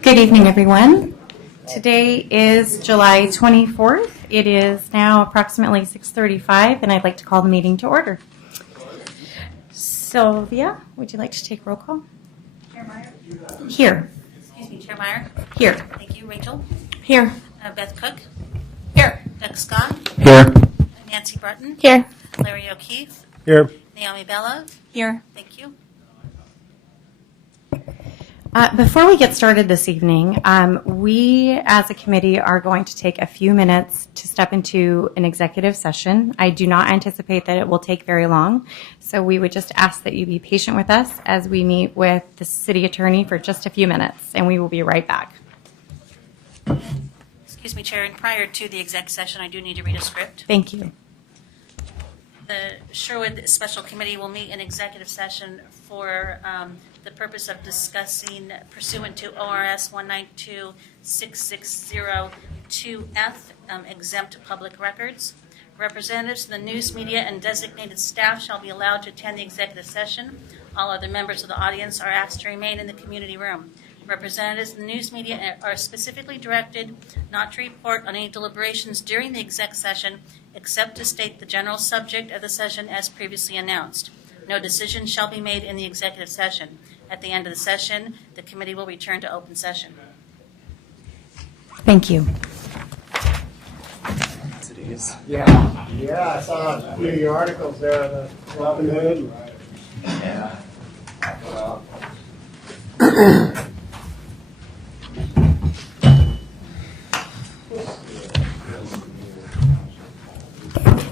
Good evening, everyone. Today is July 24th. It is now approximately 6:35, and I'd like to call the meeting to order. Sylvia, would you like to take roll call? Chair Meyer? Here. Excuse me, Chair Meyer? Here. Thank you. Rachel? Here. Beth Cook? Here. Doug Scott? Here. Nancy Barton? Here. Larry O'Keefe? Here. Naomi Bella? Here. Thank you. Before we get started this evening, we as a committee are going to take a few minutes to step into an executive session. I do not anticipate that it will take very long, so we would just ask that you be patient with us as we meet with the city attorney for just a few minutes, and we will be right back. Excuse me, Chair, and prior to the exec session, I do need to read a script. Thank you. The Sherwood Special Committee will meet in executive session for the purpose of discussing pursuant to ORS 192-6602F exempt public records. Representatives of the news media and designated staff shall be allowed to attend the executive session. All other members of the audience are asked to remain in the community room. Representatives of the news media are specifically directed not to report on any deliberations during the exec session except to state the general subject of the session as previously announced. No decision shall be made in the executive session. At the end of the session, the committee will return to open session. Thank you. Yeah, I saw a few of your articles there on the Robin Hood. Yeah.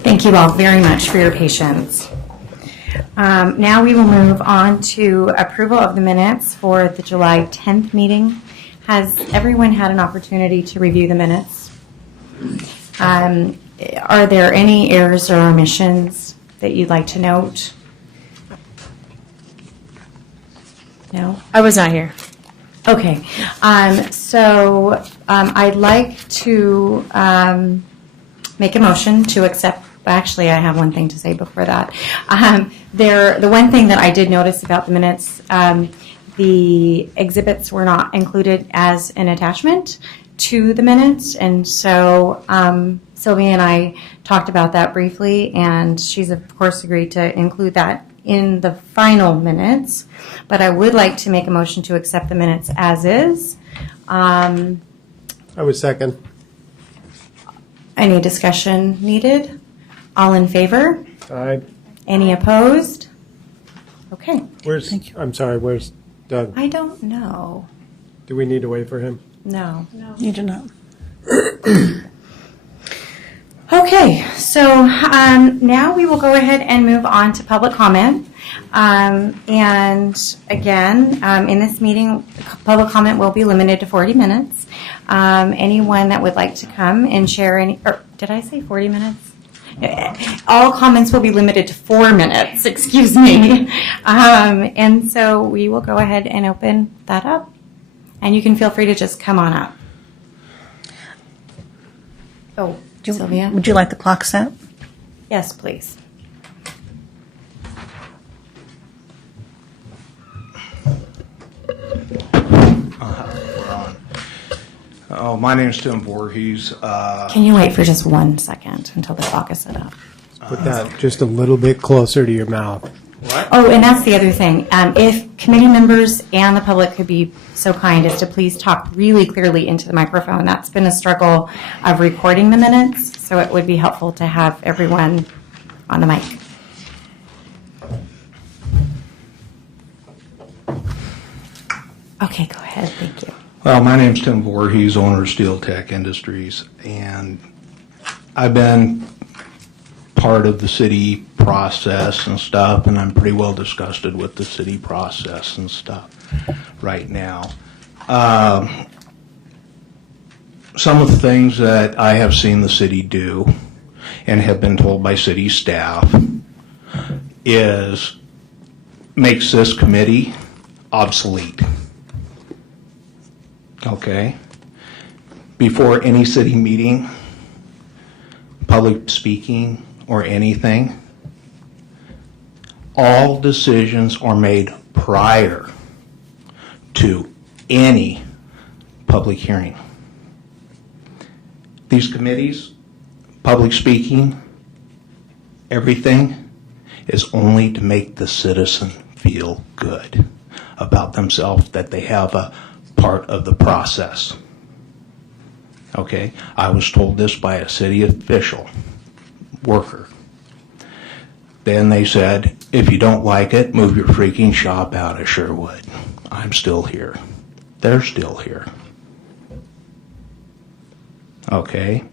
Thank you all very much for your patience. Now we will move on to approval of the minutes for the July 10th meeting. Has everyone had an opportunity to review the minutes? Are there any errors or omissions that you'd like to note? No? I was not here. Okay. So I'd like to make a motion to accept. Actually, I have one thing to say before that. The one thing that I did notice about the minutes, the exhibits were not included as an attachment to the minutes, and so Sylvia and I talked about that briefly, and she's of course agreed to include that in the final minutes. But I would like to make a motion to accept the minutes as is. I would second. Any discussion needed? All in favor? Aye. Any opposed? Okay. Where's? I'm sorry. Where's Doug? I don't know. Do we need to wait for him? No. You do not. Okay, so now we will go ahead and move on to public comment. And again, in this meeting, public comment will be limited to 40 minutes. Anyone that would like to come and share any, or did I say 40 minutes? All comments will be limited to 4 minutes, excuse me. And so we will go ahead and open that up. And you can feel free to just come on up. Oh, Sylvia? Would you like the clock set? Yes, please. Oh, my name's Tim Voorhees. Can you wait for just 1 second until the clock is set up? Put that just a little bit closer to your mouth. What? Oh, and that's the other thing. If committee members and the public could be so kind as to please talk really clearly into the microphone. That's been a struggle of recording the minutes, so it would be helpful to have everyone on the mic. Okay, go ahead. Thank you. Well, my name's Tim Voorhees, owner of Steel Tech Industries, and I've been part of the city process and stuff, and I'm pretty well disgusted with the city process and stuff right now. Some of the things that I have seen the city do and have been told by city staff is makes this committee obsolete. Okay? Before any city meeting, public speaking, or anything, all decisions are made prior to any public hearing. These committees, public speaking, everything is only to make the citizen feel good about themselves, that they have a part of the process. Okay, I was told this by a city official, worker. Then they said, if you don't like it, move your freaking shop out of Sherwood. I'm still here. They're still here. Okay,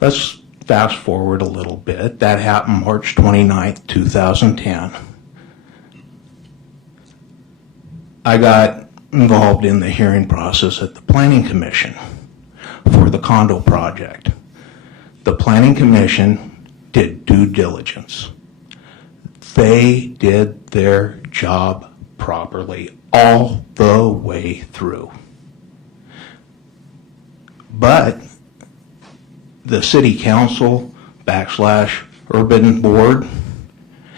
let's fast forward a little bit. That happened March 29th, 2010. I got involved in the hearing process at the Planning Commission for the condo project. The Planning Commission did due diligence. They did their job properly all the way through. But the city council / urban board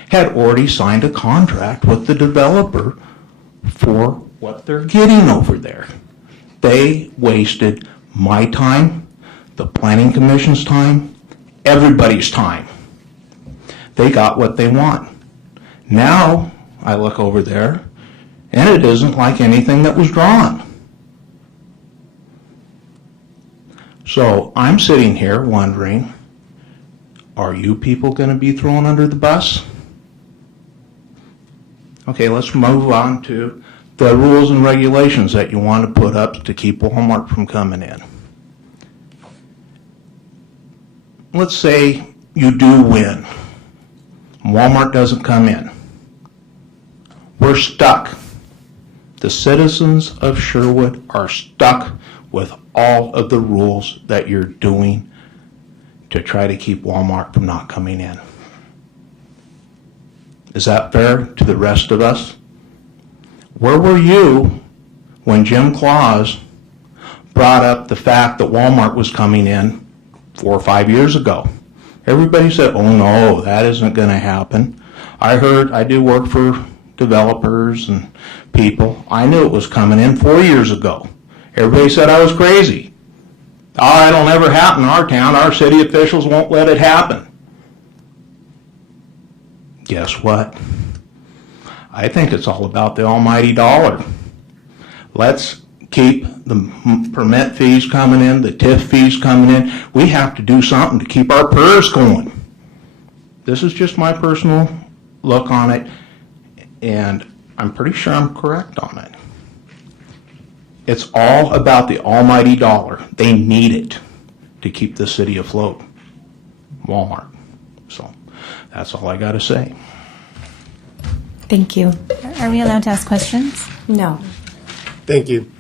had already signed a contract with the developer for what they're getting over there. They wasted my time, the Planning Commission's time, everybody's time. They got what they want. Now I look over there and it isn't like anything that was drawn. So I'm sitting here wondering, are you people going to be thrown under the bus? Okay, let's move on to the rules and regulations that you want to put up to keep Walmart from coming in. Let's say you do win. Walmart doesn't come in. We're stuck. The citizens of Sherwood are stuck with all of the rules that you're doing to try to keep Walmart from not coming in. Is that fair to the rest of us? Where were you when Jim Claus brought up the fact that Walmart was coming in 4 or 5 years ago? Everybody said, oh no, that isn't going to happen. I do work for developers and people. I knew it was coming in 4 years ago. Everybody said I was crazy. Oh, it'll never happen in our town. Our city officials won't let it happen. Guess what? I think it's all about the almighty dollar. Let's keep the permit fees coming in, the TIF fees coming in. We have to do something to keep our purse going. This is just my personal look on it, and I'm pretty sure I'm correct on it. It's all about the almighty dollar. They need it to keep the city afloat. Walmart. So that's all I got to say. Thank you. Are we allowed to ask questions? No. Thank you.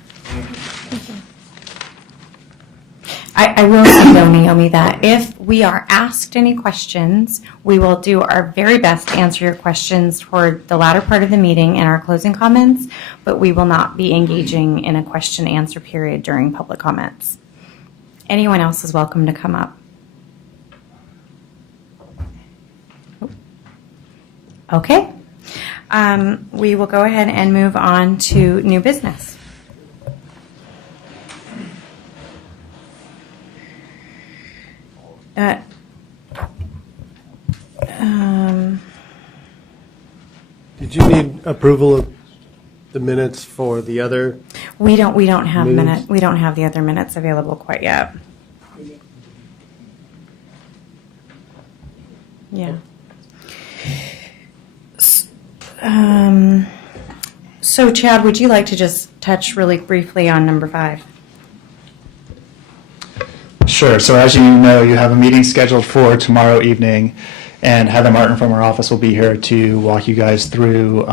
I will say, though, Naomi, that if we are asked any questions, we will do our very best to answer your questions toward the latter part of the meeting and our closing comments, but we will not be engaging in a question-answer period during public comments. Anyone else is welcome to come up. Okay. We will go ahead and move on to new business. Did you need approval of the minutes for the other? We don't have Minutes? we don't have the other minutes available quite yet. Yeah. So Chad, would you like to just touch really briefly on number 5? Sure. So as you know, you have a meeting scheduled for tomorrow evening, and Heather Martin from our office will be here to walk you guys through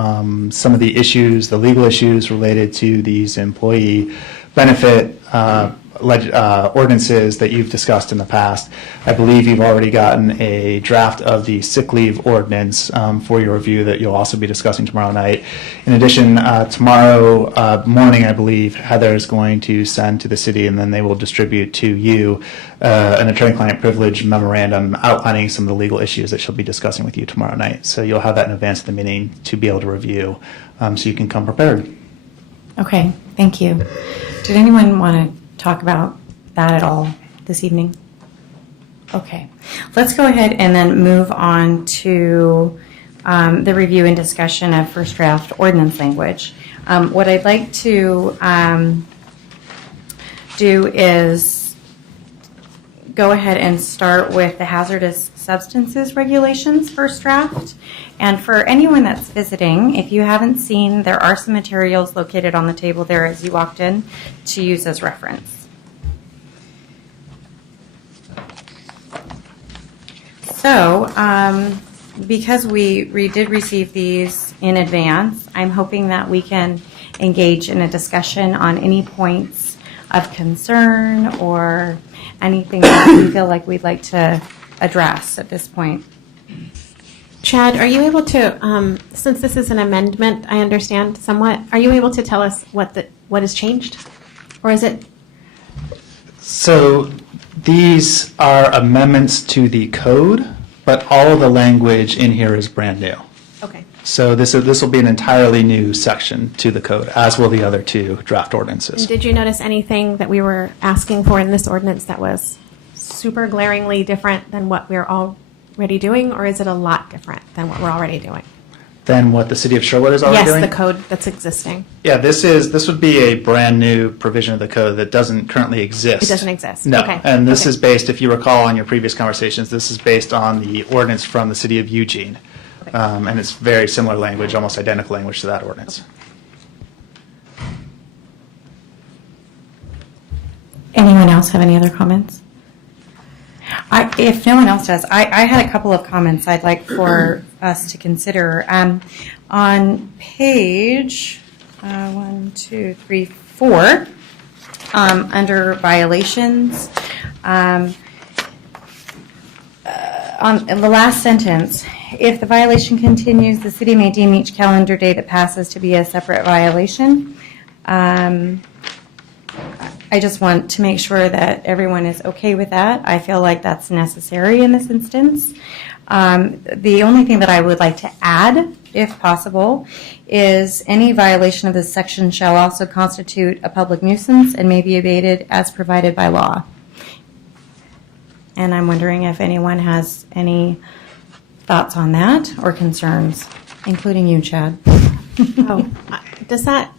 some of the issues, the legal issues related to these employee benefit ordinances that you've discussed in the past. I believe you've already gotten a draft of the sick leave ordinance for your review that you'll also be discussing tomorrow night. In addition, tomorrow morning, I believe, Heather is going to send to the city, and then they will distribute to you an attorney-client privilege memorandum outlining some of the legal issues that she'll be discussing with you tomorrow night. So you'll have that in advance of the meeting to be able to review, so you can come prepared. Okay, thank you. Did anyone want to talk about that at all this evening? Okay, let's go ahead and then move on to the review and discussion of first draft ordinance language. What I'd like to do is go ahead and start with the hazardous substances regulations first draft. And for anyone that's visiting, if you haven't seen, there are some materials located on the table there as you walked in to use as reference. So, because we did receive these in advance, I'm hoping that we can engage in a discussion on any points of concern or anything that we feel like we'd like to address at this point. Chad, are you able to, since this is an amendment, I understand somewhat, are you able to tell us what has changed? Or is it? So these are amendments to the code, but all of the language in here is brand new. Okay. So this will be an entirely new section to the code, as will the other two draft ordinances. And did you notice anything that we were asking for in this ordinance that was super glaringly different than what we're already doing, or is it a lot different than what we're already doing? Than what the city of Sherwood is already doing? Yes, the code that's existing. Yeah, this would be a brand new provision of the code that doesn't currently exist. It doesn't exist. No, Okay. and this Okay. is based, if you recall on your previous conversations, this is based on the ordinance from the city of Eugene. Okay. And it's very similar language, almost identical language to that ordinance. Anyone else have any other comments? If no one else does, I had a couple of comments I'd like for us to consider. On page 1, 2, 3, 4, under violations, on in the last sentence, if the violation continues, the city may deem each calendar day that passes to be a separate violation. I just want to make sure that everyone is okay with that. I feel like that's necessary in this instance. The only thing that I would like to add, if possible, is any violation of this section shall also constitute a public nuisance and may be abated as provided by law. And I'm wondering if anyone has any thoughts on that or concerns, including you, Chad. Does that,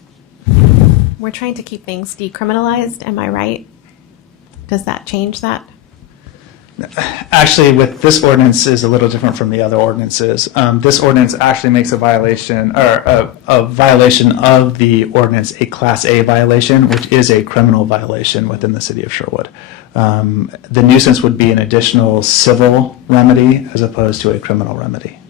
we're trying to keep things decriminalized, am I right? Does that change that? Actually, with this ordinance is a little different from the other ordinances. This ordinance actually makes a violation, or a violation of the ordinance a Class A violation, which is a criminal violation within the city of Sherwood. The nuisance would be an additional civil remedy as opposed to a criminal remedy.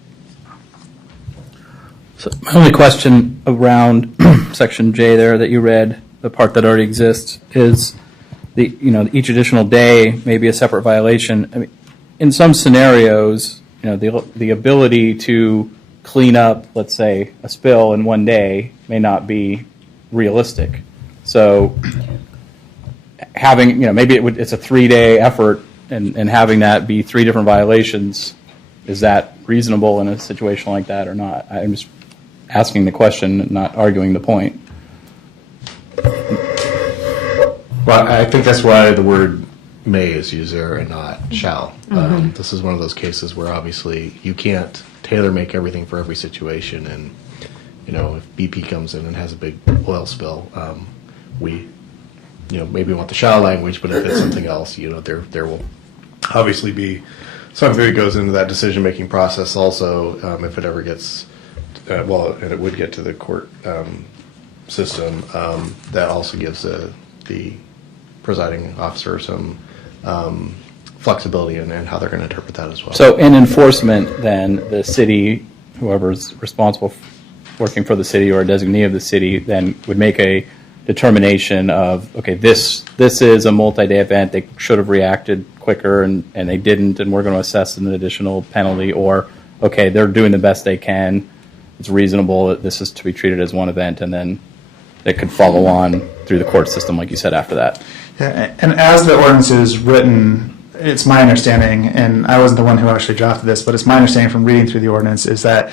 So my only question around section J there that you read, the part that already exists, is each additional day may be a separate violation. I mean, in some scenarios, the ability to clean up, let's say, a spill in one day may not be realistic. So having, maybe it's a 3-day effort, and having that be 3 different violations, is that reasonable in a situation like that or not? I'm just asking the question, not arguing the point. Well, I think that's why the word may is used there and not shall. This is one of those cases where obviously you can't tailor-make everything for every situation, and if BP comes in and has a big oil spill, we maybe want the shall language, but if it's something else, there will obviously be something that goes into that decision-making process also, if it ever gets, and it would get to the court system, that also gives the presiding officer some flexibility in how they're going to interpret that as well. So in enforcement, then, the city, whoever's responsible working for the city or a designee of the city, then would make a determination of, okay, this is a multi-day event, they should have reacted quicker and they didn't, and we're going to assess an additional penalty, or, okay, they're doing the best they can, it's reasonable that this is to be treated as one event, and then it could follow on through the court system, like you said, after that. Yeah, and as the ordinance is written, it's my understanding, and I wasn't the one who actually drafted this, but it's my understanding from reading through the ordinance is that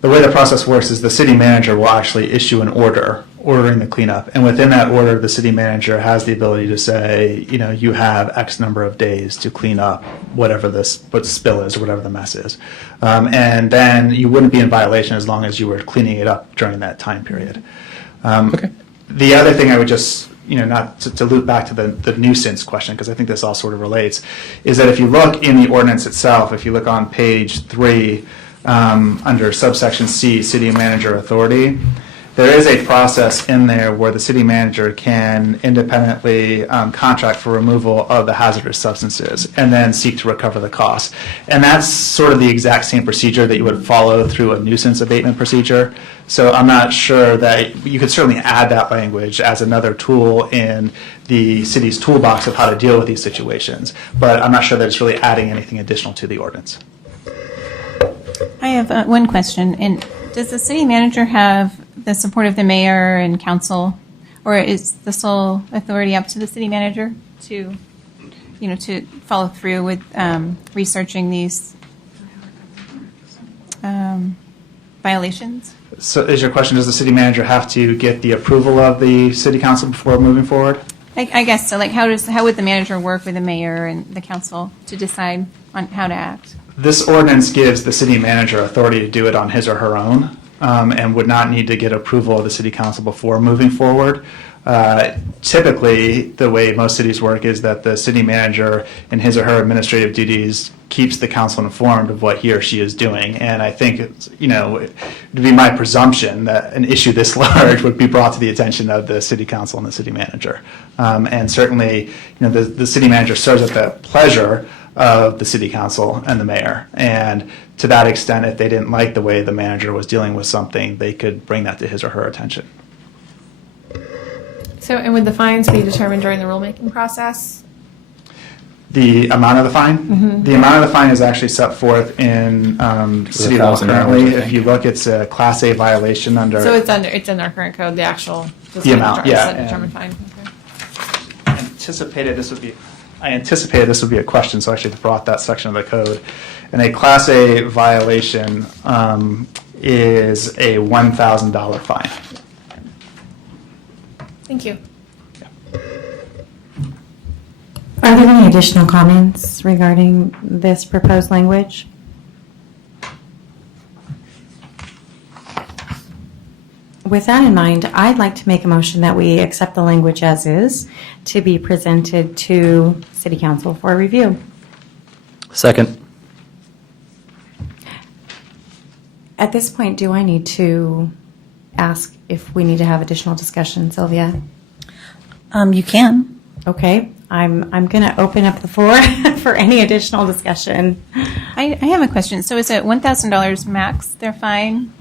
the way the process works is the city manager will actually issue an order ordering the cleanup. And within that order, the city manager has the ability to say, you have X number of days to clean up whatever what the spill is or whatever the mess is. And then you wouldn't be in violation as long as you were cleaning it up during that time period. Okay. The other thing I would just, not to loop back to the nuisance question, because I think this all sort of relates, is that if you look in the ordinance itself, if you look on page 3, under subsection C, city manager authority, there is a process in there where the city manager can independently contract for removal of the hazardous substances and then seek to recover the costs. And that's sort of the exact same procedure that you would follow through a nuisance abatement procedure. So I'm not sure that you could certainly add that language as another tool in the city's toolbox of how to deal with these situations. But I'm not sure that it's really adding anything additional to the ordinance. I have one question. And does the city manager have the support of the mayor and council, or is the sole authority up to the city manager to, to follow through with researching these violations? So is your question, does the city manager have to get the approval of the city council before moving forward? I guess so. Like, how would the manager work with the mayor and the council to decide on how to act? This ordinance gives the city manager authority to do it on his or her own, and would not need to get approval of the city council before moving forward. Typically, the way most cities work is that the city manager, in his or her administrative duties, keeps the council informed of what he or she is doing. And I think, it would be my presumption that an issue this large would be brought to the attention of the city council and the city manager. And certainly, the city manager serves at the pleasure of the city council and the mayor. And to that extent, if they didn't like the way the manager was dealing with something, they could bring that to his or her attention. So, and would the fines be determined during the rulemaking process? The amount of the fine? Mm-hmm. The amount of the fine is actually set forth in city law currently. If you look, it's a Class A violation under. So it's in our current code, the actual. The amount, yeah. Determined fine. Okay. I anticipated this would be a question, so I actually brought that section of the code. And a Class A violation is a $1,000 fine. Thank you. Are there any additional comments regarding this proposed language? With that in mind, I'd like to make a motion that we accept the language as is to be presented to City Council for review. Second. At this point, do I need to ask if we need to have additional discussion, Sylvia? You can. Okay, I'm going to open up the floor for any additional discussion. I have a question. So is it $1,000 max their fine,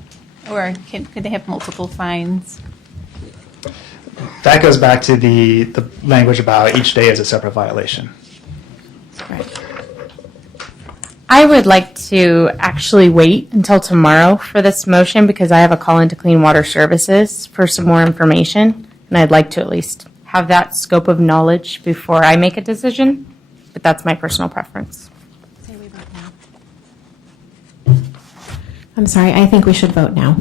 or could they have multiple fines? That goes back to the language about each day as a separate violation. Right. I would like to actually wait until tomorrow for this motion because I have a call into Clean Water Services for some more information, and I'd like to at least have that scope of knowledge before I make a decision, but that's my personal preference. I'm sorry, I think we should vote now.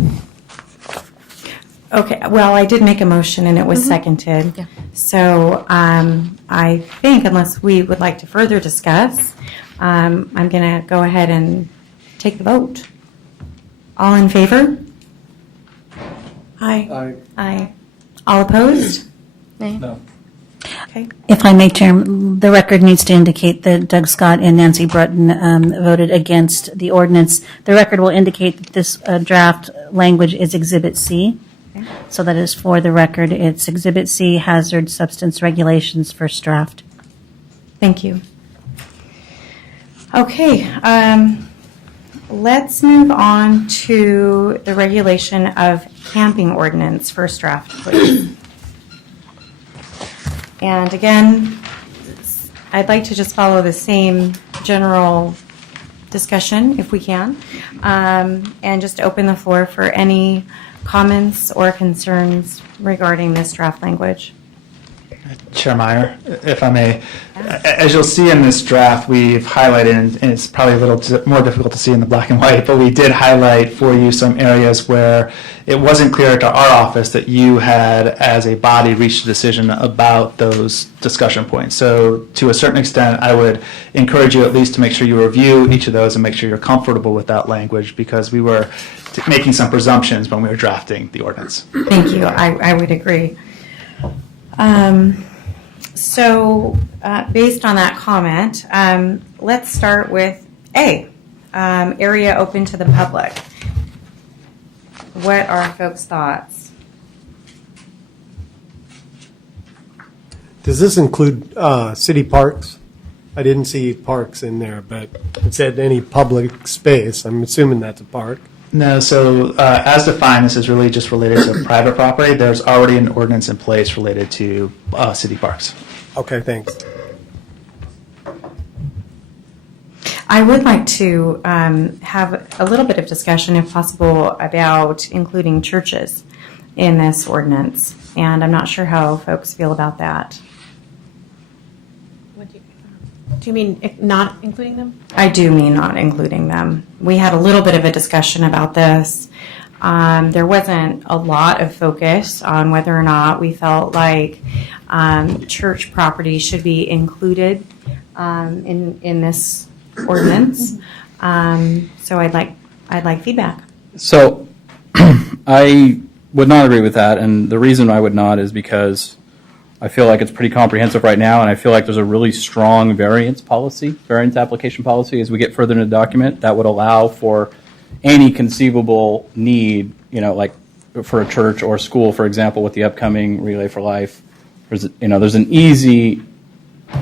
Okay, well, I did make a motion and it was seconded. Yeah. So I think unless we would like to further discuss, I'm going to go ahead and take the vote. All in favor? Aye. Aye. All opposed? No. Okay. If I may, Chairman, the record needs to indicate that Doug Scott and Nancy Brutton voted against the ordinance. The record will indicate that this draft language is Exhibit C. Okay. So that is for the record. It's Exhibit C, Hazard Substance Regulations, first draft. Thank you. Okay, let's move on to the regulation of camping ordinance, first draft, please. And again, I'd like to just follow the same general discussion if we can, and just open the floor for any comments or concerns regarding this draft language. Chair Meyer, if I may, as you'll see in this draft, we've highlighted, and it's probably a little more difficult to see in the black and white, but we did highlight for you some areas where it wasn't clear to our office that you had, as a body, reached a decision about those discussion points. So to a certain extent, I would encourage you at least to make sure you review each of those and make sure you're comfortable with that language, because we were making some presumptions when we were drafting the ordinance. Thank you. I would agree. So based on that comment, let's start with A, area open to the public. What are folks' thoughts? Does this include city parks? I didn't see parks in there, but it said any public space. I'm assuming that's a park. No, so as defined, this is really just related to private property. There's already an ordinance in place related to city parks. Okay, thanks. I would like to have a little bit of discussion, if possible, about including churches in this ordinance. And I'm not sure how folks feel about that. Do you mean not including them? I do mean not including them. We had a little bit of a discussion about this. There wasn't a lot of focus on whether or not we felt like church property should be included in this ordinance. So I'd like feedback. So I would not agree with that, and the reason I would not is because I feel like it's pretty comprehensive right now, and I feel like there's a really strong variance application policy as we get further into the document that would allow for any conceivable need, like for a church or school, for example, with the upcoming Relay for Life. There's an easy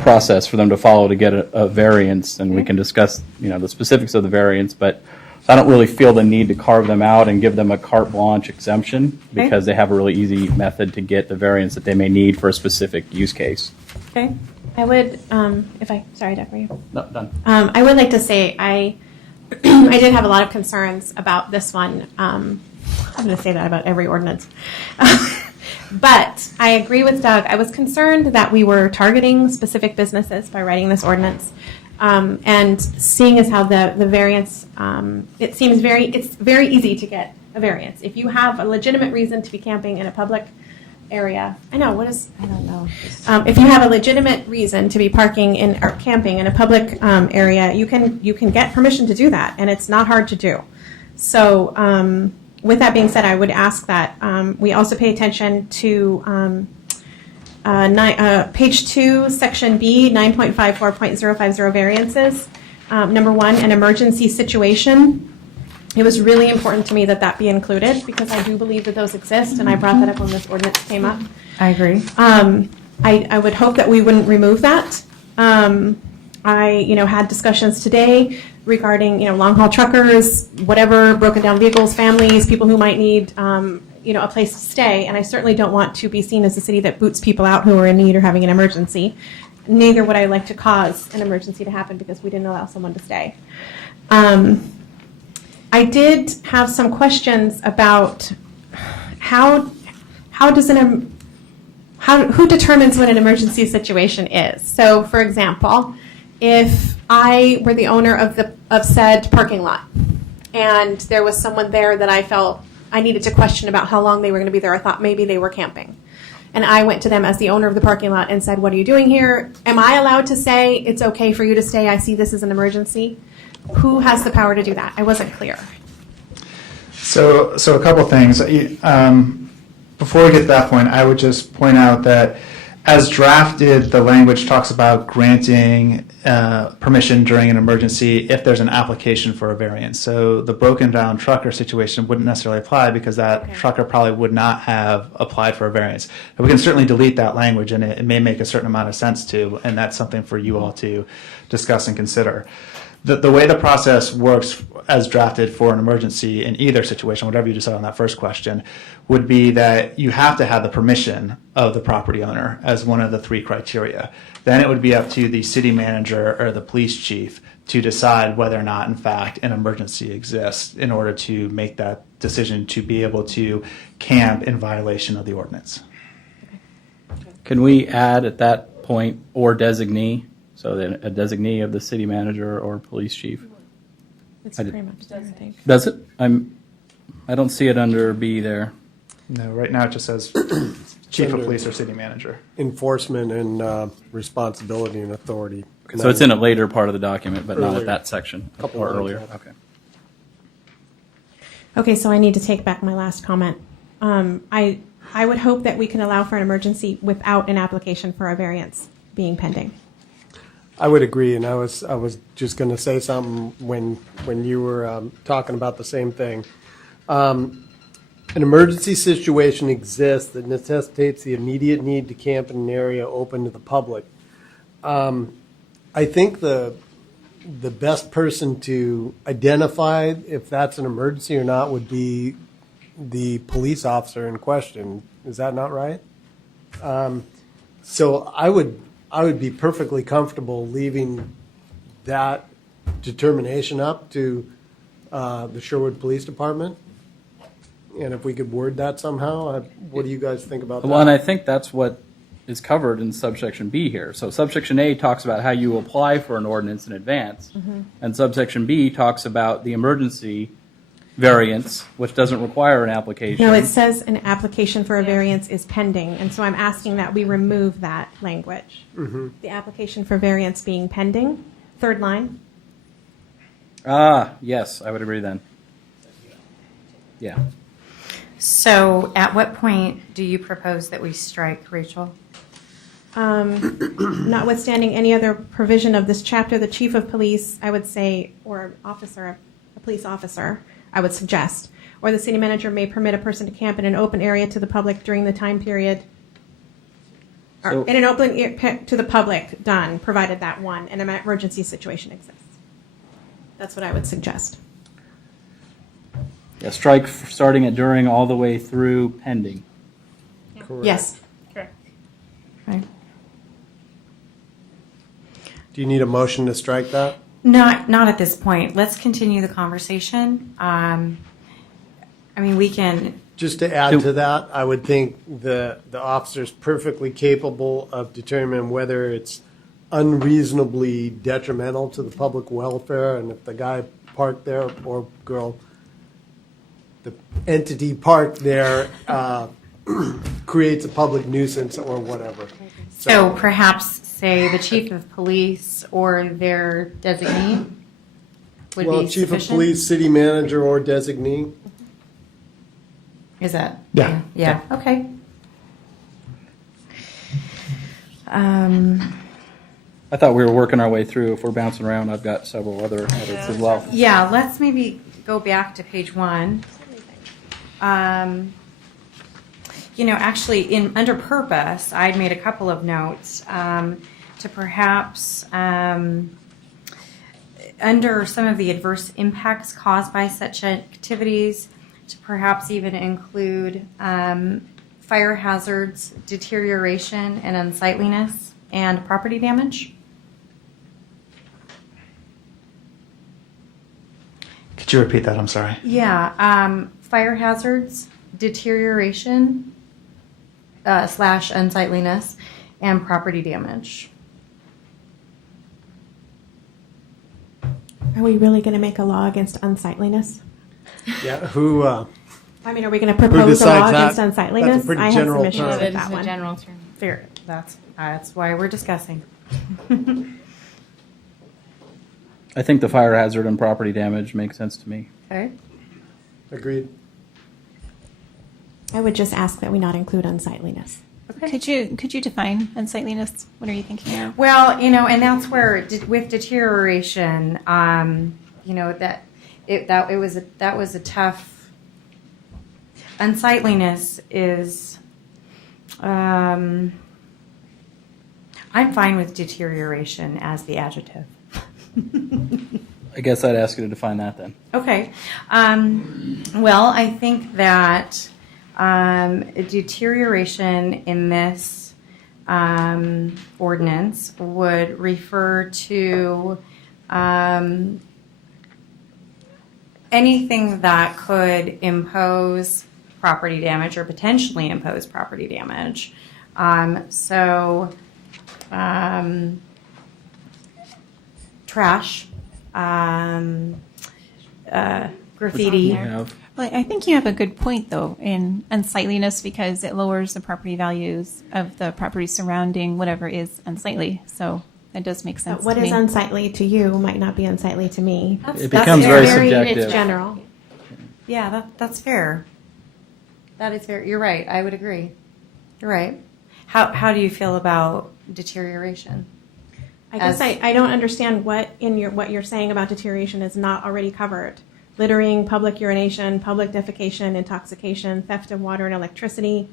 process for them to follow to get a variance, and we can discuss, the specifics of the variance, but I don't really feel the need to carve them out and give them a carte blanche exemption because they have a really easy method to get the variance that they may need for a specific use case. Okay. I would, sorry, Doug, were you? No, done. I would like to say I did have a lot of concerns about this one. I'm going to say that about every ordinance. But I agree with Doug. I was concerned that we were targeting specific businesses by writing this ordinance. And seeing as how the variance, it's very easy to get a variance. If you have a legitimate reason to be camping in a public area, I don't know. If you have a legitimate reason to be parking or camping in a public area, you can get permission to do that, and it's not hard to do. So with that being said, I would ask that we also pay attention to page 2, section B, 9.54.050 variances. Number 1, an emergency situation. It was really important to me that be included because I do believe that those exist, and I brought that up when this ordinance came up. I agree. I would hope that we wouldn't remove that. I had discussions today regarding long haul truckers, whatever, broken down vehicles, families, people who might need a place to stay, and I certainly don't want to be seen as a city that boots people out who are in need or having an emergency. Neither would I like to cause an emergency to happen because we didn't allow someone to stay. I did have some questions about who determines what an emergency situation is. So, for example, if I were the owner of said parking lot, and there was someone there that I felt I needed to question about how long they were going to be there, I thought maybe they were camping. And I went to them as the owner of the parking lot and said, what are you doing here? Am I allowed to say it's okay for you to stay? I see this as an emergency. Who has the power to do that? I wasn't clear. So a couple things. Before we get to that point, I would just point out that as drafted, the language talks about granting permission during an emergency if there's an application for a variance. So the broken down trucker situation wouldn't necessarily apply because that trucker probably would not have applied for a variance. But we can certainly delete that language, and it may make a certain amount of sense to, and that's something for you all to discuss and consider. The way the process works as drafted for an emergency in either situation, whatever you decide on that first question, would be that you have to have the permission of the property owner as one of the 3 criteria. Then it would be up to the city manager or the police chief to decide whether or not, in fact, an emergency exists in order to make that decision to be able to camp in violation of the ordinance. Can we add at that point or designee? So then a designee of the city manager or police chief. It's I did- pretty much there, I think. Does it? I don't see it under B there. No, right now it just says chief of under- police or city manager. Enforcement and responsibility and authority. So it's in a later part of the document, but not Earlier. at that section Couple or lines earlier. out. Okay. Okay, so I need to take back my last comment. I would hope that we can allow for an emergency without an application for a variance being pending. I would agree, and I was just going to say something when you were talking about the same thing. An emergency situation exists that necessitates the immediate need to camp in an area open to the public. I think the best person to identify if that's an emergency or not would be the police officer in question. Is that not right? So I would be perfectly comfortable leaving that determination up to the Sherwood Police Department. And if we could word that somehow, what do you guys think about that? Well, and I think that's what is covered in subsection B here. So subsection A talks about how you apply for an ordinance in advance, and subsection B talks about the emergency variance, which doesn't require an application. No, it says an application for a variance is pending, and so I'm asking that we remove that language. The application for variance being pending, third line. Yes, I would agree then. Yeah. So at what point do you propose that we strike, Rachel? Notwithstanding any other provision of this chapter, the chief of police, I would say, or officer, a police officer, I would suggest, or the city manager may permit a person to camp in an open area to the public during the time period, or So- in an open to the public, done, provided that one, an emergency situation exists. That's what I would suggest. Yeah, strike starting at during all the way through pending. Correct. Yes. Okay. Do you need a motion to strike that? Not at this point. Let's continue the conversation. We can, Just to add to that, I would think the officer's perfectly capable of determining whether it's unreasonably detrimental to the public welfare, and if the guy parked there, or girl, the entity parked there creates a public nuisance or whatever. so perhaps say the chief of police or their designee would Well, be chief of sufficient? police, city manager, or designee. Is that? Yeah. Yeah, okay. I thought we were working our way through. If we're bouncing around, I've got several other edits as well. Yeah, let's maybe go back to page 1. Actually, under purpose, I'd made a couple of notes to perhaps, under some of the adverse impacts caused by such activities, to perhaps even include fire hazards, deterioration, and unsightliness, and property damage. Could you repeat that? I'm sorry. Yeah, fire hazards, deterioration / unsightliness, and property damage. Are we really going to make a law against unsightliness? Yeah, who? Are we going to propose a decides law that? against unsightliness? That's a pretty I have general some issues term. with It's that a one. general term. Fair. That's why we're discussing. I think the fire hazard and property damage makes sense to me. Okay. Agreed. I would just ask that we not include unsightliness. Could you define unsightliness? What are you thinking of? Well, and that's where with deterioration, that was a tough. Unsightliness is. I'm fine with deterioration as the adjective. I guess I'd ask you to define that then. Okay. Well, I think that deterioration in this ordinance would refer to anything that could impose property damage or potentially impose property damage Trash, graffiti. We have. Well, I think you have a good point, though, in unsightliness because it lowers the property values of the property surrounding whatever is unsightly. So that does make sense. What to is me. unsightly to you might not be unsightly to me. It becomes very subjective. It's general. Yeah, that's fair. That is fair. You're right. I would agree. You're right. How do you feel about deterioration? I guess I don't understand what you're saying about deterioration is not already covered. Littering, public urination, public defecation, intoxication, theft of water and electricity.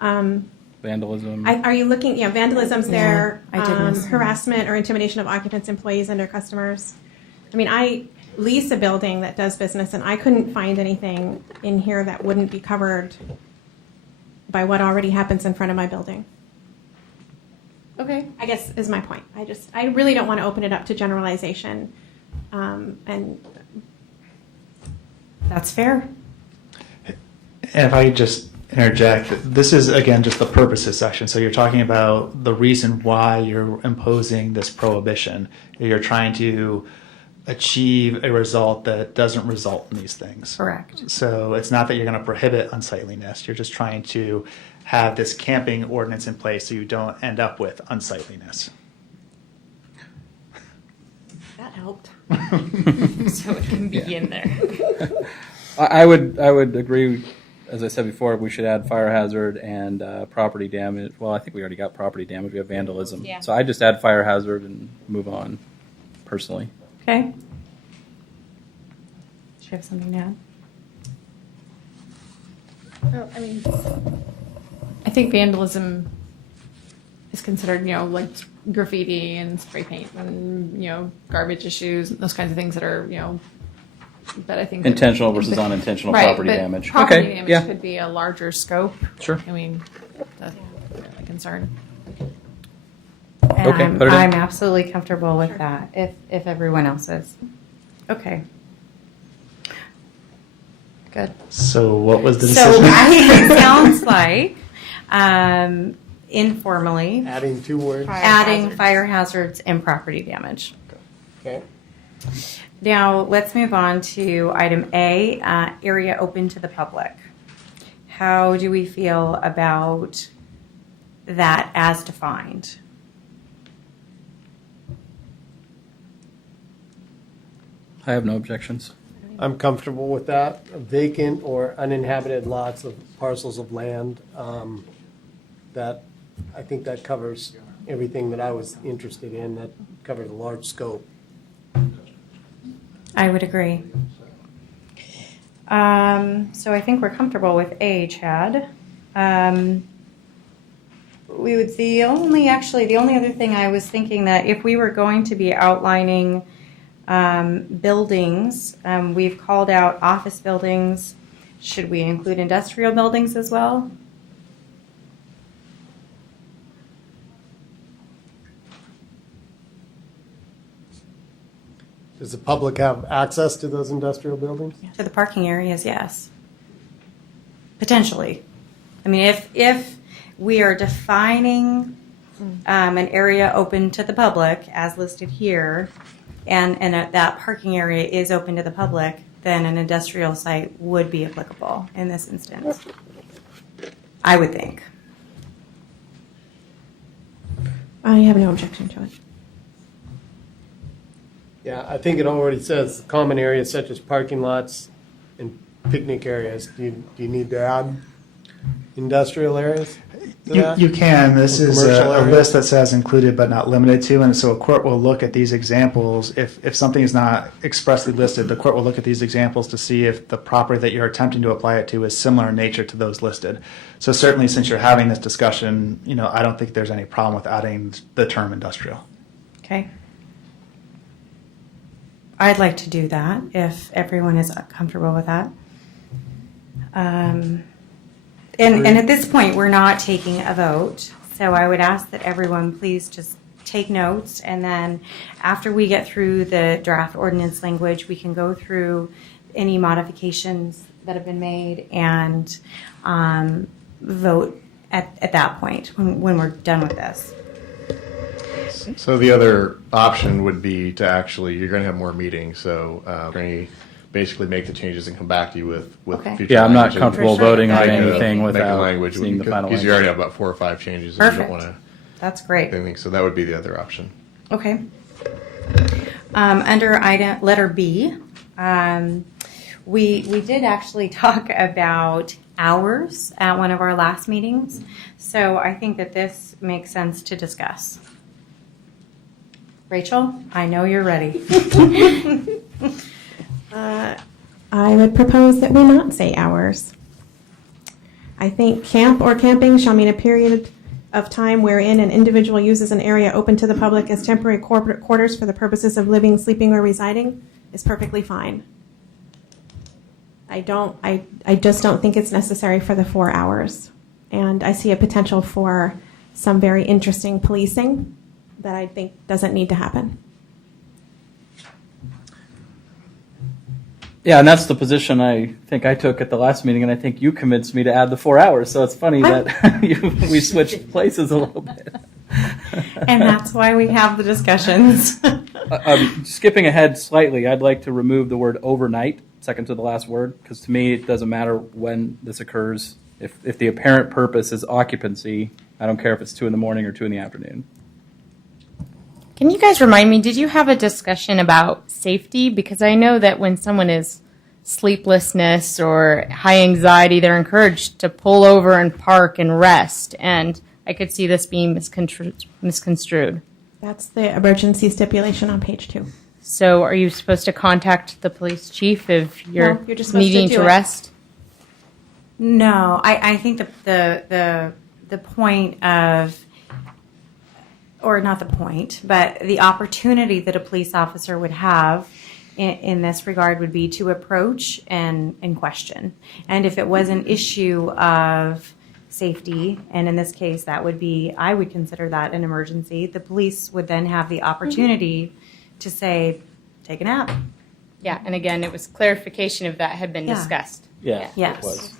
Vandalism. Are you looking? Yeah, vandalism's there. I did miss that. Harassment or intimidation of occupants, employees, and their customers. I mean, I lease a building that does business, and I couldn't find anything in here that wouldn't be covered by what already happens in front of my building. Okay. I guess is my point. I really don't want to open it up to generalization, and That's fair. And if I could just interject, this is again just the purposes section. So you're talking about the reason why you're imposing this prohibition. You're trying to achieve a result that doesn't result in these things. Correct. So it's not that you're going to prohibit unsightliness. You're just trying to have this camping ordinance in place so you don't end up with unsightliness. that helped. So it can be in there. I would agree. As I said before, we should add fire hazard and property damage. Well, I think we already got property damage. We have vandalism. Yeah. So I just add fire hazard and move on, personally. Okay. Do you have something to add? Well, I mean, I think vandalism is considered, like graffiti and spray paint and, garbage issues, those kinds of things that are, that I think. Intentional versus unintentional Right, property but damage. Property Okay, damage yeah. could be a larger scope. Sure. I mean, that's a concern. Okay, put it in. I'm absolutely comfortable with that, if everyone else is. Okay. Good. So what was the So decision? it sounds like, informally, Adding 2 words. adding fire hazards and property damage. Okay. Now, let's move on to item A, area open to the public. How do we feel about that as defined? I have no objections. I'm comfortable with that. Vacant or uninhabited lots of parcels of land. That, I think that covers everything that I was interested in. That covers a large scope. I would agree. So I think we're comfortable with A, Chad. The only other thing I was thinking that if we were going to be outlining buildings, we've called out office buildings. Should we include industrial buildings as well? Does the public have access to those industrial buildings? To the parking areas, yes. Potentially. I mean, if we are defining an area open to the public as listed here, and that parking area is open to the public, then an industrial site would be applicable in this instance. I would think. I have no objection to it. Yeah, I think it already says common areas such as parking lots and picnic areas. Do you need to add industrial areas to that? You can. This Or is commercial a areas? list that says included but not limited to, and so a court will look at these examples. If something is not expressly listed, the court will look at these examples to see if the property that you're attempting to apply it to is similar in nature to those listed. So certainly, since you're having this discussion, I don't think there's any problem with adding the term industrial. Okay. I'd like to do that if everyone is comfortable with that. And at this point, we're not taking a vote. So I would ask that everyone please just take notes. And then after we get through the draft ordinance language, we can go through any modifications that have been made and vote at that point when we're done with this. So the other option would be to actually, you're going to have more meetings, so you're going to basically make the changes and come back to you with Okay. future Yeah, I'm not language. comfortable For sure. voting on Make a- anything Make the without language, seeing the final because you already language. have about 4 or 5 changes, and you don't Perfect. want That's great. to anything. So that would be the other option. Okay. Under letter B, we did actually talk about hours at one of our last meetings, so I think that this makes sense to discuss. Rachel, I know you're ready. I would propose that we not say hours. I think camp or camping shall mean a period of time wherein an individual uses an area open to the public as temporary corporate quarters for the purposes of living, sleeping, or residing is perfectly fine. I just don't think it's necessary for the 4 hours. And I see a potential for some very interesting policing that I think doesn't need to happen. Yeah, and that's the position I think I took at the last meeting, and I think you convinced me to add the 4 hours. So it's funny that we switched places a little bit. And that's why we have the discussions. Skipping ahead slightly, I'd like to remove the word overnight, second to the last word, because to me it doesn't matter when this occurs. If the apparent purpose is occupancy, I don't care if it's 2 in the morning or 2 in the afternoon. Can you guys remind me, did you have a discussion about safety? Because I know that when someone is sleeplessness or high anxiety, they're encouraged to pull over and park and rest. And I could see this being misconstrued. That's the emergency stipulation on page 2. So are you supposed to contact the police chief if you're, No, you're just supposed to needing do to it. rest? No, I think the point of, or not the point, but the opportunity that a police officer would have in this regard would be to approach and question. And if it was an issue of safety, and in this case that would be, I would consider that an emergency, the police would then have the opportunity to say, take a nap. Yeah, and again, it was clarification if that had been Yeah. discussed. Yeah, Yes. it was.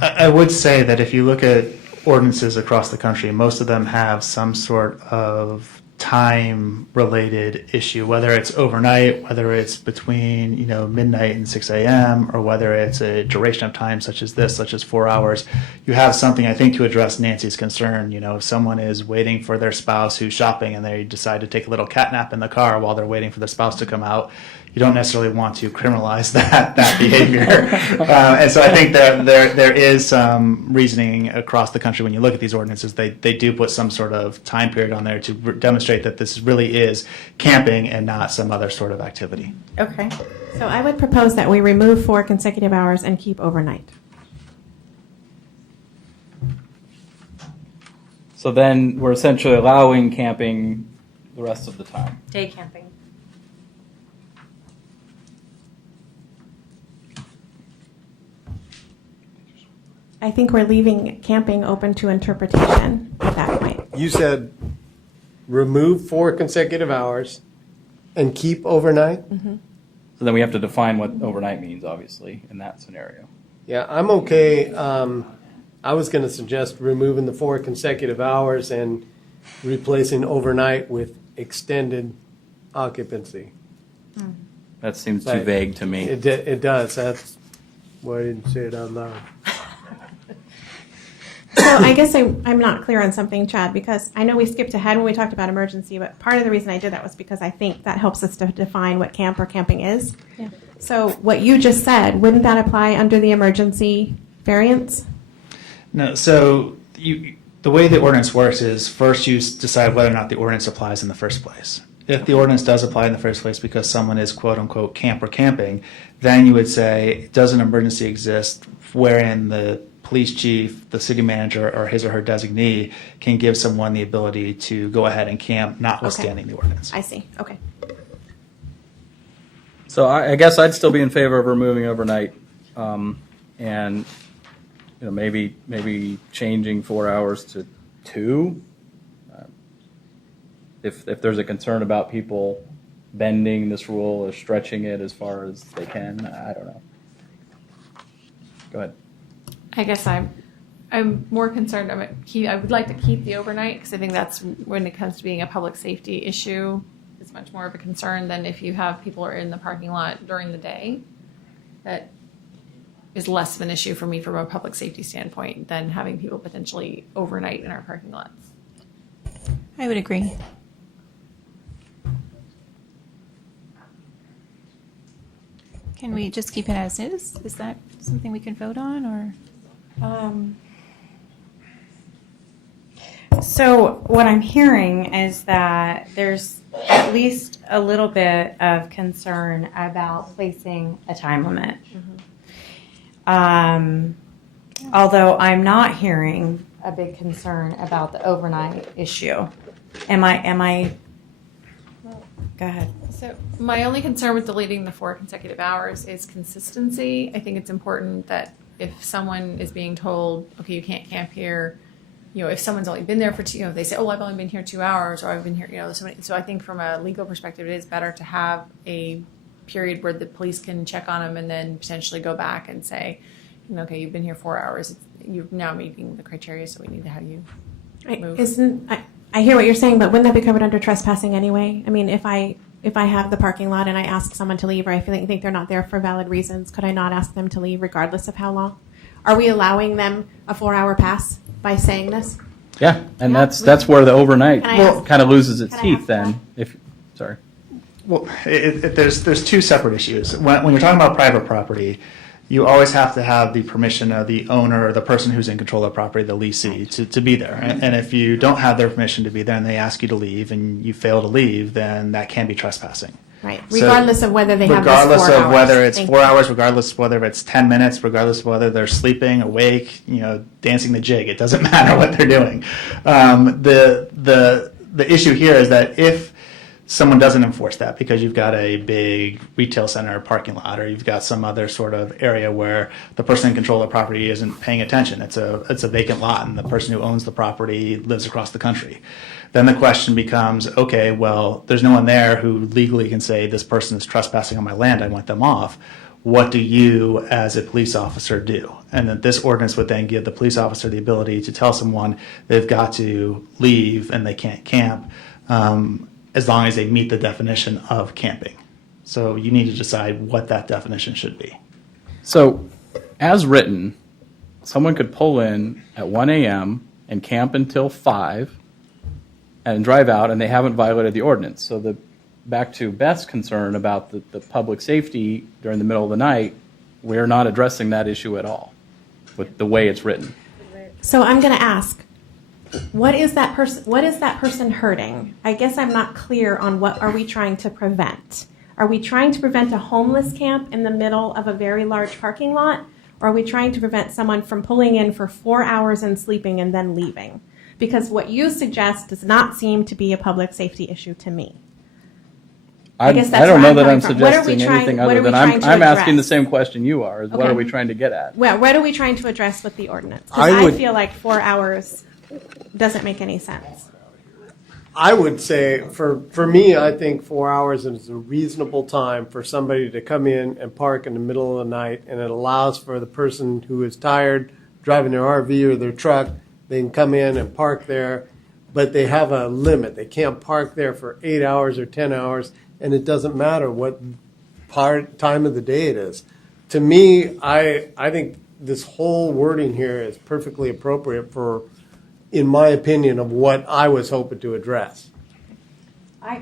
I would say that if you look at ordinances across the country, most of them have some sort of time-related issue, whether it's overnight, whether it's between midnight and 6 a.m., or whether it's a duration of time such as this, such as 4 hours. You have something, I think, to address Nancy's concern. If someone is waiting for their spouse who's shopping and they decide to take a little cat nap in the car while they're waiting for their spouse to come out, you don't necessarily want to criminalize that behavior. And so I think that there is some reasoning across the country when you look at these ordinances. They do put some sort of time period on there to demonstrate that this really is camping and not some other sort of activity. Okay. So I would propose that we remove 4 consecutive hours and keep overnight. So then we're essentially allowing camping the rest of the time. Day camping. I think we're leaving camping open to interpretation at that point. You said remove 4 consecutive hours and keep overnight? So then we have to define what overnight means, obviously, in that scenario. Yeah, I'm okay. I was going to suggest removing the 4 consecutive hours and replacing overnight with extended occupancy. That seems too Right. vague to me. It does. That's why I didn't say it out loud. So I guess I'm not clear on something, Chad, because I know we skipped ahead when we talked about emergency, but part of the reason I did that was because I think that helps us to define what camp or camping is. Yeah. So what you just said, wouldn't that apply under the emergency variance? No, so the way the ordinance works is first you decide whether or not the ordinance applies in the first place. If the ordinance does apply in the first place because someone is quote unquote camp or camping, then you would say, does an emergency exist wherein the police chief, the city manager, or his or her designee can give someone the ability to go ahead and camp notwithstanding the ordinance. I see. Okay. So I guess I'd still be in favor of removing overnight, and maybe changing 4 hours to 2. If there's a concern about people bending this rule or stretching it as far as they can, I don't know. Go ahead. I guess I'm more concerned. I would like to keep the overnight because I think that's when it comes to being a public safety issue, it's much more of a concern than if you have people are in the parking lot during the day. That is less of an issue for me from a public safety standpoint than having people potentially overnight in our parking lots. I would agree. Can we just keep it as is? Is that something we can vote on, or? So what I'm hearing is that there's at least a little bit of concern about placing a time limit. Although I'm not hearing a big concern about the overnight issue. Am I? Go ahead. So my only concern with deleting the 4 consecutive hours is consistency. I think it's important that if someone is being told, okay, you can't camp here, if someone's only been there for they say, oh, I've only been here 2 hours, or I've been here, so I think from a legal perspective, it is better to have a period where the police can check on them and then potentially go back and say, okay, you've been here 4 hours, you're now meeting the criteria, so we need to have you move. I hear what you're saying, but wouldn't that be covered under trespassing anyway? I mean, if I have the parking lot and I ask someone to leave, or I think they're not there for valid reasons, could I not ask them to leave regardless of how long? Are we allowing them a 4-hour pass by saying this? Yeah, and that's where the overnight Can I kind of loses its can I teeth ask then. Sorry. Well, there's two separate issues. When you're talking about private property, you always have to have the permission of the owner or the person who's in control of the property, the leasee, to be there. And if you don't have their permission to be there and they ask you to leave and you fail to leave, then that can be trespassing. Right, regardless of whether they have this 4 hours. Regardless of whether it's Thank 4 you. hours, regardless of whether it's 10 minutes, regardless of whether they're sleeping, awake, dancing the jig. It doesn't matter what they're doing. The issue here is that if someone doesn't enforce that because you've got a big retail center or parking lot, or you've got some other sort of area where the person in control of the property isn't paying attention, it's a vacant lot and the person who owns the property lives across the country, then the question becomes, okay, well, there's no one there who legally can say this person is trespassing on my land, I want them off. What do you as a police officer do? And that this ordinance would then give the police officer the ability to tell someone they've got to leave and they can't camp, as long as they meet the definition of camping. So you need to decide what that definition should be. So, as written, someone could pull in at 1 a.m. and camp until 5 and drive out, and they haven't violated the ordinance. So back to Beth's concern about the public safety during the middle of the night, we're not addressing that issue at all with the way it's written. So I'm going to ask, what is that person hurting? I guess I'm not clear on what are we trying to prevent. Are we trying to prevent a homeless camp in the middle of a very large parking lot? Or are we trying to prevent someone from pulling in for 4 hours and sleeping and then leaving? Because what you suggest does not seem to be a public safety issue to me. I guess that's don't where know I'm that I'm coming from. What are we suggesting trying- anything what other are we than trying to I'm asking the address? same question you are, is what Okay. are we trying to get at? Well, what are we trying to address with the ordinance? I Because I would- feel like 4 hours doesn't make any sense. I would say, for me, I think 4 hours is a reasonable time for somebody to come in and park in the middle of the night, and it allows for the person who is tired driving their RV or their truck, they can come in and park there, but they have a limit. They can't park there for 8 hours or 10 hours, and it doesn't matter what time of the day it is. To me, I think this whole wording here is perfectly appropriate for, in my opinion, of what I was hoping to address. I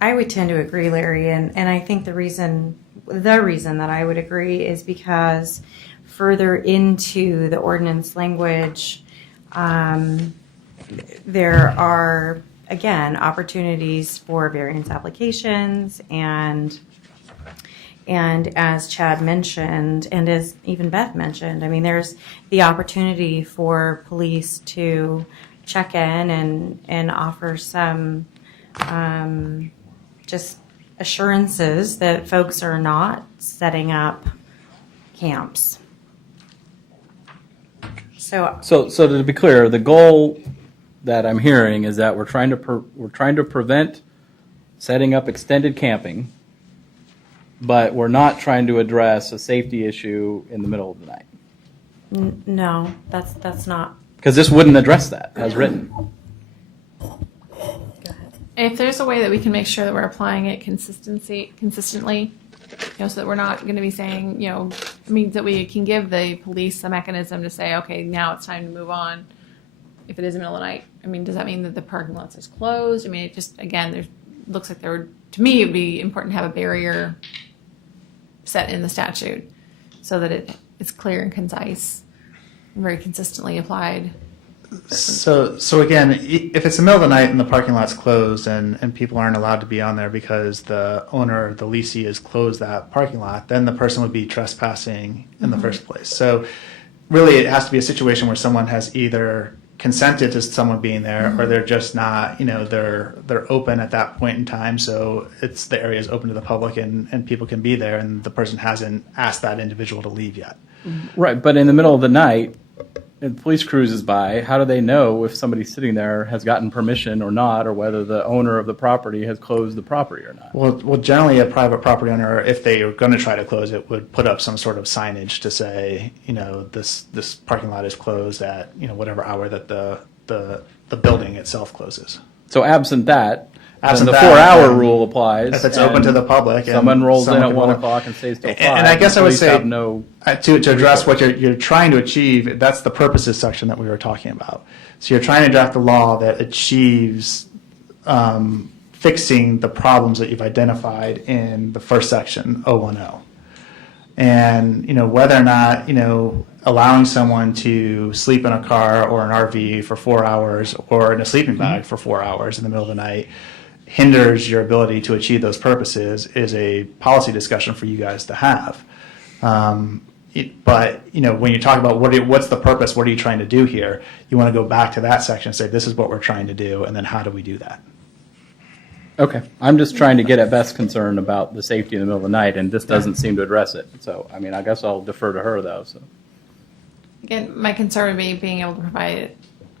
would tend to agree, Larry, and I think the reason that I would agree is because further into the ordinance language, there are, again, opportunities for variance applications, and as Chad mentioned, and as even Beth mentioned, I mean, there's the opportunity for police to check in and offer some just assurances that folks are not setting up camps. So to be clear, the goal that I'm hearing is that we're trying to prevent setting up extended camping, but we're not trying to address a safety issue in the middle of the night. No, that's not. Because this wouldn't address that as written. If there's a way that we can make sure that we're applying it consistently, so that we're not going to be saying, that we can give the police a mechanism to say, okay, now it's time to move on. If it is the middle of the night, does that mean that the parking lots is closed? It just, again, looks like to me, it'd be important to have a barrier set in the statute so that it's clear and concise and very consistently applied. So again, if it's the middle of the night and the parking lot's closed and people aren't allowed to be on there because the owner, the leasee, has closed that parking lot, then the person would be trespassing in the first place. So really, it has to be a situation where someone has either consented to someone being there, or they're just not. They're open at that point in time, so the area is open to the public and people can be there, and the person hasn't asked that individual to leave yet. Right, but in the middle of the night, if the police cruises by, how do they know if somebody sitting there has gotten permission or not, or whether the owner of the property has closed the property or not? Well, generally, a private property owner, if they are going to try to close it, would put up some sort of signage to say, this parking lot is closed at whatever hour that the building itself closes. So absent that, then the that, 4-hour rule applies. If it's open to the public, and someone rolls in at can 1 roll- o'clock and stays till 5. And I guess I would police say have no. To address what you're trying to achieve, that's the purposes section that we were talking about. So you're trying to draft a law that achieves fixing the problems that you've identified in the first section, 010. And whether or not allowing someone to sleep in a car or an RV for 4 hours or in a sleeping bag for 4 hours in the middle of the night hinders your ability to achieve those purposes is a policy discussion for you guys to have. But when you talk about what's the purpose, what are you trying to do here, you want to go back to that section and say, this is what we're trying to do, and then how do we do that? Okay, I'm just trying to get at Beth's concern about the safety in the middle of the night, and this doesn't seem to address it. So, I guess I'll defer to her, though. So, Again, my concern would be being able to provide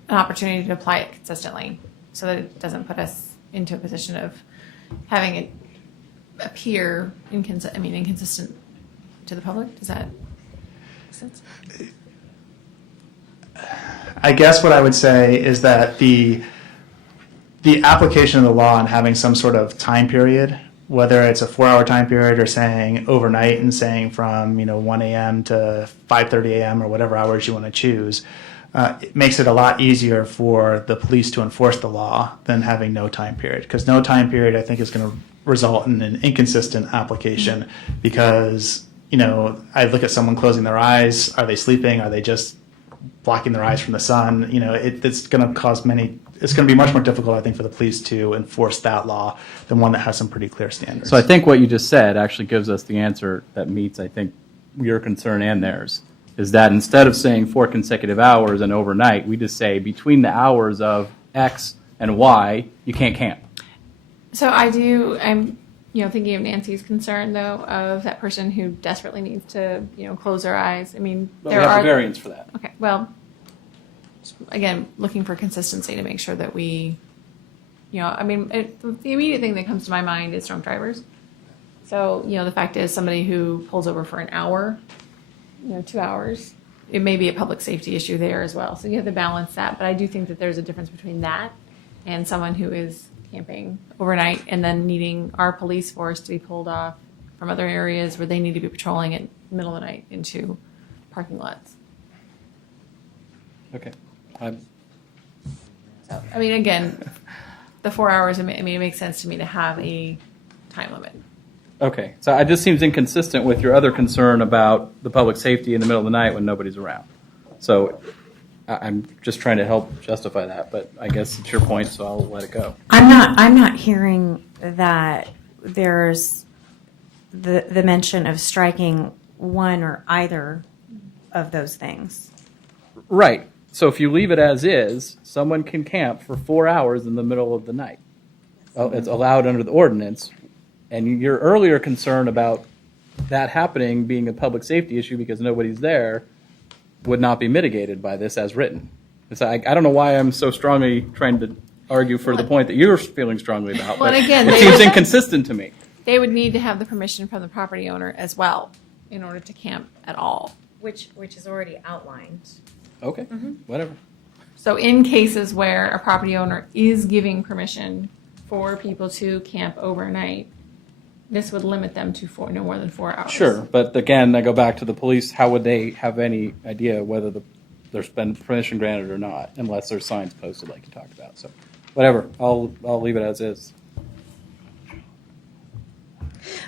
an opportunity to apply it consistently so that it doesn't put us into a position of having it appear inconsistent to the public. Does that make sense? I guess what I would say is that the application of the law and having some sort of time period, whether it's a 4-hour time period or saying overnight and saying from 1 a.m. to 5:30 a.m. or whatever hours you want to choose, it makes it a lot easier for the police to enforce the law than having no time period. Because no time period, I think, is going to result in an inconsistent application because, I look at someone closing their eyes. Are they sleeping? Are they just blocking their eyes from the sun? It's going to cause it's going to be much more difficult, I think, for the police to enforce that law than one that has some pretty clear standards. So I think what you just said actually gives us the answer that meets, I think, your concern and theirs, is that instead of saying 4 consecutive hours and overnight, we just say between the hours of X and Y, you can't camp. So I'm thinking of Nancy's concern, though, of that person who desperately needs to, close their eyes. But we have a variance for that. Okay, well, again, looking for consistency to make sure that we, the immediate thing that comes to my mind is drunk drivers. So, the fact is somebody who pulls over for an hour, 2 hours, it may be a public safety issue there as well. So you have to balance that. But I do think that there's a difference between that and someone who is camping overnight and then needing our police force to be pulled off from other areas where they need to be patrolling at the middle of the night into parking lots. Okay. So, again, the 4 hours, it makes sense to me to have a time limit. Okay, so it just seems inconsistent with your other concern about the public safety in the middle of the night when nobody's around. So I'm just trying to help justify that, but I guess it's your point, so I'll let it go. I'm not hearing that there's the mention of striking one or either of those things. Right. So if you leave it as is, someone can camp for 4 hours in the middle of the night. Well, it's allowed under the ordinance. And your earlier concern about that happening being a public safety issue because nobody's there would not be mitigated by this as written. So I don't know why I'm so strongly trying to argue for the point that you're feeling strongly about, Well, but again, it seems inconsistent to me. They would need to have the permission from the property owner as well in order to camp at all. Which is already outlined. Okay, whatever. So in cases where a property owner is giving permission for people to camp overnight, this would limit them to no more than 4 hours. Sure, but again, I go back to the police. How would they have any idea whether there's been permission granted or not, unless there's signs posted like you talked about? So, whatever. I'll leave it as is.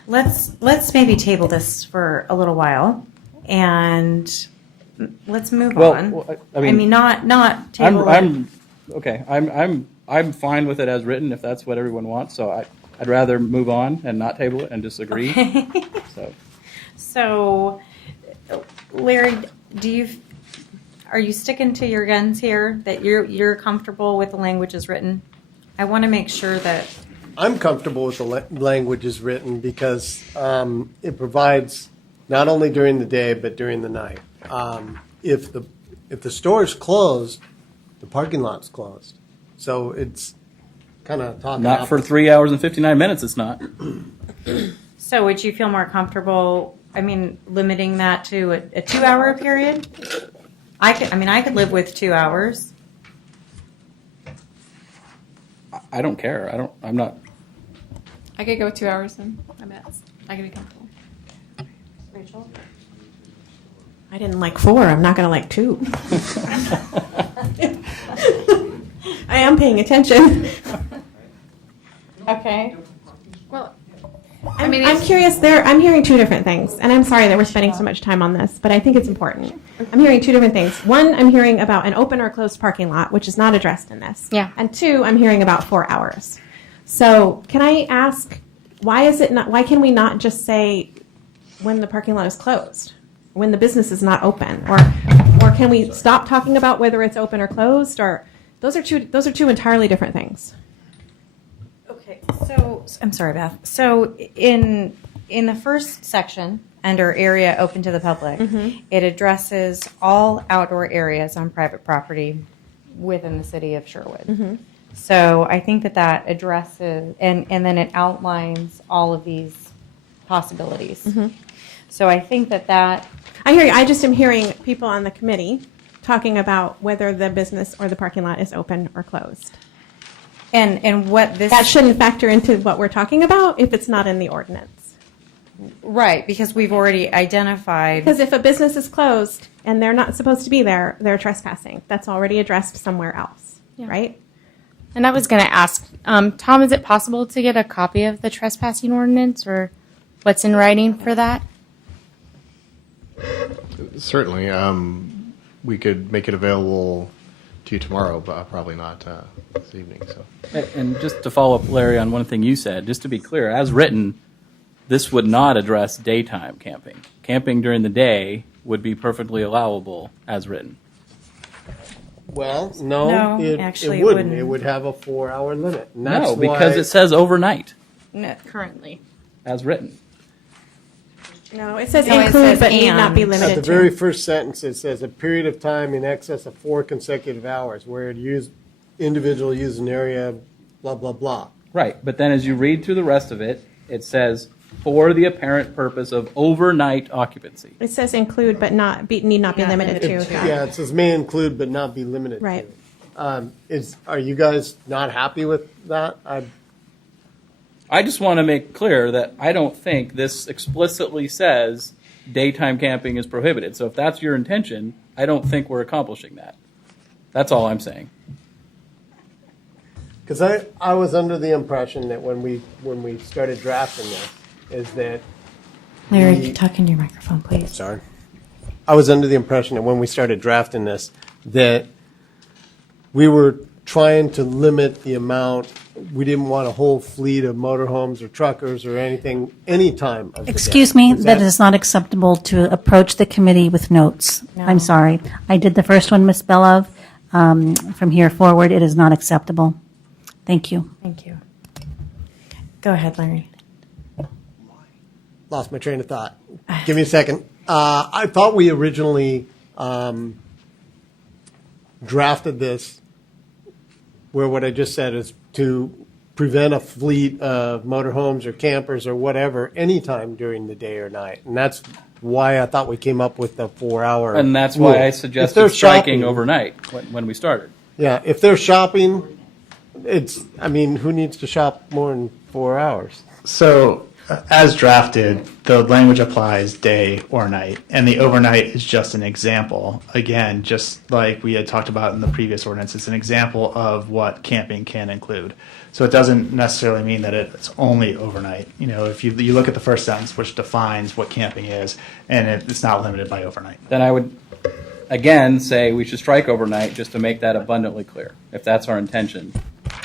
Let's maybe table this for a little while, and let's move on. Well, I mean, not table. I'm okay. I'm fine with it as written if that's what everyone wants. So I'd rather move on and not table it and just agree. Okay. So, Larry, are you sticking to your guns here that you're comfortable with the language as written? I want to make sure that. I'm comfortable with the language as written because it provides not only during the day but during the night. If the store's closed, the parking lot's closed. So it's kind of talking. Not for 3 hours and 59 minutes. It's not. So would you feel more comfortable? I mean, limiting that to a 2-hour period? I could live with 2 hours. I don't care. I'm not. I could go with 2 hours then. I could be comfortable. Rachel? I didn't like 4. I'm not going to like 2. I am paying attention. Okay. Well, I'm curious. I'm hearing 2 different things, and I'm sorry that we're spending so much time on this, but I think it's important. I'm hearing 2 different things. One, I'm hearing about an open or closed parking lot, which is not addressed in this. Yeah. And 2, I'm hearing about 4 hours. So, can I ask, why can we not just say when the parking lot is closed, when the business is not open, or can we stop talking about whether it's open or closed, or those are two entirely different things. Okay, so I'm sorry, Beth. So in the first section, under area open to the public, it addresses all outdoor areas on private property within the city of Sherwood. So I think that addresses, and then it outlines all of these possibilities. So I think that I hear you. I just am hearing people on the committee talking about whether the business or the parking lot is open or closed. and what this That shouldn't factor into what we're talking about if it's not in the ordinance. right, because we've already identified. Because if a business is closed and they're not supposed to be there, they're trespassing. That's already addressed somewhere else, right? And I was going to ask, Tom, is it possible to get a copy of the trespassing ordinance or what's in writing for that? Certainly. We could make it available to you tomorrow, but probably not this evening. So. And just to follow up, Larry, on one thing you said, just to be clear, as written, this would not address daytime camping. Camping during the day would be perfectly allowable as written. Well, No, it actually, it wouldn't. wouldn't. It would have a 4-hour limit. And that's No, because why it says overnight No, Currently. as written. No, it says No, it include says but need not be and. limited at the to. very first sentence, it says a period of time in excess of 4 consecutive hours where individual use an area, blah, blah, blah. Right, but then as you read through the rest of it, it says for the apparent purpose of overnight occupancy. It says include but need not be limited to. Yeah, it says may include but not be limited Right. to. Are you guys not happy with that? I just want to make clear that I don't think this explicitly says daytime camping is prohibited. So if that's your intention, I don't think we're accomplishing that. That's all I'm saying. Because I was under the impression that when we started drafting this, is that Larry, talk into your microphone, please. Sorry. I was under the impression that when we started drafting this, that we were trying to limit the amount. We didn't want a whole fleet of motorhomes or truckers or anything any time of the day. Excuse me, that is not acceptable to approach the committee with notes. I'm sorry. I did the first one, Ms. Belov. From here forward, it is not acceptable. Thank you. Thank you. Go ahead, Larry. Lost my train of thought. Give me a second. I thought we originally drafted this where what I just said is to prevent a fleet of motorhomes or campers or whatever anytime during the day or night. And that's why I thought we came up with the 4-hour. And that's why I rule. suggested If they're striking shopping- overnight when we started. Yeah, if they're shopping, who needs to shop more than 4 hours? So, as drafted, the language applies day or night, and the overnight is just an example. Again, just like we had talked about in the previous ordinance, it's an example of what camping can include. So it doesn't necessarily mean that it's only overnight. If you look at the first sentence, which defines what camping is, and it's not limited by overnight. Then I would, again, say we should strike overnight just to make that abundantly clear. If that's our intention,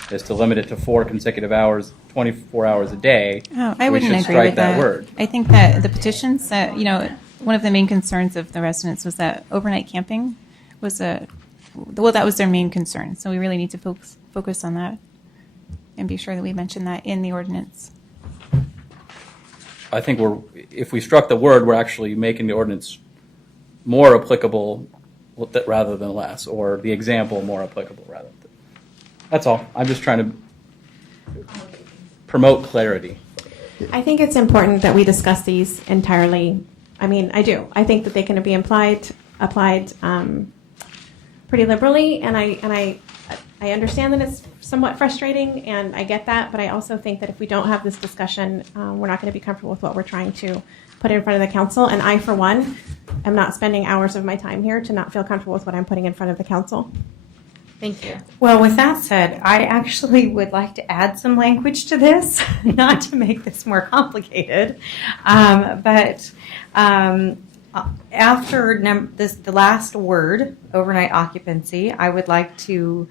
is to limit it to 4 consecutive hours, 24 hours a day, Oh, I we wouldn't should agree strike with that word. I think that the petitions that, one of the main concerns of the residents was that overnight camping was that was their main concern. So we really need to focus on that and be sure that we mention that in the ordinance. I think if we struck the word, we're actually making the ordinance more applicable rather than less, or the example more applicable rather than. That's all. I'm just trying to promote clarity. I think it's important that we discuss these entirely. I do. I think that they can be applied pretty liberally, and I understand that it's somewhat frustrating, and I get that. But I also think that if we don't have this discussion, we're not going to be comfortable with what we're trying to put in front of the council. And I, for one, am not spending hours of my time here to not feel comfortable with what I'm putting in front of the council. Thank you. Well, with that said, I actually would like to add some language to this, not to make this more complicated, but after the last word, overnight occupancy, I would like to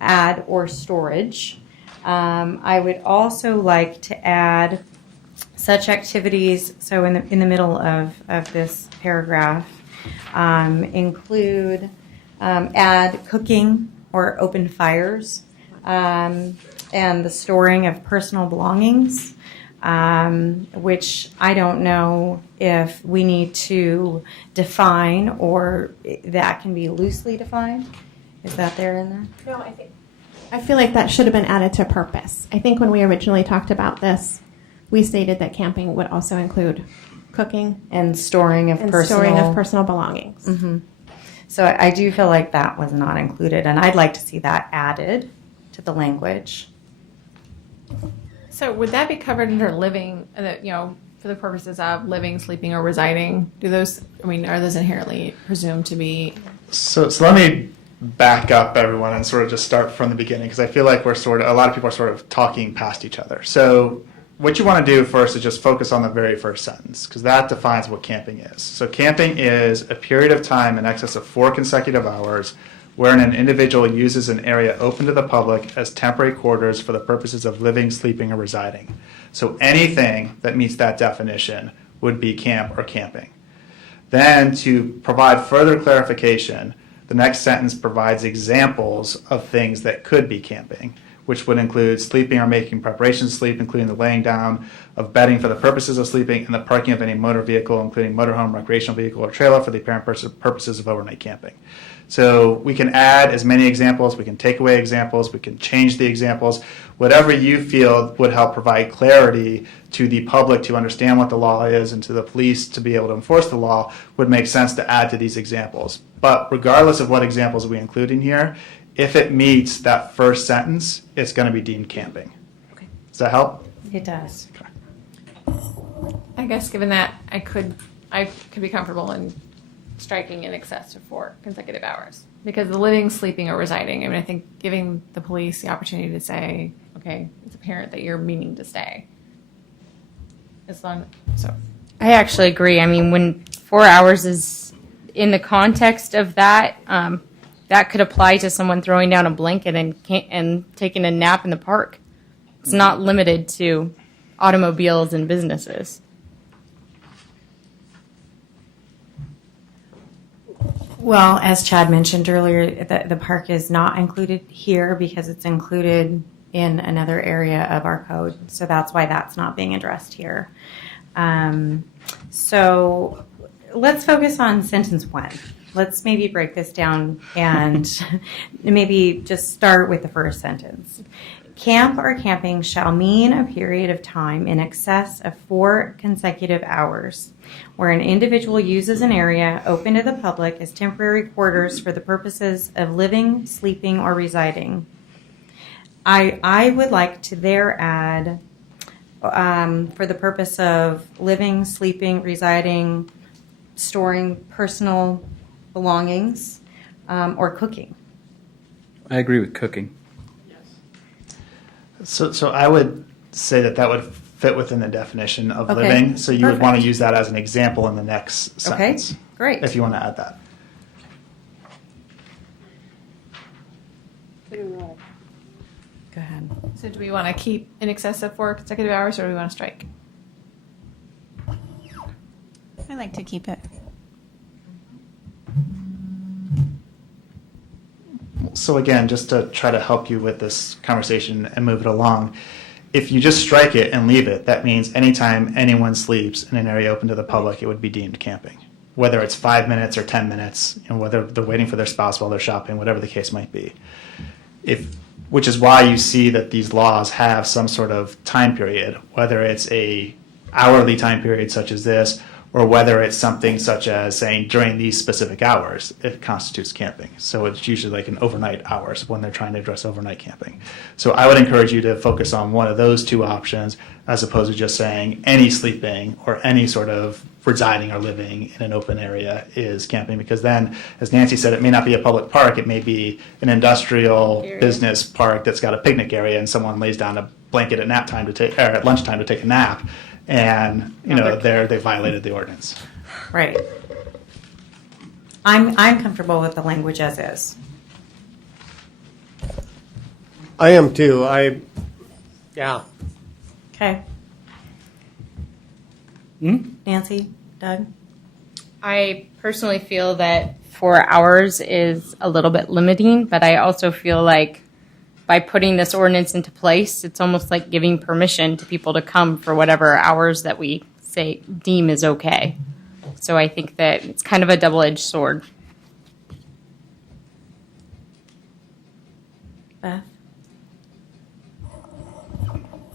add or storage. I would also like to add such activities, so in the middle of this paragraph, include add cooking or open fires, and the storing of personal belongings, which I don't know if we need to define or that can be loosely defined. Is that there in there? No, I feel like that should have been added to purpose. I think when we originally talked about this, we stated that camping would also include cooking and storing of personal belongings. Mm-hmm. So I do feel like that was not included, and I'd like to see that added to the language. So would that be covered under living, for the purposes of living, sleeping, or residing? Are those inherently presumed to be? So let me back up everyone and sort of just start from the beginning, because I feel like a lot of people are sort of talking past each other. So what you want to do first is just focus on the very first sentence, because that defines what camping is. So camping is a period of time in excess of 4 consecutive hours wherein an individual uses an area open to the public as temporary quarters for the purposes of living, sleeping, or residing. So anything that meets that definition would be camp or camping. Then, to provide further clarification, the next sentence provides examples of things that could be camping, which would include sleeping or making preparations to sleep, including the laying down of bedding for the purposes of sleeping, and the parking of any motor vehicle, including motorhome, recreational vehicle, or trailer for the apparent purposes of overnight camping. So we can add as many examples, we can take away examples, we can change the examples. Whatever you feel would help provide clarity to the public to understand what the law is and to the police to be able to enforce the law would make sense to add to these examples. But regardless of what examples we include in here, if it meets that first sentence, it's going to be deemed camping. Okay. Does that help? It does. I guess given that I could be comfortable in striking in excess of 4 consecutive hours, because the living, sleeping, or residing. I think giving the police the opportunity to say, okay, it's apparent that you're meaning to stay. I actually agree. When 4 hours is in the context of that, that could apply to someone throwing down a blanket and taking a nap in the park. It's not limited to automobiles and businesses. Well, as Chad mentioned earlier, the park is not included here because it's included in another area of our code. So that's why that's not being addressed here. So let's focus on sentence 1. Let's maybe break this down and maybe just start with the first sentence. Camp or camping shall mean a period of time in excess of 4 consecutive hours, where an individual uses an area open to the public as temporary quarters for the purposes of living, sleeping, or residing. I would like to there add, for the purpose of living, sleeping, residing, storing personal belongings, or cooking. I agree with cooking. So I would say that would fit within the definition of Okay, living. So you would want perfect. to use that as an example in the next sentence. Okay, great. If you want to add that. Go ahead. So do we want to keep in excess of 4 consecutive hours, or do we want to strike? I like to keep it. So again, just to try to help you with this conversation and move it along, if you just strike it and leave it, that means anytime anyone sleeps in an area open to the public, it would be deemed camping. Whether it's 5 minutes or 10 minutes, whether they're waiting for their spouse while they're shopping, whatever the case might be. Which is why you see that these laws have some sort of time period, whether it's a hourly time period such as this, or whether it's something such as saying during these specific hours, it constitutes camping. So it's usually like an overnight hours when they're trying to address overnight camping. So I would encourage you to focus on one of those two options as opposed to just saying any sleeping or any sort of residing or living in an open area is camping, because then, as Nancy said, it may not be a public park, it may be an industrial business park that's got a picnic area and someone lays down a blanket at nap time or at lunchtime to take a nap, and they violated the ordinance. Right. I'm comfortable with the language as is. I am too. Yeah. Okay. Nancy, Doug? I personally feel that 4 hours is a little bit limiting, but I also feel like by putting this ordinance into place, it's almost like giving permission to people to come for whatever hours that we say deem is okay. So I think that it's kind of a double-edged sword. Beth?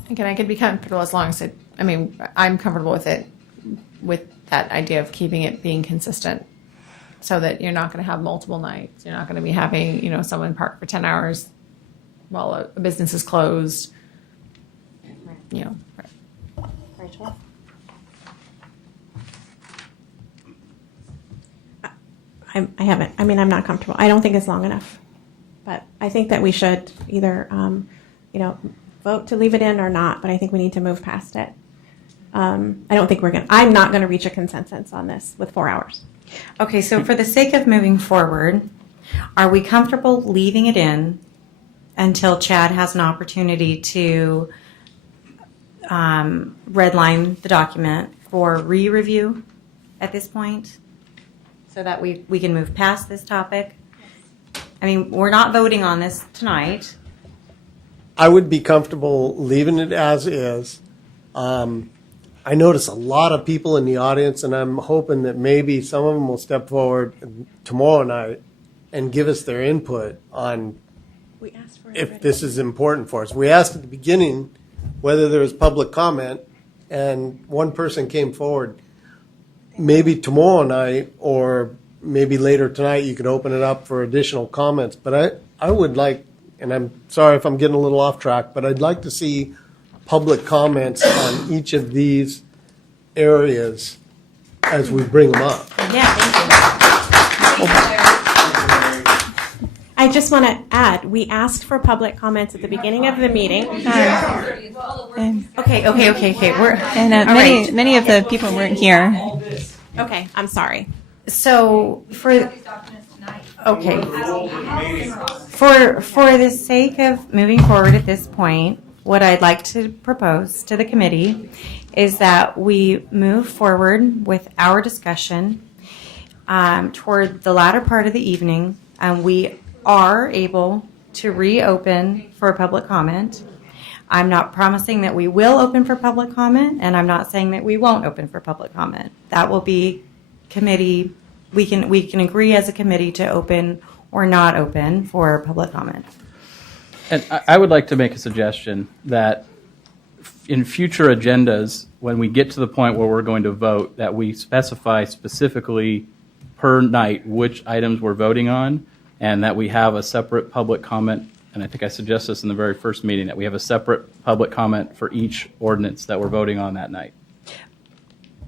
Again, I could be comfortable as long as I'm comfortable with it, with that idea of keeping it being consistent, so that you're not going to have multiple nights. You're not going to be having, someone park for 10 hours while a business is closed. Rachel? I'm not comfortable. I don't think it's long enough. But I think that we should either, vote to leave it in or not, but I think we need to move past it. I'm not going to reach a consensus on this with 4 hours. Okay, so for the sake of moving forward, are we comfortable leaving it in until Chad has an opportunity to redline the document for re-review at this point, so that we can move past this topic? I mean, we're not voting on this tonight. I would be comfortable leaving it as is. I notice a lot of people in the audience, and I'm hoping that maybe some of them will step forward tomorrow night and give us their input on We asked for if this is important for us. We asked at the beginning whether there was public comment, and one person came forward. Maybe tomorrow night or maybe later tonight you could open it up for additional comments. But I would like, and I'm sorry if I'm getting a little off track, but I'd like to see public comments on each of these areas as we bring them up. Yeah, thank I just want to add, we asked for public comments at the beginning of the meeting. And, Okay. We're and all right. many of the people weren't here. Okay, I'm sorry. So for the sake of moving forward at this point, what I'd like to propose to the committee is that we move forward with our discussion toward the latter part of the evening, and we are able to reopen for public comment. I'm not promising that we will open for public comment, and I'm not saying that we won't open for public comment. That will be committee. We can agree as a committee to open or not open for public comment. And I would like to make a suggestion that in future agendas, when we get to the point where we're going to vote, that we specify specifically per night which items we're voting on, and that we have a separate public comment. And I think I suggested this in the very first meeting, that we have a separate public comment for each ordinance that we're voting on that night.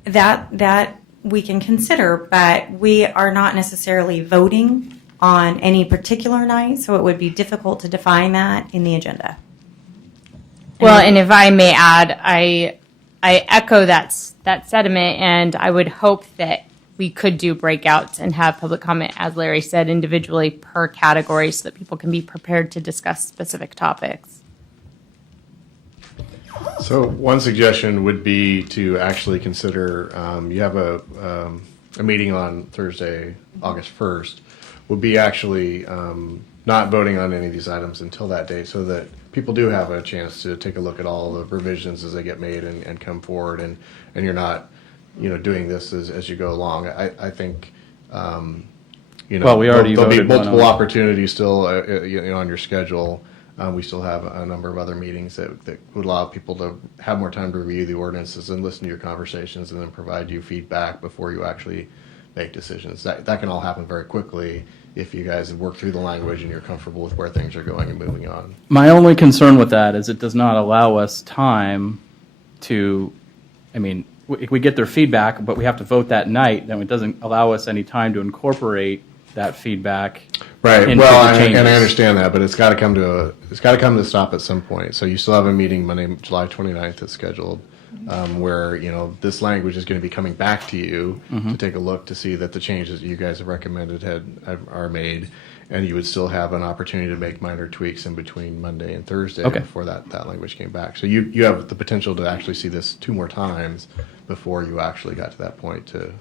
That we can consider, but we are not necessarily voting on any particular night, so it would be difficult to define that in the agenda. Well, and if I may add, I echo that sentiment, and I would hope that we could do breakouts and have public comment, as Larry said, individually per category so that people can be prepared to discuss specific topics. So one suggestion would be to actually consider, you have a meeting on Thursday, August 1st, would be actually not voting on any of these items until that date, so that people do have a chance to take a look at all the revisions as they get made and come forward, and you're not, doing this as you go along. I think, Well, we already there'll be voted one multiple on it. opportunities still, on your schedule. We still have a number of other meetings that would allow people to have more time to review the ordinances and listen to your conversations and then provide you feedback before you actually make decisions. That can all happen very quickly if you guys have worked through the language and you're comfortable with where things are going and moving on. My only concern with that is it does not allow us time to, if we get their feedback, but we have to vote that night, then it doesn't allow us any time to incorporate that feedback. Right. into Well, the changes. and I understand that, but it's got to come to a stop at some point. So you still have a meeting Monday, July 29th that's scheduled, where this language is going to be coming back to you to take a look to see that the changes that you guys have recommended are made, and you would still have an opportunity to make minor tweaks in between Monday and Thursday before that language came back. So you have the potential to actually see this 2 more times before you actually got to that point to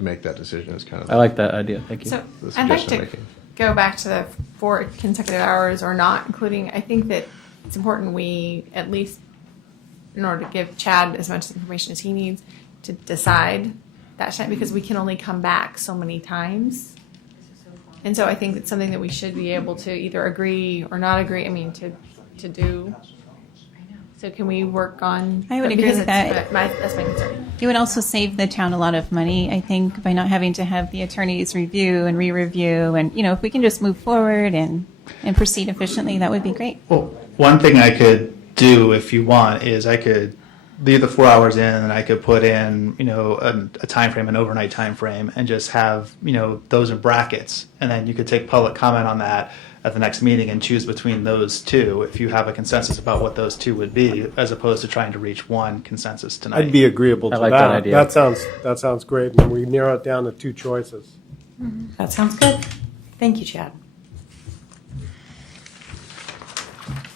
make that decision. Is kind of I like that idea. Thank you. So the I'd like suggestion to I'm making. go back to the 4 consecutive hours or not including. I think that it's important we at least, in order to give Chad as much information as he needs to decide that time, because we can only come back so many times. And so I think it's something that we should be able to either agree or not agree. To do. So can we work on? I would agree because with it's- that. That's my concern. It would also save the town a lot of money, I think, by not having to have the attorneys review and re-review. And, if we can just move forward and proceed efficiently, that would be great. Well, one thing I could do if you want is I could leave the 4 hours in and I could put in, a time frame, an overnight time frame, and just have, those in brackets. And then you could take public comment on that at the next meeting and choose between those two if you have a consensus about what those two would be, as opposed to trying to reach one consensus tonight. I'd be agreeable to I like that. that idea. That sounds great. And we narrow it down to 2 choices. That sounds good. Thank you, Chad.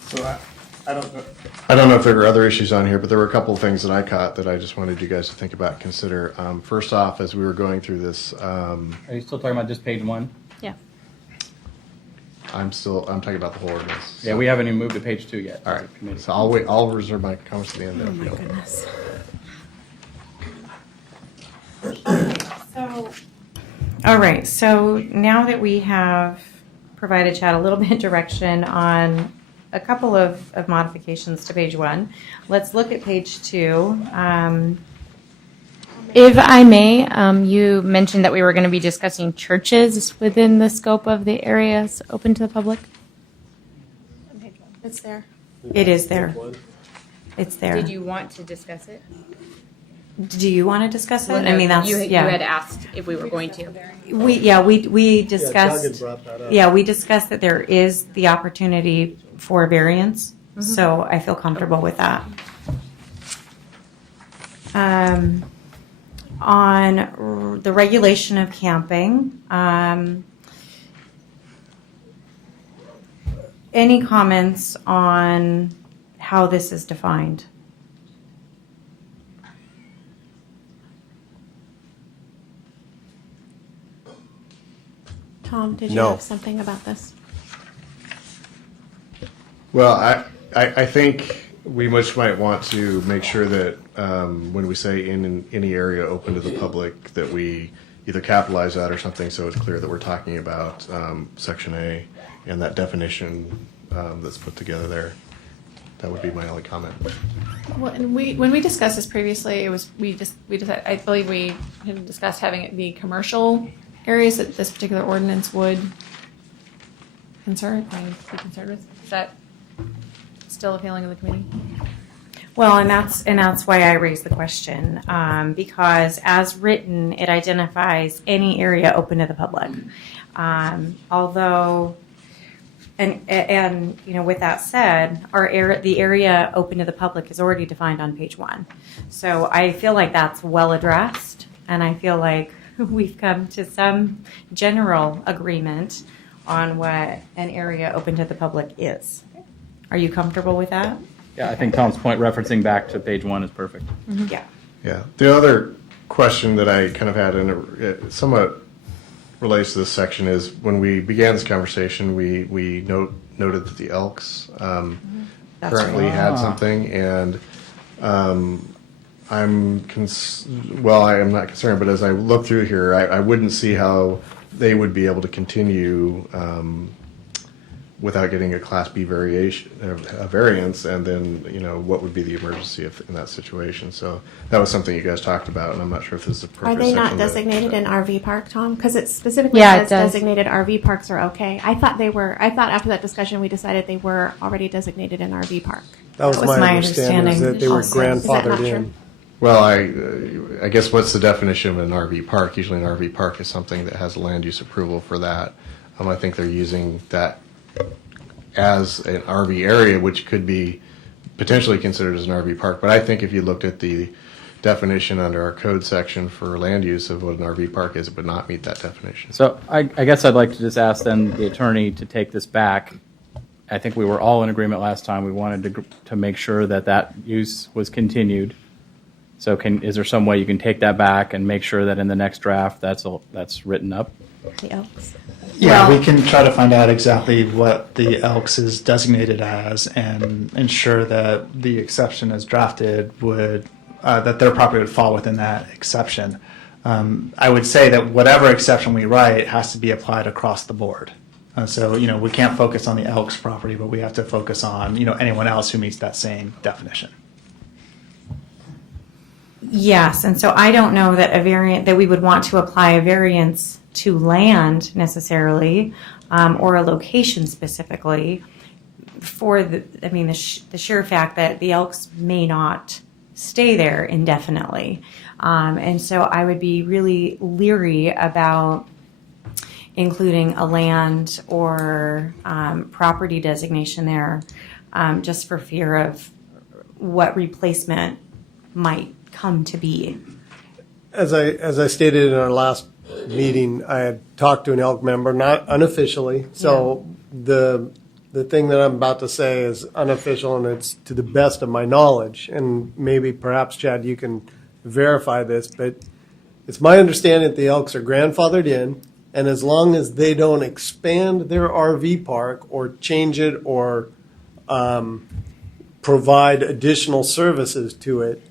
So I don't know if there were other issues on here, but there were a couple of things that I caught that I just wanted you guys to think about, consider. First off, as we were going through this, Are you still talking about just page 1? Yeah. I'm talking about the whole ordinance. Yeah, we haven't even moved to page 2 yet. All right. So I'll wait. I'll reserve my comments to the end. Oh my goodness. All right, so now that we have provided Chad a little bit direction on a couple of modifications to page 1, let's look at page 2. If I may, you mentioned that we were going to be discussing churches within the scope of the areas open to the public. It's there. It is there. It's there. Did you want to discuss it? Do you want to discuss it? I mean, that's, you yeah. had asked if we were going to. We Doug discussed. had brought that up. Yeah, we discussed that there is the opportunity for variance, so I feel comfortable with that. On the regulation of camping, any comments on how this is defined? Tom, did you No. have something about this? Well, I think we much might want to make sure that when we say in any area open to the public, that we either capitalize that or something so it's clear that we're talking about Section A and that definition that's put together there. That would be my only comment. Well, and when we discussed this previously, it was we decided, I believe we had discussed having it be commercial areas that this particular ordinance would be concerned with. Is that still a feeling of the committee? Well, and that's why I raised the question, because as written, it identifies any area open to the public. Although, and you know, with that said, the area open to the public is already defined on page 1. So I feel like that's well addressed, and I feel like we've come to some general agreement on what an area open to the public is. Are you comfortable with that? Yeah, I think Tom's point referencing back to page 1 is perfect. Yeah. Yeah. The other question that I kind of had, and it somewhat relates to this section, is when we began this conversation, we noted that the Elks currently had something, and I am not concerned, but as I look through here, I wouldn't see how they would be able to continue without getting a Class B variance, and then, you know, what would be the emergency in that situation? So that was something you guys talked about, and I'm not sure if this is the Are perfect they not section to- designated in RV park, Tom? Because it specifically Yeah, it says does. designated RV parks are okay. I thought after that discussion, we decided they were already designated in RV park. That was my understanding, is that they were also. Is that not grandfathered true? in. Well, I guess what's the definition of an RV park? Usually an RV park is something that has a land use approval for that. I think they're using that as an RV area, which could be potentially considered as an RV park. But I think if you looked at the definition under our code section for land use of what an RV park is, it would not meet that definition. So I guess I'd like to just ask then the attorney to take this back. I think we were all in agreement last time. We wanted to make sure that use was continued. So is there some way you can take that back and make sure that in the next draft that's written up? The Elks. Yeah, we can try to find out exactly what the Elks is designated as and ensure that the exception as drafted would, that their property would fall within that exception. I would say that whatever exception we write has to be applied across the board. So, you know, we can't focus on the Elks property, but we have to focus on, you know, anyone else who meets that same definition. Yes, and so I don't know that we would want to apply a variance to land necessarily, or a location specifically, for the sheer fact that the Elks may not stay there indefinitely, and so I would be really leery about including a land or property designation there, just for fear of what replacement might come to be. As I stated in our last meeting, I had talked to an Elk member, not unofficially. So the thing that I'm about to say is unofficial, and it's to the best of my knowledge. And maybe perhaps, Chad, you can verify this, but it's my understanding that the Elks are grandfathered in, and as long as they don't expand their RV park or change it or provide additional services to it,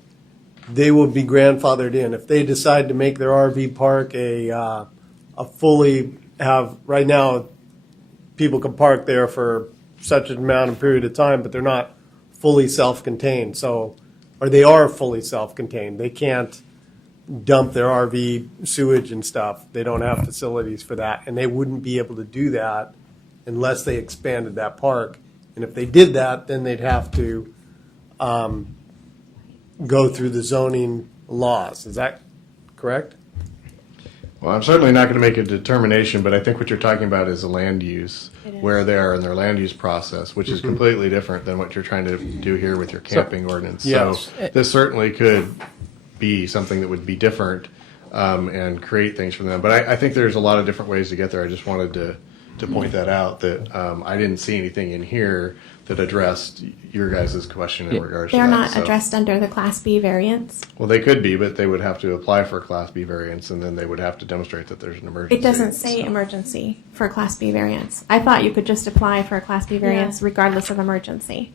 they will be grandfathered in. If they decide to make their RV park right now, people can park there for such an amount of period of time, but they're not fully self-contained. Or they are fully self-contained. They can't dump their RV sewage and stuff. They don't have facilities for that, and they wouldn't be able to do that unless they expanded that park. And if they did that, then they'd have to go through the zoning laws. Is that correct? Well, I'm certainly not going to make a determination, but I think what you're talking about is a land use, where they are in their land use process, which is completely different than what you're trying to do here with your camping ordinance. Yes. So this certainly could be something that would be different and create things for them. But I think there's a lot of different ways to get there. I just wanted to point that out, that I didn't see anything in here that addressed your guys' question in regards to that. They're not addressed under the Class B variance. Well, they could be, but they would have to apply for a Class B variance, and then they would have to demonstrate that there's an emergency. It doesn't say emergency for a Class B variance. I thought you could just apply for a Class B variance regardless of emergency.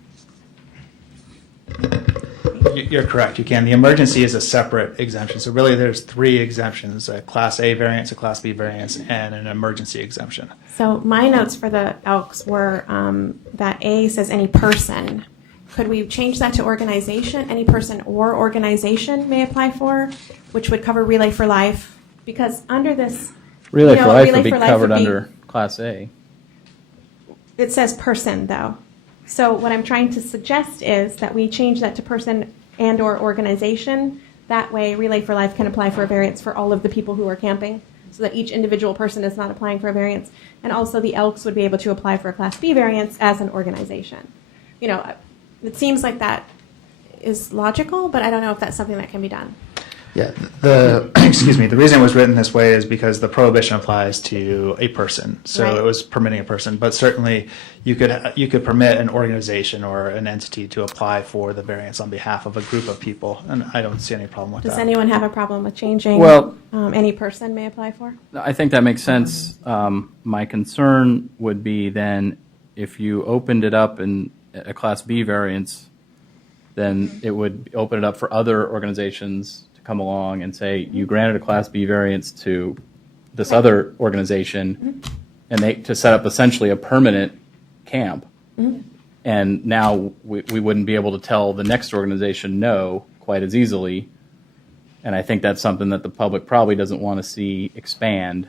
You're correct. You can. The emergency is a separate exemption. So really, there's 3 exemptions: a Class A variance, a Class B variance, and an emergency exemption. So my notes for the Elks were that A says any person. Could we change that to organization? Any person or organization may apply for, which would cover Relay for Life? Because under this, Relay you know, for Life Relay would be for Life covered would be- under Class A. It says person, though. So what I'm trying to suggest is that we change that to person and or organization. That way, Relay for Life can apply for a variance for all of the people who are camping, so that each individual person is not applying for a variance. And also, the Elks would be able to apply for a Class B variance as an organization. You know, it seems like that is logical, but I don't know if that's something that can be done. Yeah, excuse me, the reason it was written this way is because the prohibition applies to a person. So Right. it was permitting a person, but certainly you could permit an organization or an entity to apply for the variance on behalf of a group of people, and I don't see any problem with Does that. anyone have a problem with changing Well- any person may apply for? I think that makes sense. My concern would be then if you opened it up in a Class B variance, then it would open it up for other organizations to come along and say, you granted a Class B variance to this other organization, and they to set up essentially a permanent camp. And now we wouldn't be able to tell the next organization no quite as easily. And I think that's something that the public probably doesn't want to see expand.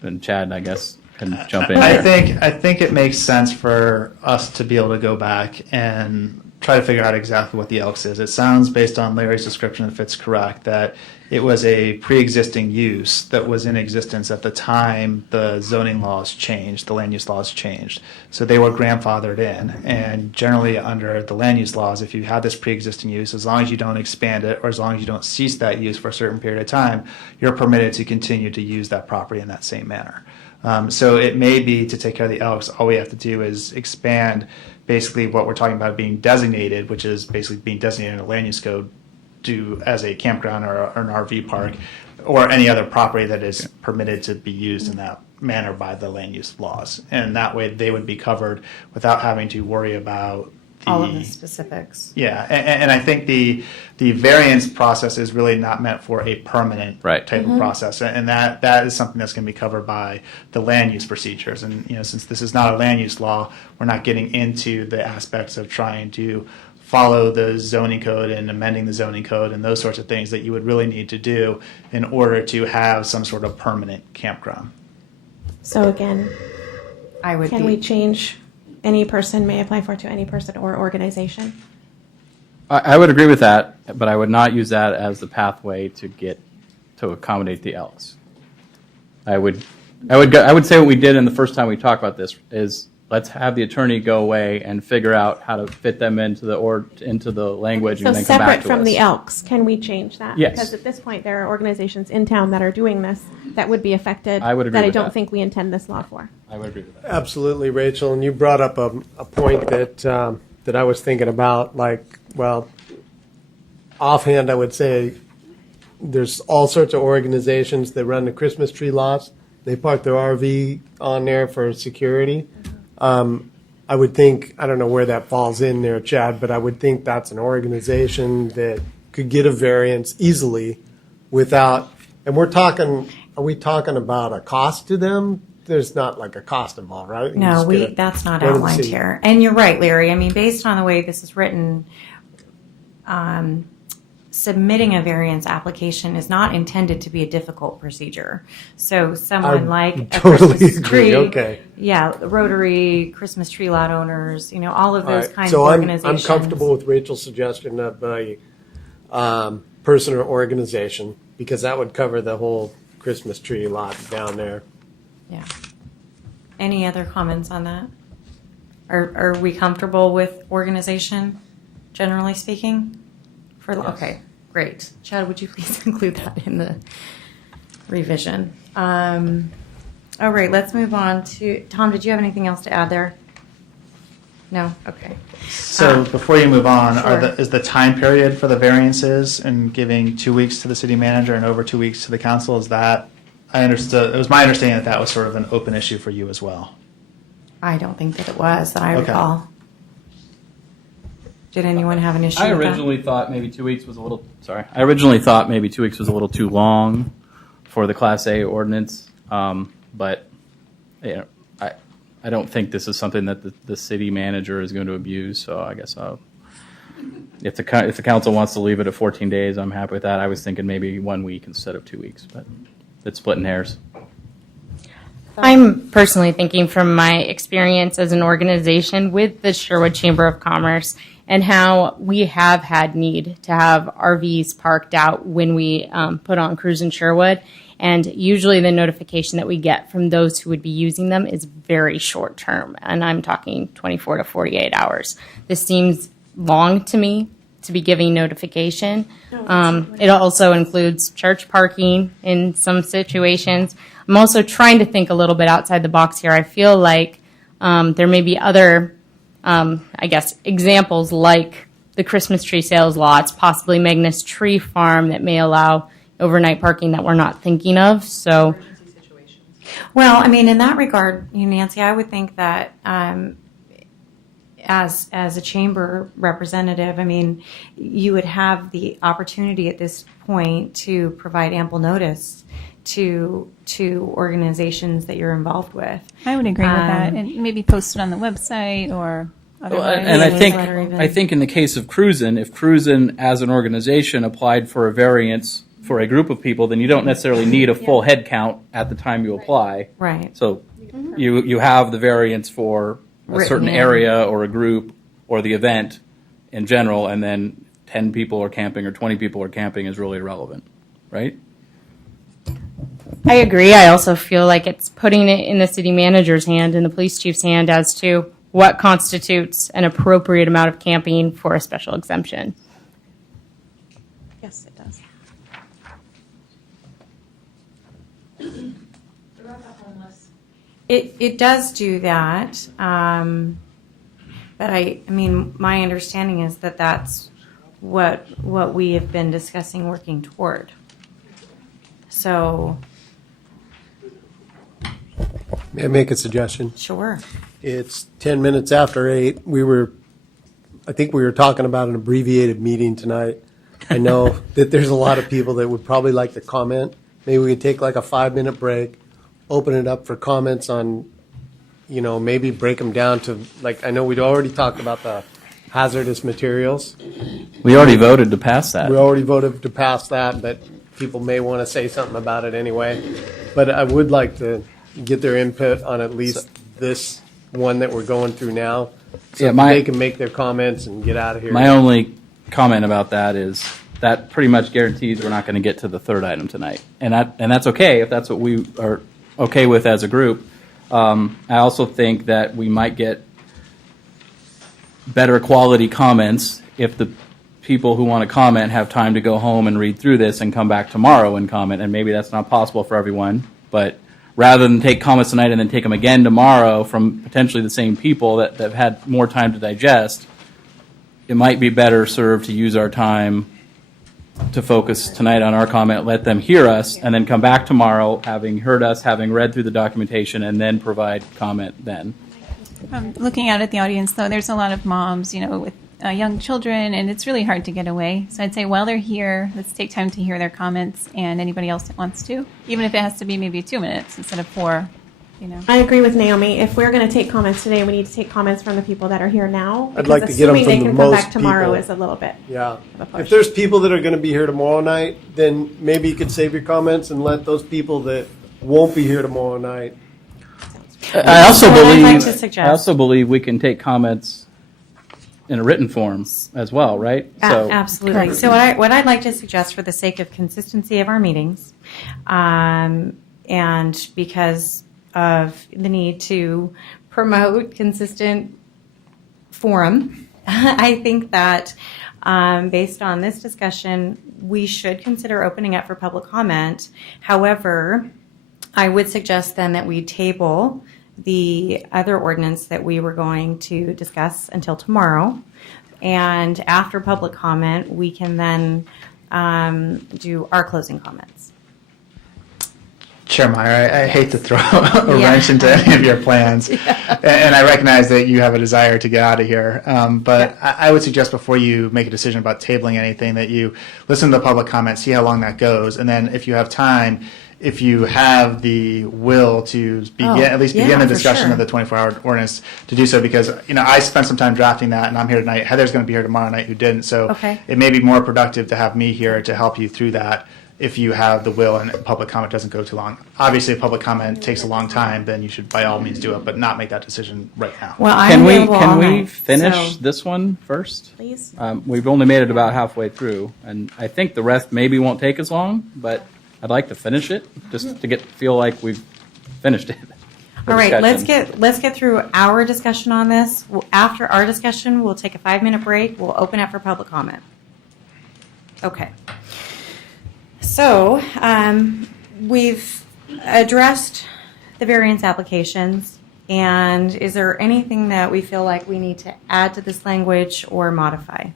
And Chad, I guess, can jump in I here. think it makes sense for us to be able to go back and try to figure out exactly what the Elks is. It sounds, based on Larry's description, if it's correct, that it was a pre-existing use that was in existence at the time the zoning laws changed, the land use laws changed. So they were grandfathered in. And generally under the land use laws, if you have this pre-existing use, as long as you don't expand it or as long as you don't cease that use for a certain period of time, you're permitted to continue to use that property in that same manner. So it may be, to take care of the Elks, all we have to do is expand basically what we're talking about being designated, which is basically being designated in a land use code as a campground or an RV park or any other property that is permitted to be used in that manner by the land use laws. And that way they would be covered without having to worry about All of the specifics. Yeah, and I think the variance process is really not meant for a permanent Right. type of process, and that is something that's going to be covered by the land use procedures. And since this is not a land use law, we're not getting into the aspects of trying to follow the zoning code and amending the zoning code and those sorts of things that you would really need to do in order to have some sort of permanent campground. So again, I would can be. we change any person may apply for to any person or organization? I would agree with that, but I would not use that as the pathway to accommodate the Elks. I would say what we did in the first time we talked about this is let's have the attorney go away and figure out how to fit them into the language So and then come back separate to from us. the Elks, can we change that? Yes. Because at this point, there are organizations in town that are doing this that would be affected. I would agree that I with don't that. think we intend this law for. I would agree with that. Absolutely, Rachel. And you brought up a point that I was thinking about. Offhand, I would say there's all sorts of organizations that run the Christmas tree lots. They park their RV on there for security. I would think, I don't know where that falls in there, Chad, but I would think that's an organization that could get a variance easily without, and are we talking about a cost to them? There's not like a cost involved, right? You No, just get a- that's not go to the outlined city. here. And you're right, Larry. I mean, based on the way this is written, submitting a variance application is not intended to be a difficult procedure. So someone like a totally Christmas agree. tree, Okay. yeah, Rotary, Christmas tree lot owners, all of All those right, kinds so of I'm organizations. comfortable with Rachel's suggestion of a person or organization, because that would cover the whole Christmas tree lot down there. Yeah. Any other comments on that? Are we comfortable with organization, generally speaking? Okay, great. Chad, would you please include that in the revision? All right, let's move on to, Tom, did you have anything else to add there? No? Okay. So before you move on, Sure. is the time period for the variances and giving 2 weeks to the city manager and over 2 weeks to the council, is that, it was my understanding that was sort of an open issue for you as well. I don't think that it was, that I Okay. recall. Did anyone have an issue I with that? originally thought maybe 2 weeks was a little. Sorry, I originally thought maybe 2 weeks was a little too long for the Class A ordinance, but you know, I don't think this is something that the city manager is going to abuse. So I guess if the council wants to leave it at 14 days, I'm happy with that. I was thinking maybe 1 week instead of 2 weeks, but it's splitting hairs. I'm personally thinking from my experience as an organization with the Sherwood Chamber of Commerce and how we have had need to have RVs parked out when we put on cruise in Sherwood. And usually the notification that we get from those who would be using them is very short term. And I'm talking 24 to 48 hours. This seems long to me to be giving notification. It also includes church parking in some situations. I'm also trying to think a little bit outside the box here. I feel like there may be other, I guess, examples like the Christmas tree sales lots, possibly Magnus Tree Farm that may allow overnight parking that we're not thinking of. So, Well, I mean, in that regard, Nancy, I would think that as a chamber representative, I mean, you would have the opportunity at this point to provide ample notice to organizations that you're involved with. I would agree with that, and maybe post it on the website or otherwise. And newsletter even. I think in the case of Cruisin', if Cruisin' as an organization applied for a variance for a group of people, then you don't necessarily need a full head count at the time you apply. Right. So you have the variance for a Written certain in. area or a group or the event in general, and then 10 people are camping or 20 people are camping is really irrelevant, right? I agree. I also feel like it's putting it in the city manager's hand and the police chief's hand as to what constitutes an appropriate amount of camping for a special exemption. Yes, it does. It does do that, but I mean, my understanding is that that's what we have been discussing working toward. So, May I make a suggestion? sure. It's 10 minutes after 8. I think we were talking about an abbreviated meeting tonight. I know that there's a lot of people that would probably like to comment. Maybe we could take like a 5-minute break, open it up for comments on, maybe break them down to, like, I know we'd already talked about the hazardous materials. We already voted to pass that. We already voted to pass that, but people may want to say something about it anyway. But I would like to get their input on at least this one that we're going through now, so Yeah, they can make their comments and get out of here. My only comment about that is that pretty much guarantees we're not going to get to the third item tonight. And that's okay if that's what we are okay with as a group. I also think that we might get better quality comments if the people who want to comment have time to go home and read through this and come back tomorrow and comment. And maybe that's not possible for everyone, but rather than take comments tonight and then take them again tomorrow from potentially the same people that have had more time to digest, it might be better served to use our time to focus tonight on our comment, let them hear us, and then come back tomorrow, having heard us, having read through the documentation, and then provide comment then. Looking out at the audience, though, there's a lot of moms, with young children, and it's really hard to get away. So I'd say while they're here, let's take time to hear their comments and anybody else that wants to, even if it has to be maybe 2 minutes instead of 4. I agree with Naomi. If we're going to take comments today, we need to take comments from the people that are here now. I'd like to get them assuming from they the can come most back tomorrow people. is a little bit. Yeah. of a push. If there's people that are going to be here tomorrow night, then maybe you could save your comments and let those people that won't be here tomorrow night. I also So what I'd believe like to suggest- I also believe we can take comments in a written form as well, right? Absolutely. So what I'd like to suggest for the sake of consistency of our meetings, and because of the need to promote consistent forum, I think that based on this discussion, we should consider opening up for public comment. However, I would suggest then that we table the other ordinance that we were going to discuss until tomorrow. And after public comment, we can then do our closing comments. Chair Meyer, I hate to throw a Yeah. wrench into any of your plans, and I recognize that you have a desire to get out of here. But I would suggest before you make a decision about tabling anything that you listen to the public comment, see how long that goes, and then if you have time, if you have the will to begin, at least begin the for discussion sure. of the 24-hour ordinance, to do so, because I spent some time drafting that, and I'm here tonight. Heather's going to be here tomorrow night, who didn't. So Okay. it may be more productive to have me here to help you through that. If you have the will and public comment doesn't go too long. Obviously, if public comment takes a long time, then you should by all means do it, but not make that decision right now. Well, I'm Can we available all night, finish so- this one first? Please. We've only made it about halfway through, and I think the rest maybe won't take as long, but I'd like to finish it just to feel like we've finished it. All right, Discussion. let's get through our discussion on this. After our discussion, we'll take a 5-minute break. We'll open up for public comment. Okay. So we've addressed the variance applications, and is there anything that we feel like we need to add to this language or modify?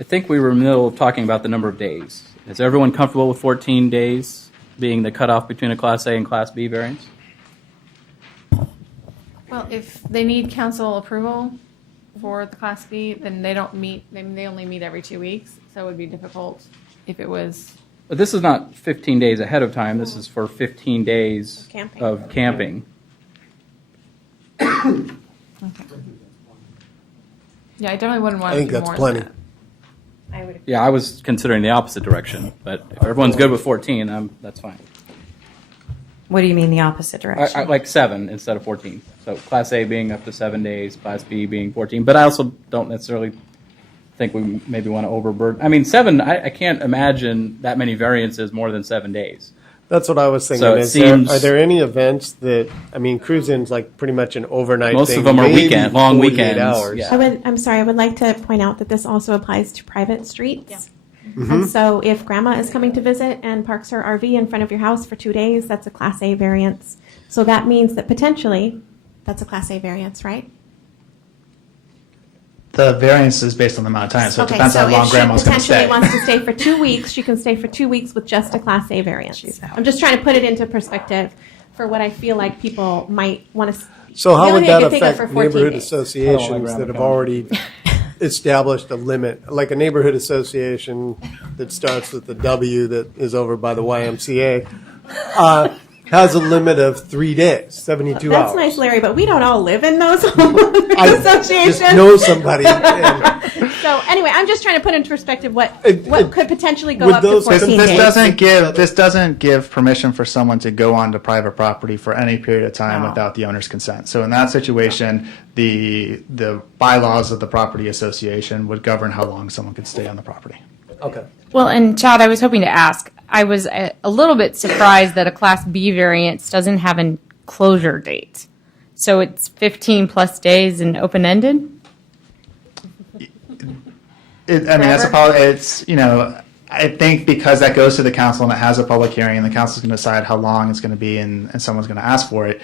I think we were in the middle of talking about the number of days. Is everyone comfortable with 14 days being the cutoff between a Class A and Class B variance? Well, if they need council approval for the Class B, then they don't meet, they only meet every 2 weeks, so it would be difficult if it was, But this is not 15 days ahead of time. This is for 15 days Camping. of camping. yeah, I definitely wouldn't want I to think do that's more plenty. than that. I would. Yeah, I was considering the opposite direction, but if everyone's good with 14, that's fine. What do you mean the opposite direction? I like 7 instead of 14. So Class A being up to 7 days, Class B being 14. But I also don't necessarily think we maybe want to overburden. I mean, 7, I can't imagine that many variances more than 7 days. That's what I was thinking. So it Are there any events that, cruise-in's like pretty much an overnight Most thing? of them are maybe weekend, long 48 weekends. hours. Yeah. I'm sorry, I would like to point out that this also applies to private streets. And so if grandma is coming to visit and parks her RV in front of your house for 2 days, that's a Class A variance. So that means that potentially, that's a Class A variance, right? The variance is based on the amount of time, so it depends how long grandma's going to If she potentially stay. wants to stay for 2 weeks, she can stay for 2 weeks with just a Class A variance. I'm just trying to put it into perspective for what I feel like people might want to. So how would that think of affect for 14 neighborhood days. associations that have already established a limit? Like a neighborhood association that starts with the W that is over by the YMCA has a limit of 3 days, 72 hours. That's nice, Larry, but we don't all live in those I associations. just know somebody. and So anyway, I'm just trying to put into perspective what It- could potentially go Would up to those- 14 This days. doesn't give permission for someone to go onto private property for any period of time No. without the owner's consent. So in that situation, the bylaws of the property association would govern how long someone could stay on the property. Okay. Well, and Chad, I was hoping to ask, I was a little bit surprised that a Class B variance doesn't have a closure date. So it's 15 plus days and open-ended? I think because that goes to the council and it has a public hearing and the council's going to decide how long it's going to be and someone's going to ask for it,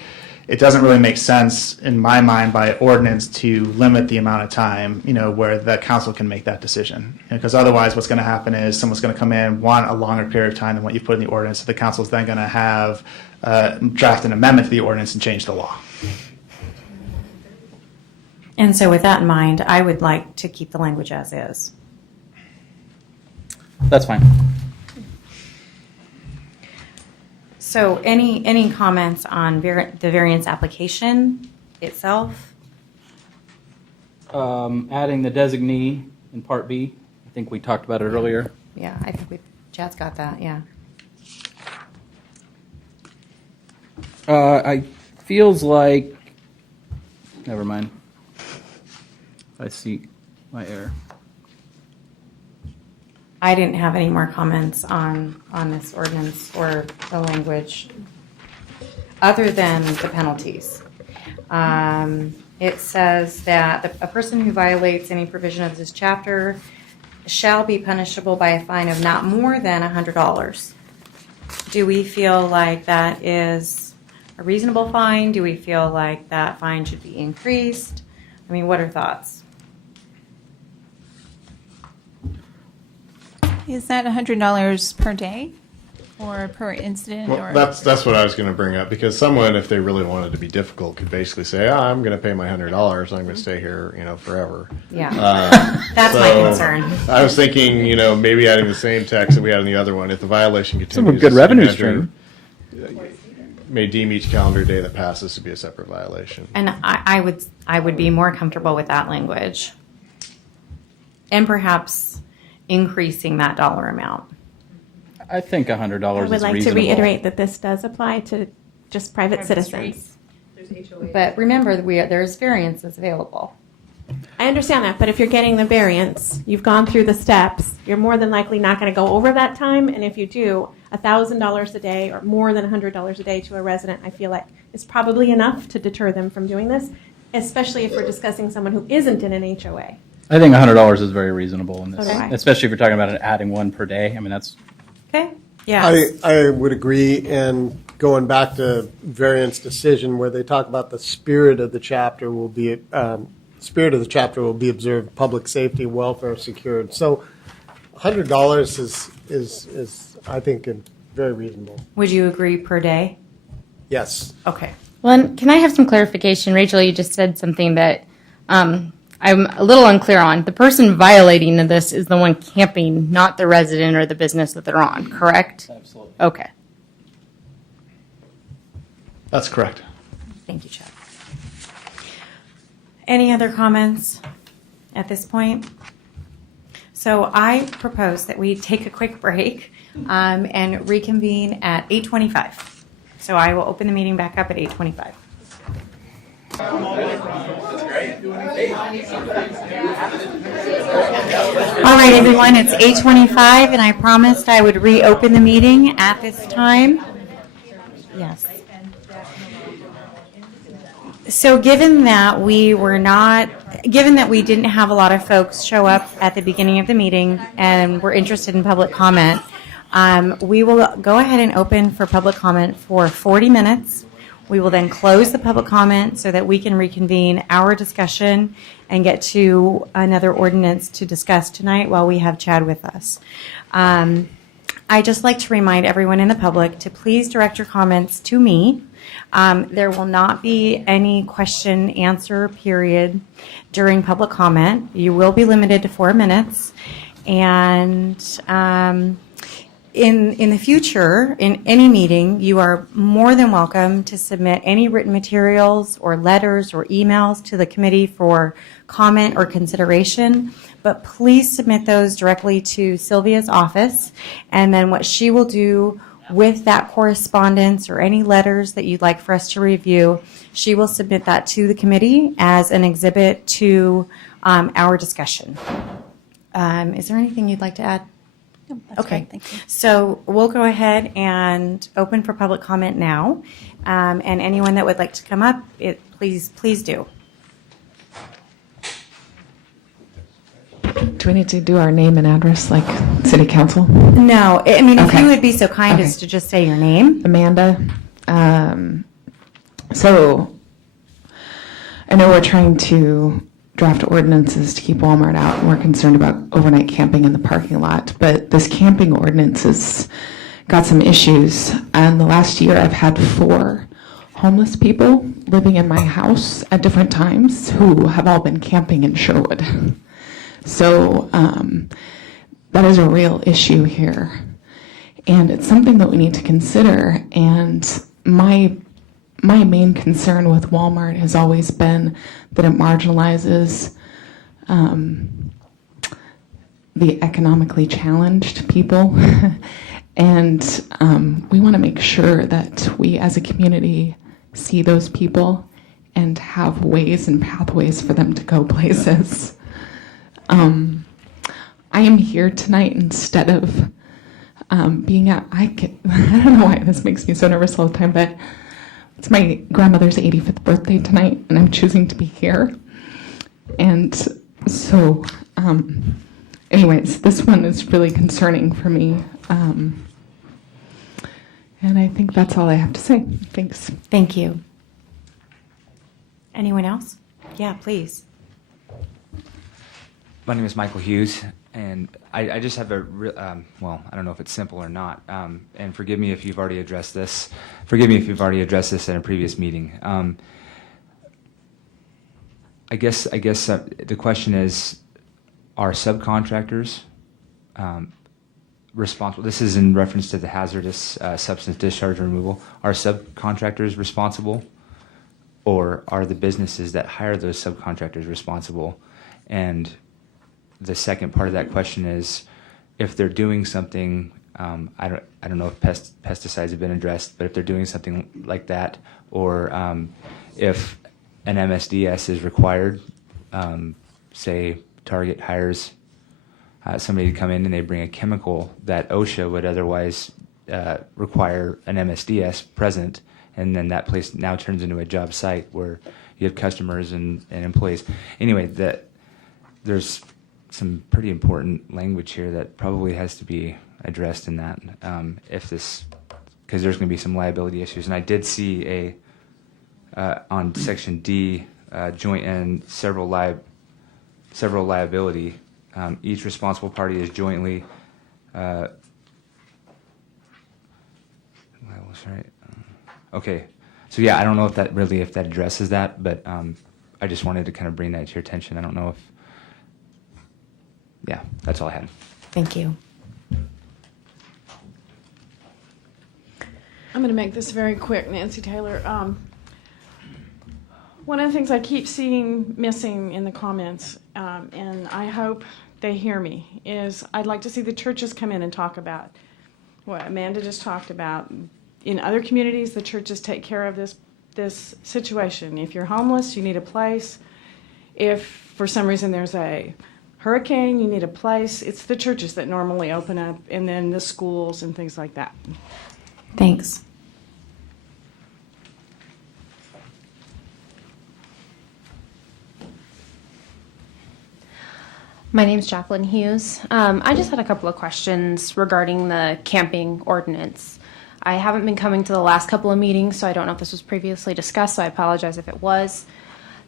it doesn't really make sense in my mind by ordinance to limit the amount of time, where the council can make that decision. Because otherwise what's going to happen is someone's going to come in, want a longer period of time than what you put in the ordinance. So the council's then going to have draft an amendment to the ordinance and change the law. And so with that in mind, I would like to keep the language as is. That's fine. So any comments on the variance application itself? Adding the designee in Part B. I think we talked about it earlier. Yeah, I think Chad's got that, yeah. I feels like, never mind. I see my error. I didn't have any more comments on this ordinance or the language, other than the penalties. It says that a person who violates any provision of this chapter shall be punishable by a fine of not more than $100. Do we feel like that is a reasonable fine? Do we feel like that fine should be increased? I mean, what are thoughts? Is that $100 per day? or per incident? Well, or that's what I was going to bring up, because someone, if they really wanted to be difficult, could basically say, I'm going to pay my $100. I'm going to stay here, forever. Yeah. That's my So, concern. I was thinking, maybe adding the same text that we had in the other one. If the violation continues, Some good the city revenue manager stream. may deem each calendar day that passes to be a separate violation. And I would be more comfortable with that language. And perhaps increasing that dollar amount. I think $100 I is would like to reasonable. reiterate that this does apply to just private citizens. But remember, there's variances available. I understand that, but if you're getting the variance, you've gone through the steps, you're more than likely not going to go over that time, and if you do, $1,000 a day or more than $100 a day to a resident, I feel like is probably enough to deter them from doing this, especially if we're discussing someone who isn't in an HOA. I think $100 is very reasonable in this, So do I. especially if you're talking about adding one per day. I mean, that's Okay? Yeah. I would agree, and going back to variance decision where they talk about the spirit of the chapter will be observed, public safety, welfare secured. So $100 is I think very reasonable. Would you agree per day? Yes. Okay. Well, and can I have some clarification? Rachel, you just said something that I'm a little unclear on. The person violating this is the one camping, not the resident or the business that they're on, correct? absolutely. Okay. That's correct. Thank you, Chuck. Any other comments at this point? So I propose that we take a quick break and reconvene at 8:25. So I will open the meeting back up at 8:25. All right, everyone, it's 8:25, and I promised I would reopen the meeting at this time. Yes. So given that we didn't have a lot of folks show up at the beginning of the meeting and were interested in public comment, we will go ahead and open for public comment for 40 minutes. We will then close the public comment so that we can reconvene our discussion and get to another ordinance to discuss tonight while we have Chad with us. I'd just like to remind everyone in the public to please direct your comments to me. There will not be any question-answer period during public comment. You will be limited to 4 minutes. And in the future, in any meeting, you are more than welcome to submit any written materials or letters or emails to the committee for comment or consideration. But please submit those directly to Sylvia's office, and then what she will do with that correspondence or any letters that you'd like for us to review, she will submit that to the committee as an exhibit to our discussion. Is there anything you'd like to add? No, that's Okay. great. Thank you. So we'll go ahead and open for public comment now. And anyone that would like to come up, please do. Do we need to do our name and address like city council? No, I mean, if Okay. you would be so kind as Okay. to just say your name. Amanda. So I know we're trying to draft ordinances to keep Walmart out, and we're concerned about overnight camping in the parking lot. But this camping ordinance has got some issues. And the last year I've had 4 homeless people living in my house at different times who have all been camping in Sherwood. So that is a real issue here. And it's something that we need to consider. And my main concern with Walmart has always been that it marginalizes the economically challenged people. And we want to make sure that we as a community see those people and have ways and pathways for them to go places. I am here tonight instead of being at, I don't know why this makes me so nervous all the time, but it's my grandmother's 85th birthday tonight, and I'm choosing to be here. And so, anyways, this one is really concerning for me. And I think that's all I have to say. Thanks. Thank you. Anyone else? Yeah, please. My name is Michael Hughes, And I just have a well, I don't know if it's simple or not. And forgive me if you've already addressed this. Forgive me if you've already addressed this in a previous meeting. I guess the question is, are subcontractors responsible? This is in reference to the hazardous substance discharge removal. Are subcontractors responsible, or are the businesses that hire those subcontractors responsible? And the second part of that question is, if they're doing something, I don't know if pesticides have been addressed, but if they're doing something like that, or if an MSDS is required, say Target hires somebody to come in and they bring a chemical that OSHA would otherwise require an MSDS present, and then that place now turns into a job site where you have customers and employees. Anyway, there's some pretty important language here that probably has to be addressed in that, because there's going to be some liability issues. And I did see on Section D, joint and several liability. Each responsible party is jointly liable. Right? Okay. So yeah, I don't know if that addresses that, but I just wanted to kind of bring that to your attention. I don't know if. Yeah, that's all I had. Thank you. I'm going to make this very quick, Nancy Taylor. One of the things I keep seeing missing in the comments, and I hope they hear me, is I'd like to see the churches come in and talk about what Amanda just talked about. In other communities, the churches take care of this situation. If you're homeless, you need a place. If for some reason there's a hurricane, you need a place. It's the churches that normally open up, and then the schools and things like that. Thanks. My name's Jacqueline Hughes. I just had a couple of questions regarding the camping ordinance. I haven't been coming to the last couple of meetings, so I don't know if this was previously discussed, so I apologize if it was.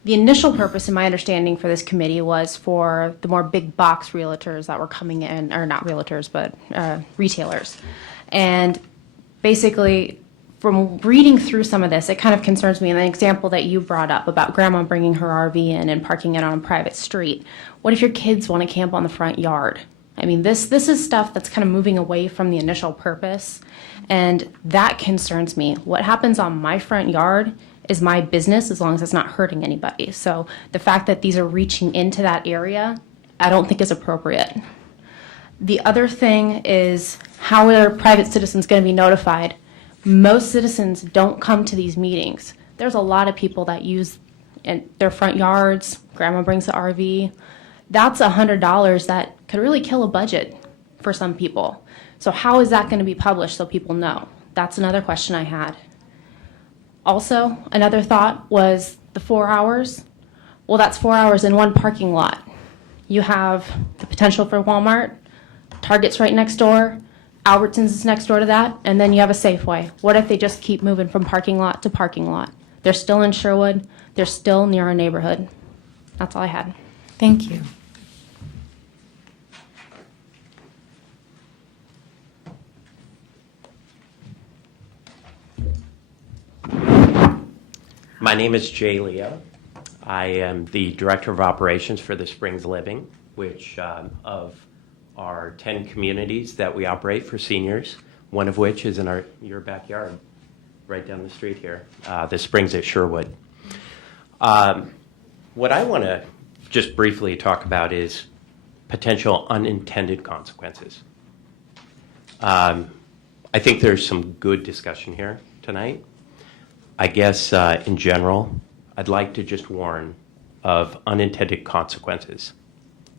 The initial purpose, in my understanding, for this committee was for the more big box realtors that were coming in, or not realtors, but retailers. And basically, from reading through some of this, it kind of concerns me. And the example that you brought up about grandma bringing her RV in and parking it on a private street. What if your kids want to camp on the front yard? I mean, this is stuff that's kind of moving away from the initial purpose, and that concerns me. What happens on my front yard is my business as long as it's not hurting anybody. So the fact that these are reaching into that area, I don't think is appropriate. The other thing is, how are private citizens going to be notified? Most citizens don't come to these meetings. There's a lot of people that use in their front yards. Grandma brings the RV. That's $100 that could really kill a budget for some people. So how is that going to be published so people know? That's another question I had. Also, another thought was the 4 hours. Well, that's 4 hours in one parking lot. You have the potential for Walmart, Target's right next door, Albertsons is next door to that, and then you have a Safeway. What if they just keep moving from parking lot to parking lot? They're still in Sherwood. They're still near our neighborhood. That's all I had. Thank you. My name is Jay Leo. I am the Director of Operations for the Springs Living, which of our 10 communities that we operate for seniors, one of which is in your backyard, right down the street here, the Springs at Sherwood. What I want to just briefly talk about is potential unintended consequences. I think there's some good discussion here tonight. I guess in general, I'd like to just warn of unintended consequences.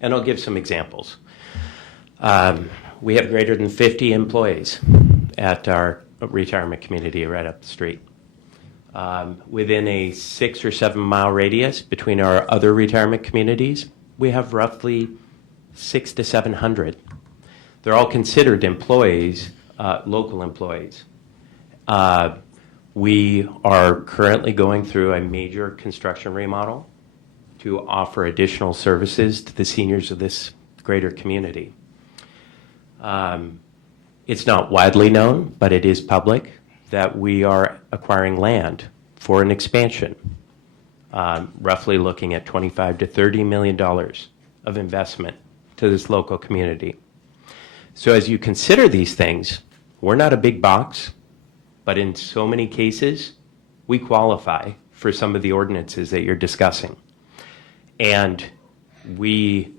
And I'll give some examples. We have greater than 50 employees at our retirement community right up the street. Within a 6 or 7 mile radius between our other retirement communities, we have roughly 600 to 700. They're all considered employees, local employees. We are currently going through a major construction remodel to offer additional services to the seniors of this greater community. It's not widely known, but it is public, that we are acquiring land for an expansion, roughly looking at $25 to $30 million of investment to this local community. So as you consider these things, we're not a big box, but in so many cases, we qualify for some of the ordinances that you're discussing. And we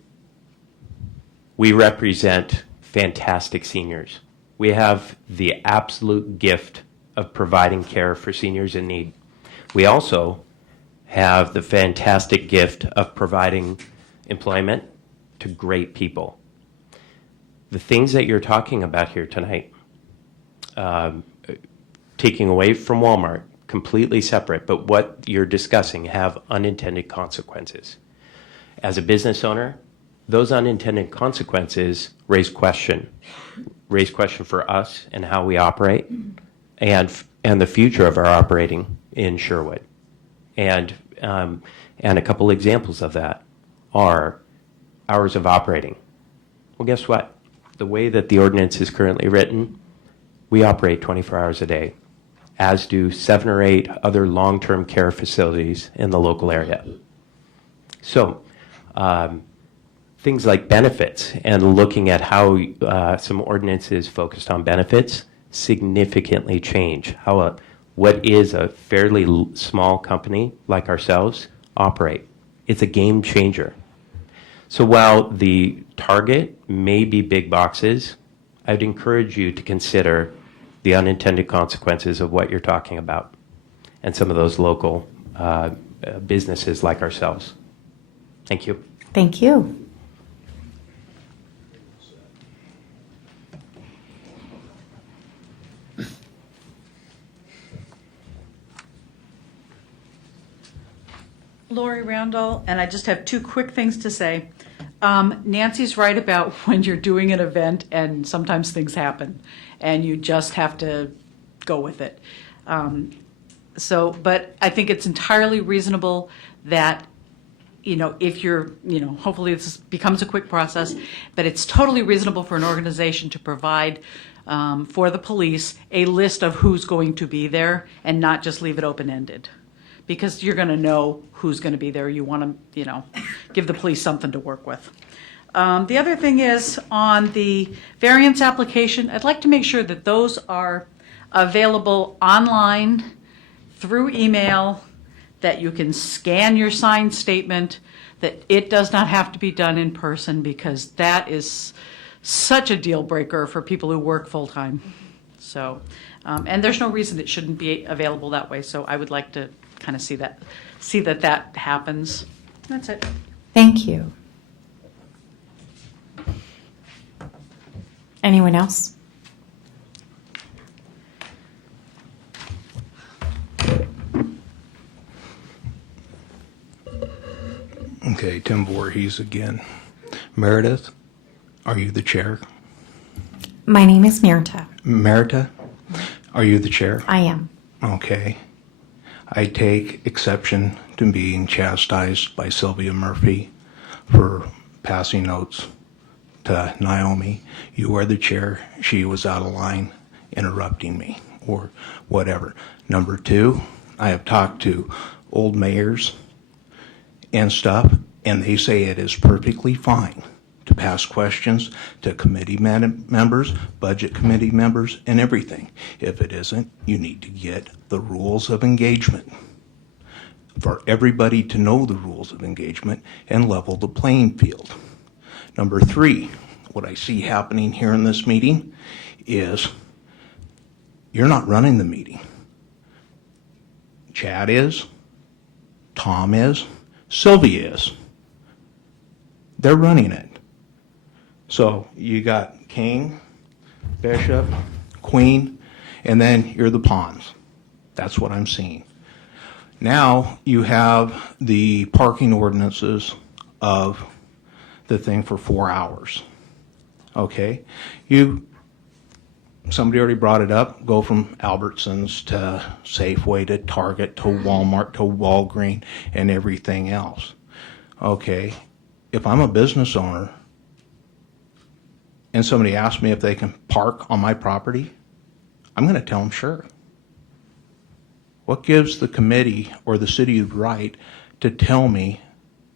represent fantastic seniors. We have the absolute gift of providing care for seniors in need. We also have the fantastic gift of providing employment to great people. The things that you're talking about here tonight, taking away from Walmart, completely separate, but what you're discussing have unintended consequences. As a business owner, those unintended consequences raise question for us and how we operate, and the future of our operating in Sherwood. And a couple examples of that are hours of operating. Well, guess what? The way that the ordinance is currently written, we operate 24 hours a day, as do 7 or 8 other long-term care facilities in the local area. So things like benefits and looking at how some ordinances focused on benefits significantly change how what is a fairly small company like ourselves operate. It's a game changer. So while the target may be big boxes, I'd encourage you to consider the unintended consequences of what you're talking about and some of those local businesses like ourselves. Thank you. Thank you. Lori Randall, and I just have 2 quick things to say. Nancy's right about when you're doing an event and sometimes things happen and you just have to go with it. But I think it's entirely reasonable that, if you're, hopefully this becomes a quick process, but it's totally reasonable for an organization to provide for the police a list of who's going to be there and not just leave it open-ended. Because you're going to know who's going to be there. You want to, give the police something to work with. The other thing is on the variance application, I'd like to make sure that those are available online, through email, that you can scan your signed statement, that it does not have to be done in person because that is such a deal breaker for people who work full-time. So, and there's no reason it shouldn't be available that way. So I would like to kind of see that happens. That's it. Thank you. Anyone else? Okay, Tim Voorhees again. Meredith, are you the chair? My name is Mirta. Merita, are you the chair? I am. Okay. I take exception to being chastised by Sylvia Murphy for passing notes to Naomi. You are the chair. She was out of line interrupting me or whatever. Number 2, I have talked to old mayors and stuff, and they say it is perfectly fine to pass questions to committee members, budget committee members, and everything. If it isn't, you need to get the rules of engagement for everybody to know the rules of engagement and level the playing field. Number 3, what I see happening here in this meeting is you're not running the meeting. Chad is, Tom is, Sylvia is. They're running it. So you got king, bishop, queen, and then you're the pawns. That's what I'm seeing. Now you have the parking ordinances of the thing for 4 hours. Okay? Somebody already brought it up. Go from Albertsons to Safeway to Target to Walmart to Walgreens and everything else. Okay? If I'm a business owner and somebody asks me if they can park on my property, I'm going to tell them sure. What gives the committee or the city the right to tell me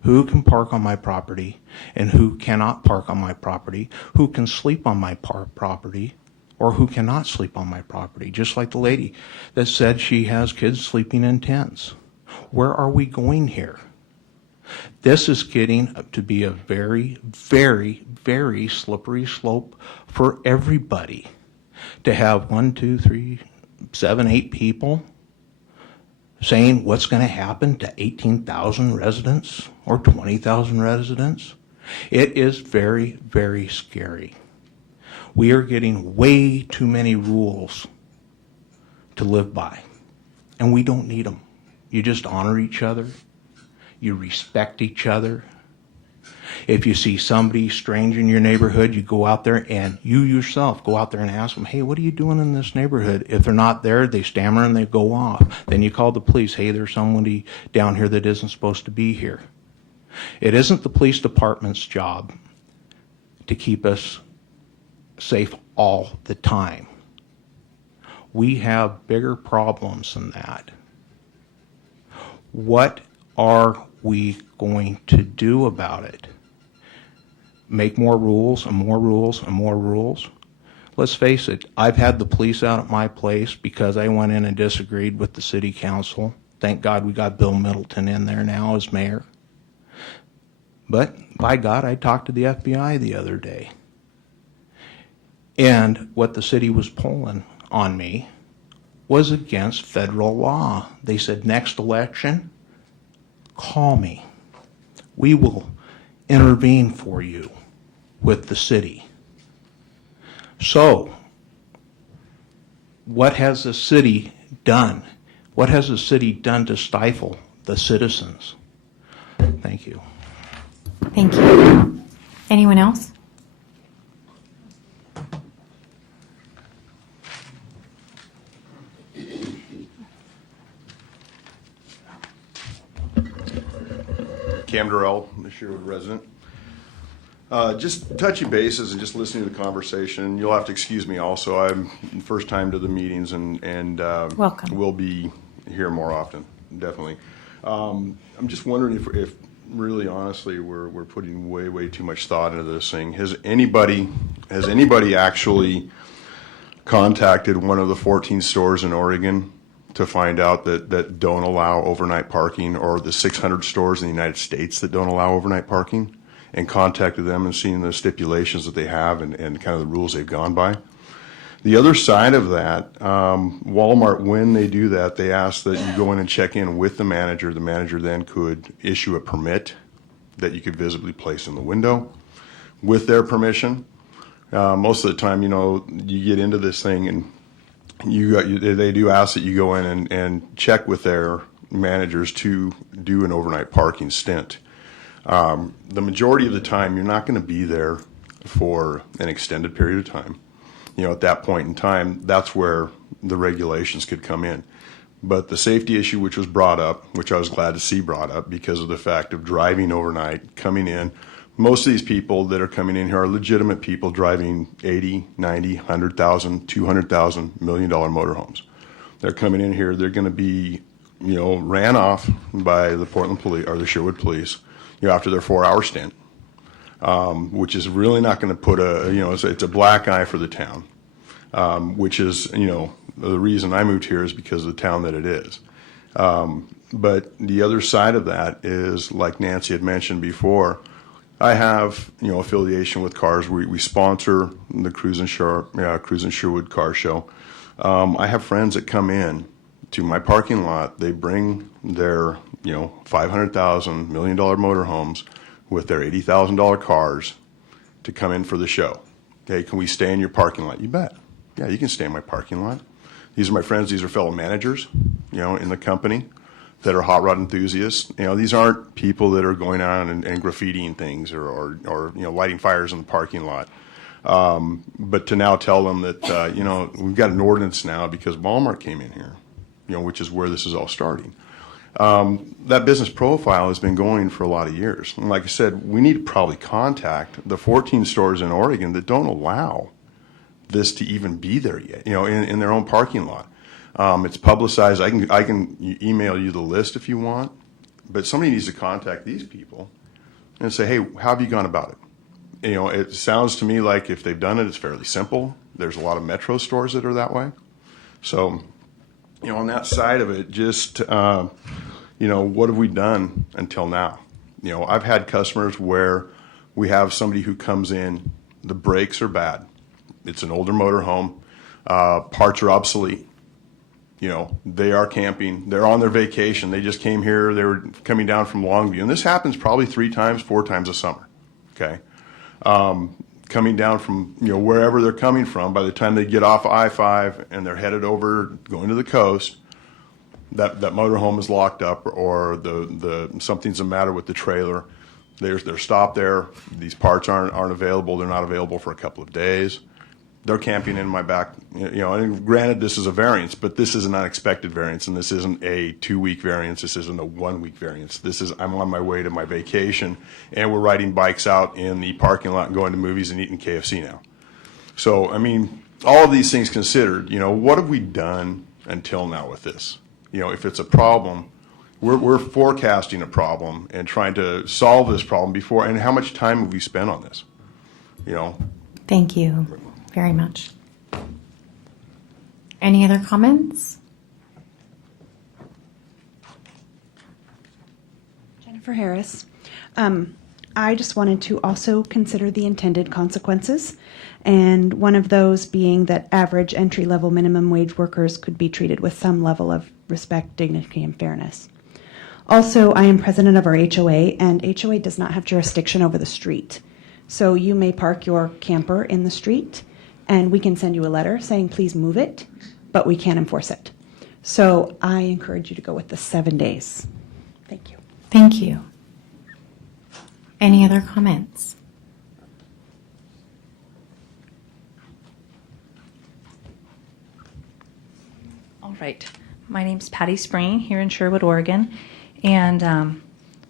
who can park on my property and who cannot park on my property, who can sleep on my property, or who cannot sleep on my property? Just like the lady that said she has kids sleeping in tents. Where are we going here? This is getting to be a very, very, very slippery slope for everybody. To have 1, 2, 3, 7, 8 people saying what's going to happen to 18,000 residents or 20,000 residents. It is very, very scary. We are getting way too many rules to live by, and we don't need them. You just honor each other. You respect each other. If you see somebody strange in your neighborhood, you go out there and you yourself go out there and ask them, hey, what are you doing in this neighborhood? If they're not there, they stammer and they go off. Then you call the police. Hey, there's somebody down here that isn't supposed to be here. It isn't the police department's job to keep us safe all the time. We have bigger problems than that. What are we going to do about it? Make more rules and more rules and more rules? Let's face it, I've had the police out at my place because I went in and disagreed with the city council. Thank God we got Bill Middleton in there now as mayor. But by God, I talked to the FBI the other day. And what the city was pulling on me was against federal law. They said, next election, call me. We will intervene for you with the city. So, what has the city done? What has the city done to stifle the citizens? Thank you. Thank you. Anyone else? Cam Durrell, the Sherwood resident. Just touching bases and just listening to the conversation. You'll have to excuse me also. I'm first time to the meetings and Welcome. We'll be here more often, definitely. I'm just wondering if really honestly we're putting way too much thought into this thing. Has anybody actually contacted one of the 14 stores in Oregon to find out that don't allow overnight parking, or the 600 stores in the United States that don't allow overnight parking, and contacted them and seen the stipulations that they have and kind of the rules they've gone by? The other side of that, Walmart, when they do that, they ask that you go in and check in with the manager. The manager then could issue a permit that you could visibly place in the window with their permission. Most of the time, you get into this thing and they do ask that you go in and check with their managers to do an overnight parking stint. The majority of the time, you're not going to be there for an extended period of time. At that point in time, that's where the regulations could come in. But the safety issue, which was brought up, which I was glad to see brought up because of the fact of driving overnight, coming in, most of these people that are coming in here are legitimate people driving 80, 90, 100,000, 200,000, $1 million motorhomes. They're coming in here, they're going to be, ran off by the Portland police or the Sherwood police, after their 4-hour stint, which is really not going to put it's a black eye for the town, which is, the reason I moved here is because of the town that it is. But the other side of that is, like Nancy had mentioned before, I have, affiliation with cars. We sponsor the Cruise and Sherwood Car Show. I have friends that come in to my parking lot. They bring their, $500,000, $1 million motorhomes with their $80,000 cars to come in for the show. Hey, can we stay in your parking lot? You bet. Yeah, you can stay in my parking lot. These are my friends. These are fellow managers, in the company that are hot rod enthusiasts. These aren't people that are going out and graffitiing things or lighting fires in the parking lot. But to now tell them that, we've got an ordinance now because Walmart came in here, which is where this is all starting. That business profile has been going for a lot of years. And like I said, we need to probably contact the 14 stores in Oregon that don't allow this to even be there yet, in their own parking lot. It's publicized. I can email you the list if you want, but somebody needs to contact these people and say, hey, how have you gone about it? It sounds to me like if they've done it, it's fairly simple. There's a lot of Metro stores that are that way. So, on that side of it, just, what have we done until now? I've had customers where we have somebody who comes in, the brakes are bad. It's an older motorhome. Parts are obsolete. They are camping. They're on their vacation. They just came here. They were coming down from Longview. And this happens probably 3 times, 4 times a summer. Okay. Coming down from, wherever they're coming from, by the time they get off I-5 and they're headed over, going to the coast, that motorhome is locked up, or something's the matter with the trailer. They're stopped there. These parts aren't available. They're not available for a couple of days. They're camping in my back. And granted, this is a variance, but this is an unexpected variance, and this isn't a 2-week variance. This isn't a 1-week variance. I'm on my way to my vacation, and we're riding bikes out in the parking lot and going to movies and eating KFC now. So, all of these things considered, what have we done until now with this? If it's a problem, we're forecasting a problem and trying to solve this problem before. And how much time have we spent on this? Thank you very much. Any other comments? Jennifer Harris. I just wanted to also consider the intended consequences, and one of those being that average entry-level minimum wage workers could be treated with some level of respect, dignity, and fairness. Also, I am president of our HOA, and HOA does not have jurisdiction over the street. So you may park your camper in the street, and we can send you a letter saying, please move it, but we can't enforce it. So I encourage you to go with the 7 days. Thank you. Thank you. Any other comments? All right. My name's Patty Spring here in Sherwood, Oregon. And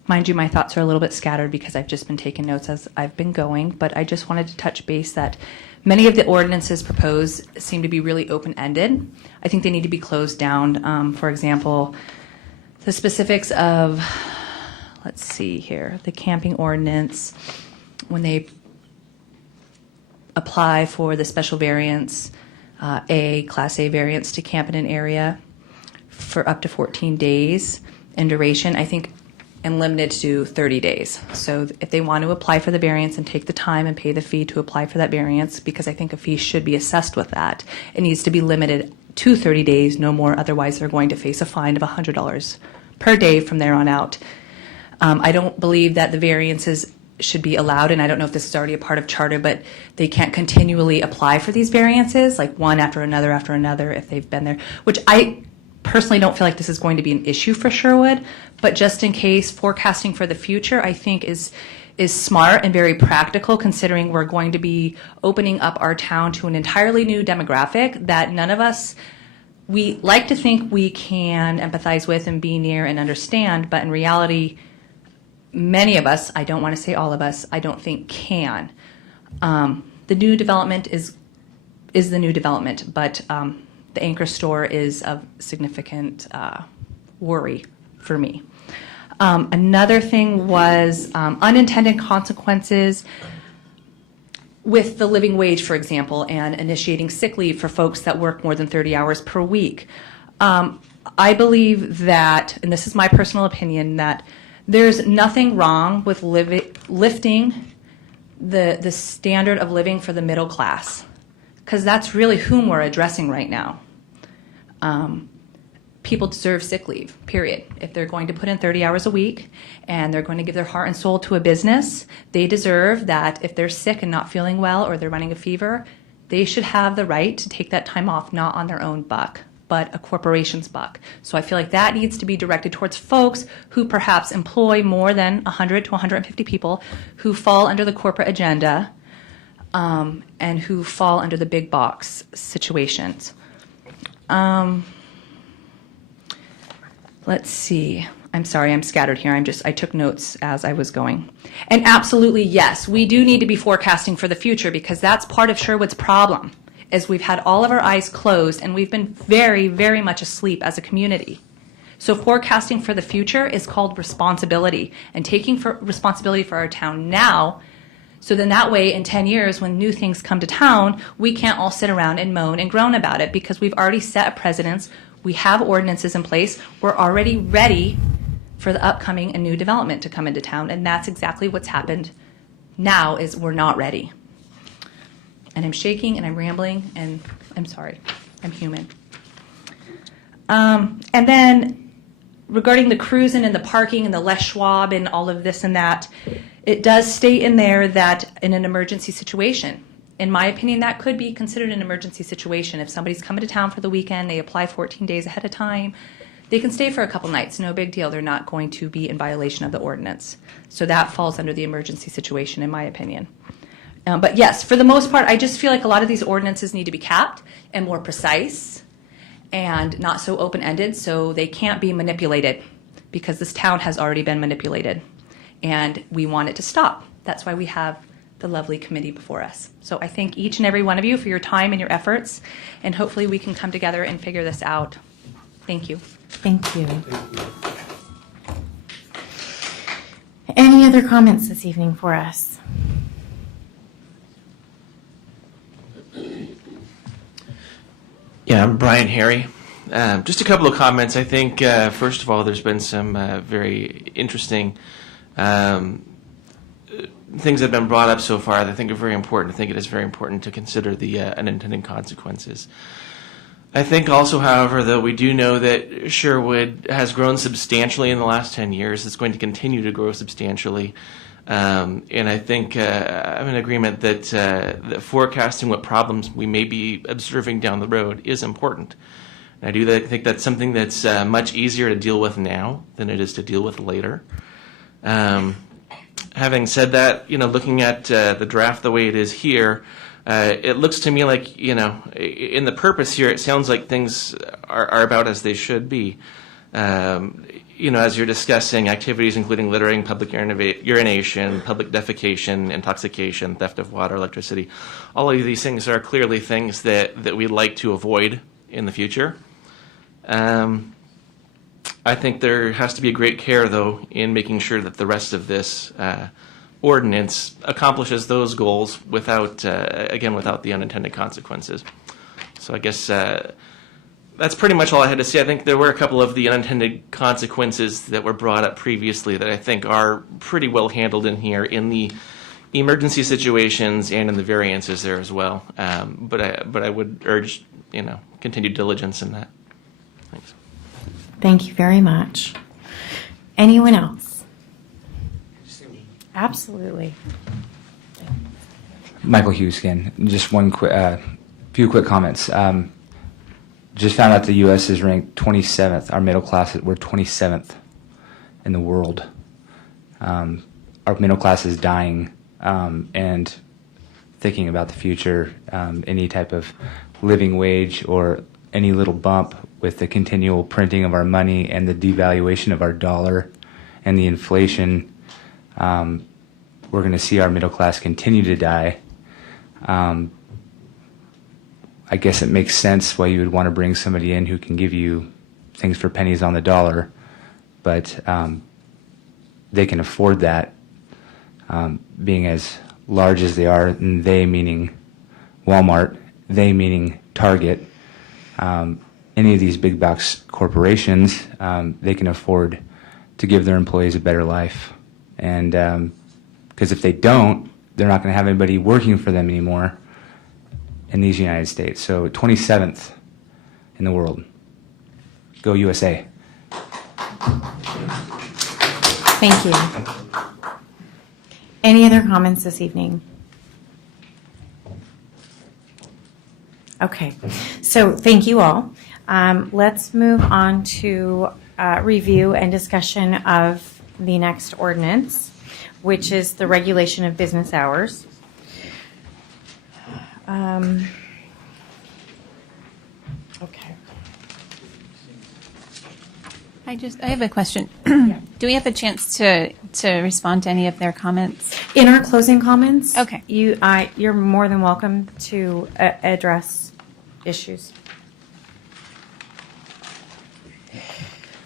mind you, my thoughts are a little bit scattered because I've just been taking notes as I've been going. But I just wanted to touch base that many of the ordinances proposed seem to be really open-ended. I think they need to be closed down. For example, the specifics of, let's see here, the camping ordinance, when they apply for the special variance, Class A variance to camp in an area for up to 14 days in duration, I think, and limited to 30 days. So if they want to apply for the variance and take the time and pay the fee to apply for that variance, because I think a fee should be assessed with that, it needs to be limited to 30 days, no more. Otherwise, they're going to face a fine of $100 per day from there on out. I don't believe that the variances should be allowed, and I don't know if this is already a part of charter, but they can't continually apply for these variances, like one after another if they've been there, which I personally don't feel like this is going to be an issue for Sherwood, but just in case, forecasting for the future, I think is smart and very practical, considering we're going to be opening up our town to an entirely new demographic that none of us, we like to think we can empathize with and be near and understand, but in reality, many of us, I don't want to say all of us, I don't think can. The new development is the new development, but the anchor store is of significant worry for me. Another thing was unintended consequences with the living wage, for example, and initiating sick leave for folks that work more than 30 hours per week. I believe that, and this is my personal opinion, that there's nothing wrong with lifting the standard of living for the middle class, because that's really whom we're addressing right now. People deserve sick leave, period. If they're going to put in 30 hours a week and they're going to give their heart and soul to a business, they deserve that. If they're sick and not feeling well or they're running a fever, they should have the right to take that time off, not on their own buck, but a corporation's buck. So I feel like that needs to be directed towards folks who perhaps employ more than 100 to 150 people who fall under the corporate agenda and who fall under the big box situations. let's see. I'm sorry, I'm scattered here. I took notes as I was going. And absolutely, yes, we do need to be forecasting for the future because that's part of Sherwood's problem, is we've had all of our eyes closed and we've been very, very much asleep as a community. So forecasting for the future is called responsibility, and taking responsibility for our town now, so then that way in 10 years when new things come to town, we can't all sit around and moan and groan about it because we've already set a precedence. We have ordinances in place. We're already ready for the upcoming and new development to come into town, and that's exactly what's happened now is we're not ready. And I'm shaking and I'm rambling and I'm sorry. I'm human. And then regarding the cruising and the parking and the Les Schwab and all of this and that, it does state in there that in an emergency situation, in my opinion, that could be considered an emergency situation. If somebody's coming to town for the weekend, they apply 14 days ahead of time, they can stay for a couple nights, no big deal. They're not going to be in violation of the ordinance. So that falls under the emergency situation, in my opinion. But yes, for the most part, I just feel like a lot of these ordinances need to be capped and more precise and not so open-ended, so they can't be manipulated because this town has already been manipulated. And we want it to stop. That's why we have the lovely committee before us. So I thank each and every one of you for your time and your efforts, and hopefully we can come together and figure this out. Thank you. Thank you. Any other comments this evening for us? Yeah, I'm Brian Harry. Just a couple of comments. I think, first of all, there's been some very interesting things that have been brought up so far that I think are very important. I think it is very important to consider the unintended consequences. I think also, however, that we do know that Sherwood has grown substantially in the last 10 years. It's going to continue to grow substantially. And I think I'm in agreement that forecasting what problems we may be observing down the road is important. And I do think that's something that's much easier to deal with now than it is to deal with later. Having said that, looking at the draft the way it is here, it looks to me like, in the purpose here, it sounds like things are about as they should be. As you're discussing activities including littering, public urination, public defecation, intoxication, theft of water, electricity, all of these things are clearly things that we'd like to avoid in the future. I think there has to be a great care, though, in making sure that the rest of this ordinance accomplishes those goals without the unintended consequences. So I guess that's pretty much all I had to say. I think there were a couple of the unintended consequences that were brought up previously that I think are pretty well handled in here in the emergency situations and in the variances there as well. But I would urge continued diligence in that. Thanks. Thank you very much. Anyone else? Absolutely. Michael Hugheskin. Just few quick comments. Just found out the U.S. is ranked 27th. Our middle class, we're 27th in the world. Our middle class is dying, and thinking about the future, any type of living wage or any little bump with the continual printing of our money and the devaluation of our dollar and the inflation, we're going to see our middle class continue to die. I guess it makes sense why you would want to bring somebody in who can give you things for pennies on the dollar, but they can afford that, being as large as they are, and they meaning Walmart, they meaning Target, any of these big box corporations, they can afford to give their employees a better life. And because if they don't, they're not going to have anybody working for them anymore in these United States. So 27th in the world. Go USA. Thank you. Any other comments this evening? Okay, so thank you all. Let's move on to review and discussion of the next ordinance, which is the regulation of business hours. Okay. I have a question. Do we have a chance to respond to any of their comments? In our closing comments, Okay. You're more than welcome to address issues.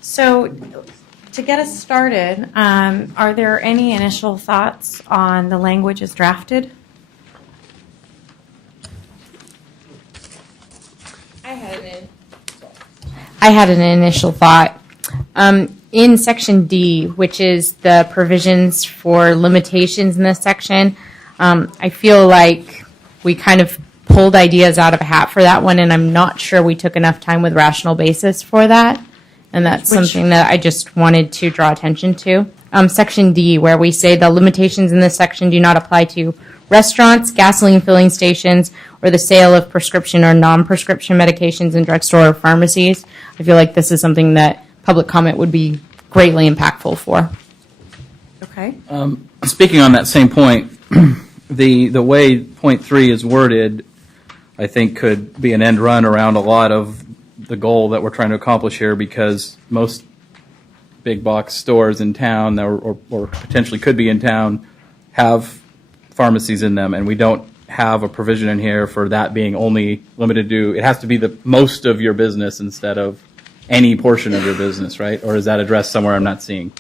So, to get us started, are there any initial thoughts on the language as drafted? I had an initial thought. In section D, which is the provisions for limitations in this section, I feel like we kind of pulled ideas out of a hat for that one, and I'm not sure we took enough time with rational basis for that. And that's something that I just wanted to draw attention to. Section D, where we say the limitations in this section do not apply to restaurants, gasoline filling stations, or the sale of prescription or non-prescription medications in drugstore or pharmacies. I feel like this is something that public comment would be greatly impactful for. Okay. Speaking on that same point, the way point 3 is worded, I think could be an end run around a lot of the goal that we're trying to accomplish here, because most big box stores in town or potentially could be in town have pharmacies in them, and we don't have a provision in here for that being only limited to, it has to be the most of your business instead of any portion of your business, right? Or is that addressed somewhere I'm not seeing?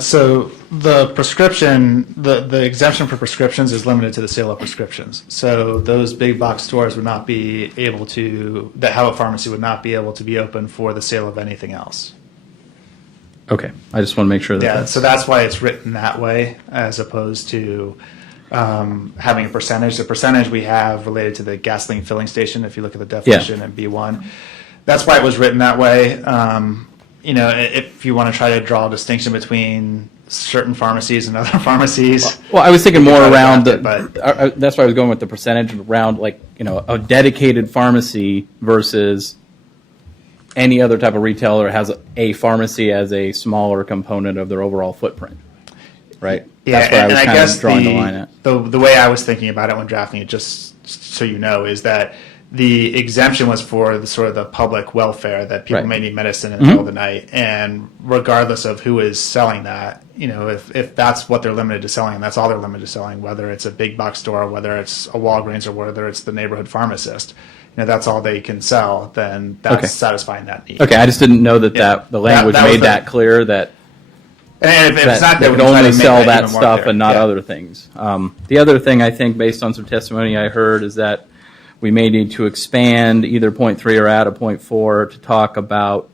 So the prescription, the exemption for prescriptions is limited to the sale of prescriptions. So those big box stores would not be able to, that have a pharmacy would not be able to be open for the sale of anything else. Okay, I just want to make sure that. Yeah, so that's why it's written that way, as opposed to having a percentage. The percentage we have related to the gasoline filling station, if you look at the definition in B1, that's why it was written that way. If you want to try to draw a distinction between certain pharmacies and other pharmacies. Well, I was thinking more around that's why I was going with the percentage around, like, a dedicated pharmacy versus any other type of retailer has a pharmacy as a smaller component of their overall footprint, right? Yeah, that's where I was and kind I guess of drawing the line at. The way I was thinking about it when drafting it, just so you know, is that the exemption was for the sort of the public welfare, that people may need medicine in the middle of the night, and regardless of who is selling that, if that's what they're limited to selling, and that's all they're limited to selling, whether it's a big box store, whether it's a Walgreens, or whether it's the neighborhood pharmacist, that's all they can sell, then that's satisfying that need. Okay, I just didn't know that the language made that clear that. And if it's not they that, could only sell that stuff and not other things. The other thing, I think, based on some testimony I heard, is that we may need to expand either point 3 or add a point 4 to talk about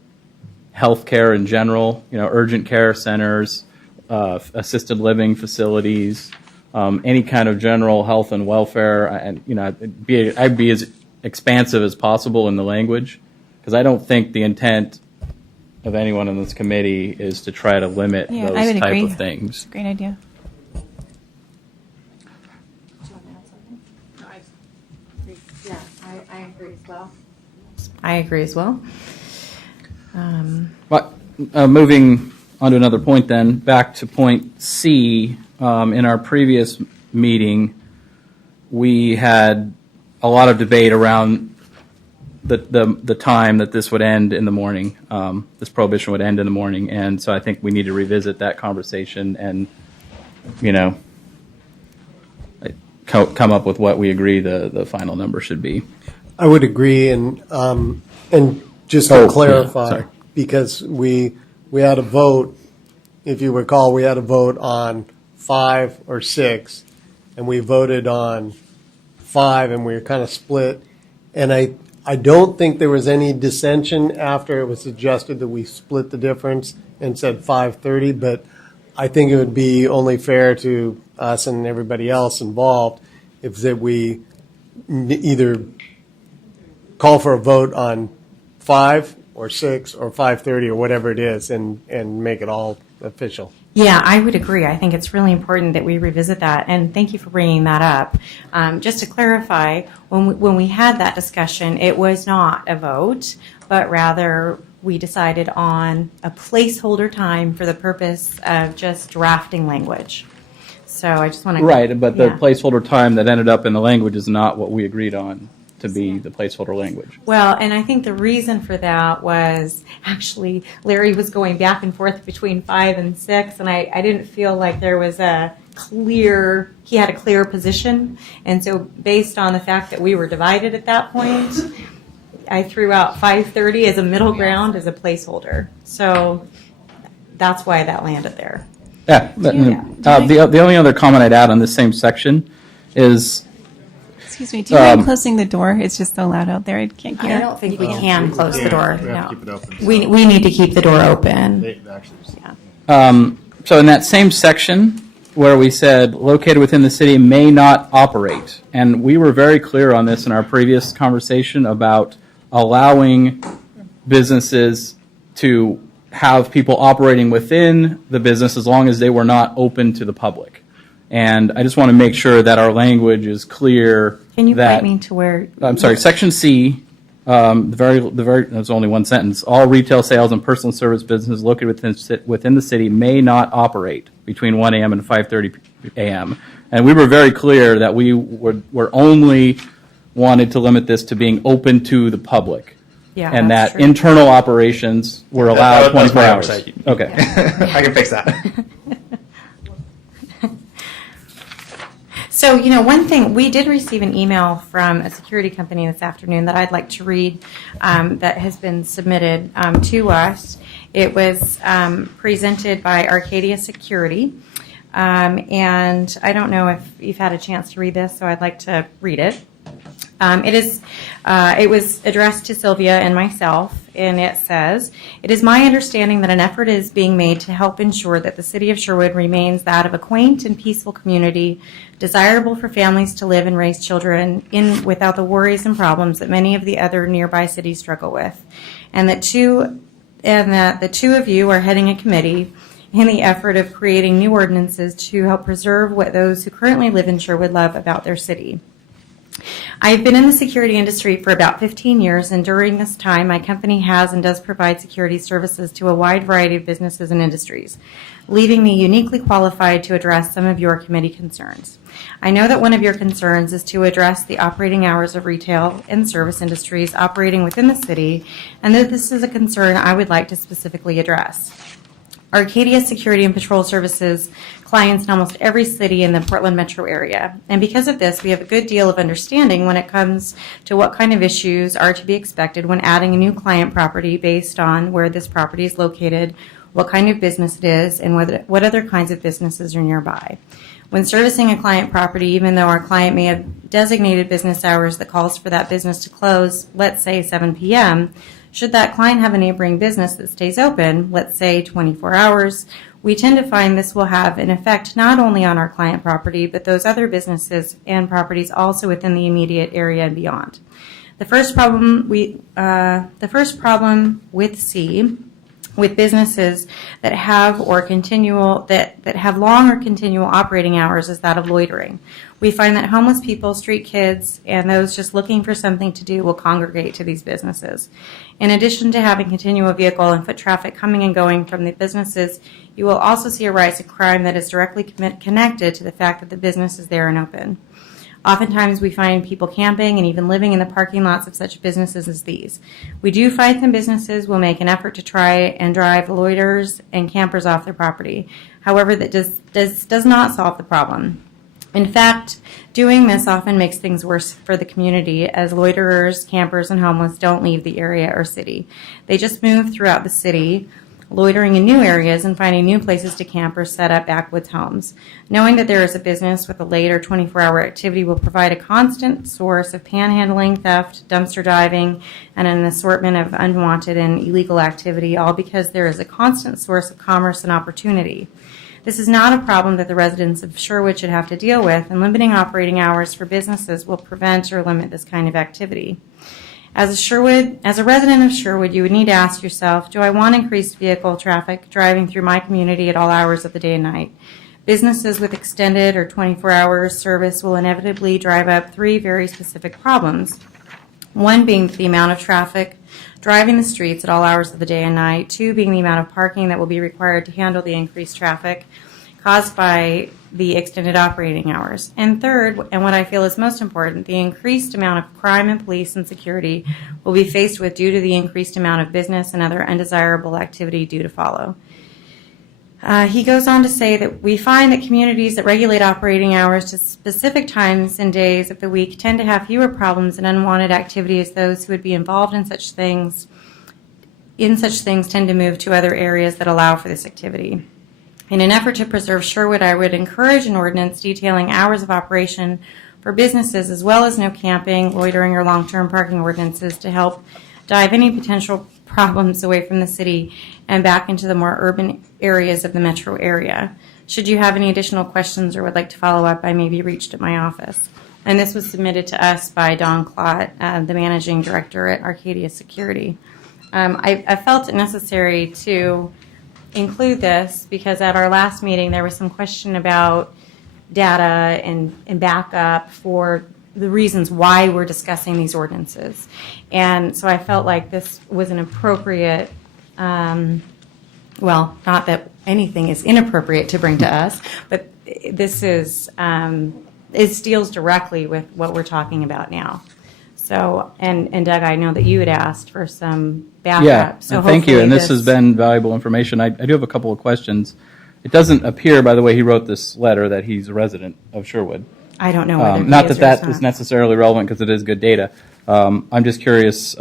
healthcare in general, urgent care centers, assisted living facilities, any kind of general health and welfare. And I'd be as expansive as possible in the language, because I don't think the intent of anyone in this committee is to try to limit those I would type agree. of things. Great idea. I agree as well. I agree as well. But moving on to another point then, back to point C, in our previous meeting, we had a lot of debate around the time that this would end in the morning, this prohibition would end in the morning, and so I think we need to revisit that conversation and, come up with what we agree the final number should be. I would agree, and just to clarify, because we had a vote, if you recall, we had a vote on 5 or 6, and we voted on 5, and we were kind of split. And I don't think there was any dissension after it was suggested that we split the difference and said 5:30, but I think it would be only fair to us and everybody else involved if that we either call for a vote on 5 or 6 or 5:30 or whatever it is, and make it all official. Yeah, I would agree. I think it's really important that we revisit that, and thank you for bringing that up. Just to clarify, when we had that discussion, it was not a vote, but rather we decided on a placeholder time for the purpose of just drafting language. So I just want to... Right, but the placeholder time that ended up in the language is not what we agreed on to be the placeholder language. Well, and I think the reason for that was actually Larry was going back and forth between 5 and 6, and I didn't feel like there was he had a clear position. And so based on the fact that we were divided at that point, I threw out 5:30 as a middle ground as a placeholder. So that's why that landed there. Yeah. The only other comment I'd add on this same section is. Excuse me, do you mind closing the door? It's just so loud out there, I can't hear. I don't think we can close the door. We have to No. keep it open. We need to keep the door open. So in that same section where we said located within the city may not operate, and we were very clear on this in our previous conversation about allowing businesses to have people operating within the business as long as they were not open to the public. And I just want to make sure that our language is clear. Can you that, point me to where? I'm sorry, Section C, there's only one sentence. All retail sales and personal service businesses located within the city may not operate between 1 a.m. and 5:30 a.m. And we were very clear that we were only wanted to limit this to being open to the public. Yeah, and that's that true. internal operations were allowed 24 hours. Okay. I can fix that. So, one thing, we did receive an email from a security company this afternoon that I'd like to read that has been submitted to us. It was presented by Arcadia Security, and I don't know if you've had a chance to read this, so I'd like to read it. It was addressed to Sylvia and myself, and it says, "It is my understanding that an effort is being made to help ensure that the city of Sherwood remains that of a quaint and peaceful community, desirable for families to live and raise children in without the worries and problems that many of the other nearby cities struggle with, and that the two of you are heading a committee in the effort of creating new ordinances to help preserve what those who currently live in Sherwood love about their city. I've been in the security industry for about 15 years, and during this time, my company has and does provide security services to a wide variety of businesses and industries, leaving me uniquely qualified to address some of your committee concerns. I know that one of your concerns is to address the operating hours of retail and service industries operating within the city, and that this is a concern I would like to specifically address. Arcadia Security and Patrol Services clients in almost every city in the Portland metro area. And because of this, we have a good deal of understanding when it comes to what kind of issues are to be expected when adding a new client property based on where this property is located, what kind of business it is, and what other kinds of businesses are nearby. When servicing a client property, even though our client may have designated business hours that calls for that business to close, let's say 7 p.m., should that client have a neighboring business that stays open, let's say 24 hours, we tend to find this will have an effect not only on our client property, but those other businesses and properties also within the immediate area and beyond. The first problem with C, with businesses that have that have long or continual operating hours, is that of loitering. We find that homeless people, street kids, and those just looking for something to do will congregate to these businesses. In addition to having continual vehicle and foot traffic coming and going from the businesses, you will also see a rise in crime that is directly connected to the fact that the business is there and open. Oftentimes we find people camping and even living in the parking lots of such businesses as these. We do find some businesses will make an effort to try and drive loiterers and campers off their property. However, that does not solve the problem. In fact, doing this often makes things worse for the community, as loiterers, campers, and homeless don't leave the area or city. They just move throughout the city, loitering in new areas and finding new places to camp or set up backwoods homes. Knowing that there is a business with a late or 24-hour activity will provide a constant source of panhandling, theft, dumpster diving, and an assortment of unwanted and illegal activity, all because there is a constant source of commerce and opportunity. This is not a problem that the residents of Sherwood should have to deal with, and limiting operating hours for businesses will prevent or limit this kind of activity. As a resident of Sherwood, you would need to ask yourself, do I want increased vehicle traffic driving through my community at all hours of the day and night? Businesses with extended or 24-hour service will inevitably drive up three very specific problems. One being the amount of traffic driving the streets at all hours of the day and night. Two being the amount of parking that will be required to handle the increased traffic. caused by the extended operating hours. And third, and what I feel is most important, the increased amount of crime and police and security will be faced with due to the increased amount of business and other undesirable activity due to follow. He goes on to say that we find that communities that regulate operating hours to specific times and days of the week tend to have fewer problems and unwanted activity as those who would be involved in such things tend to move to other areas that allow for this activity. In an effort to preserve Sherwood, I would encourage an ordinance detailing hours of operation for businesses as well as no camping, loitering, or long-term parking ordinances to help drive any potential problems away from the city and back into the more urban areas of the metro area. Should you have any additional questions or would like to follow up, I may be reached at my office. And this was submitted to us by Don Klott, the managing director at Arcadia Security. I felt it necessary to include this because at our last meeting there was some question about data and backup for the reasons why we're discussing these ordinances. And so I felt like this was an appropriate, well, not that anything is inappropriate to bring to us, but this is, it deals directly with what we're talking about now. So, and Doug, I know that you had asked for some backup. Yeah, so thank you. And this hopefully has been valuable information. I do have a couple of questions. It doesn't appear, by the way he wrote this letter, that he's a resident of Sherwood. I don't know whether Not he is that or that is not. necessarily relevant because it is good data. I'm just curious,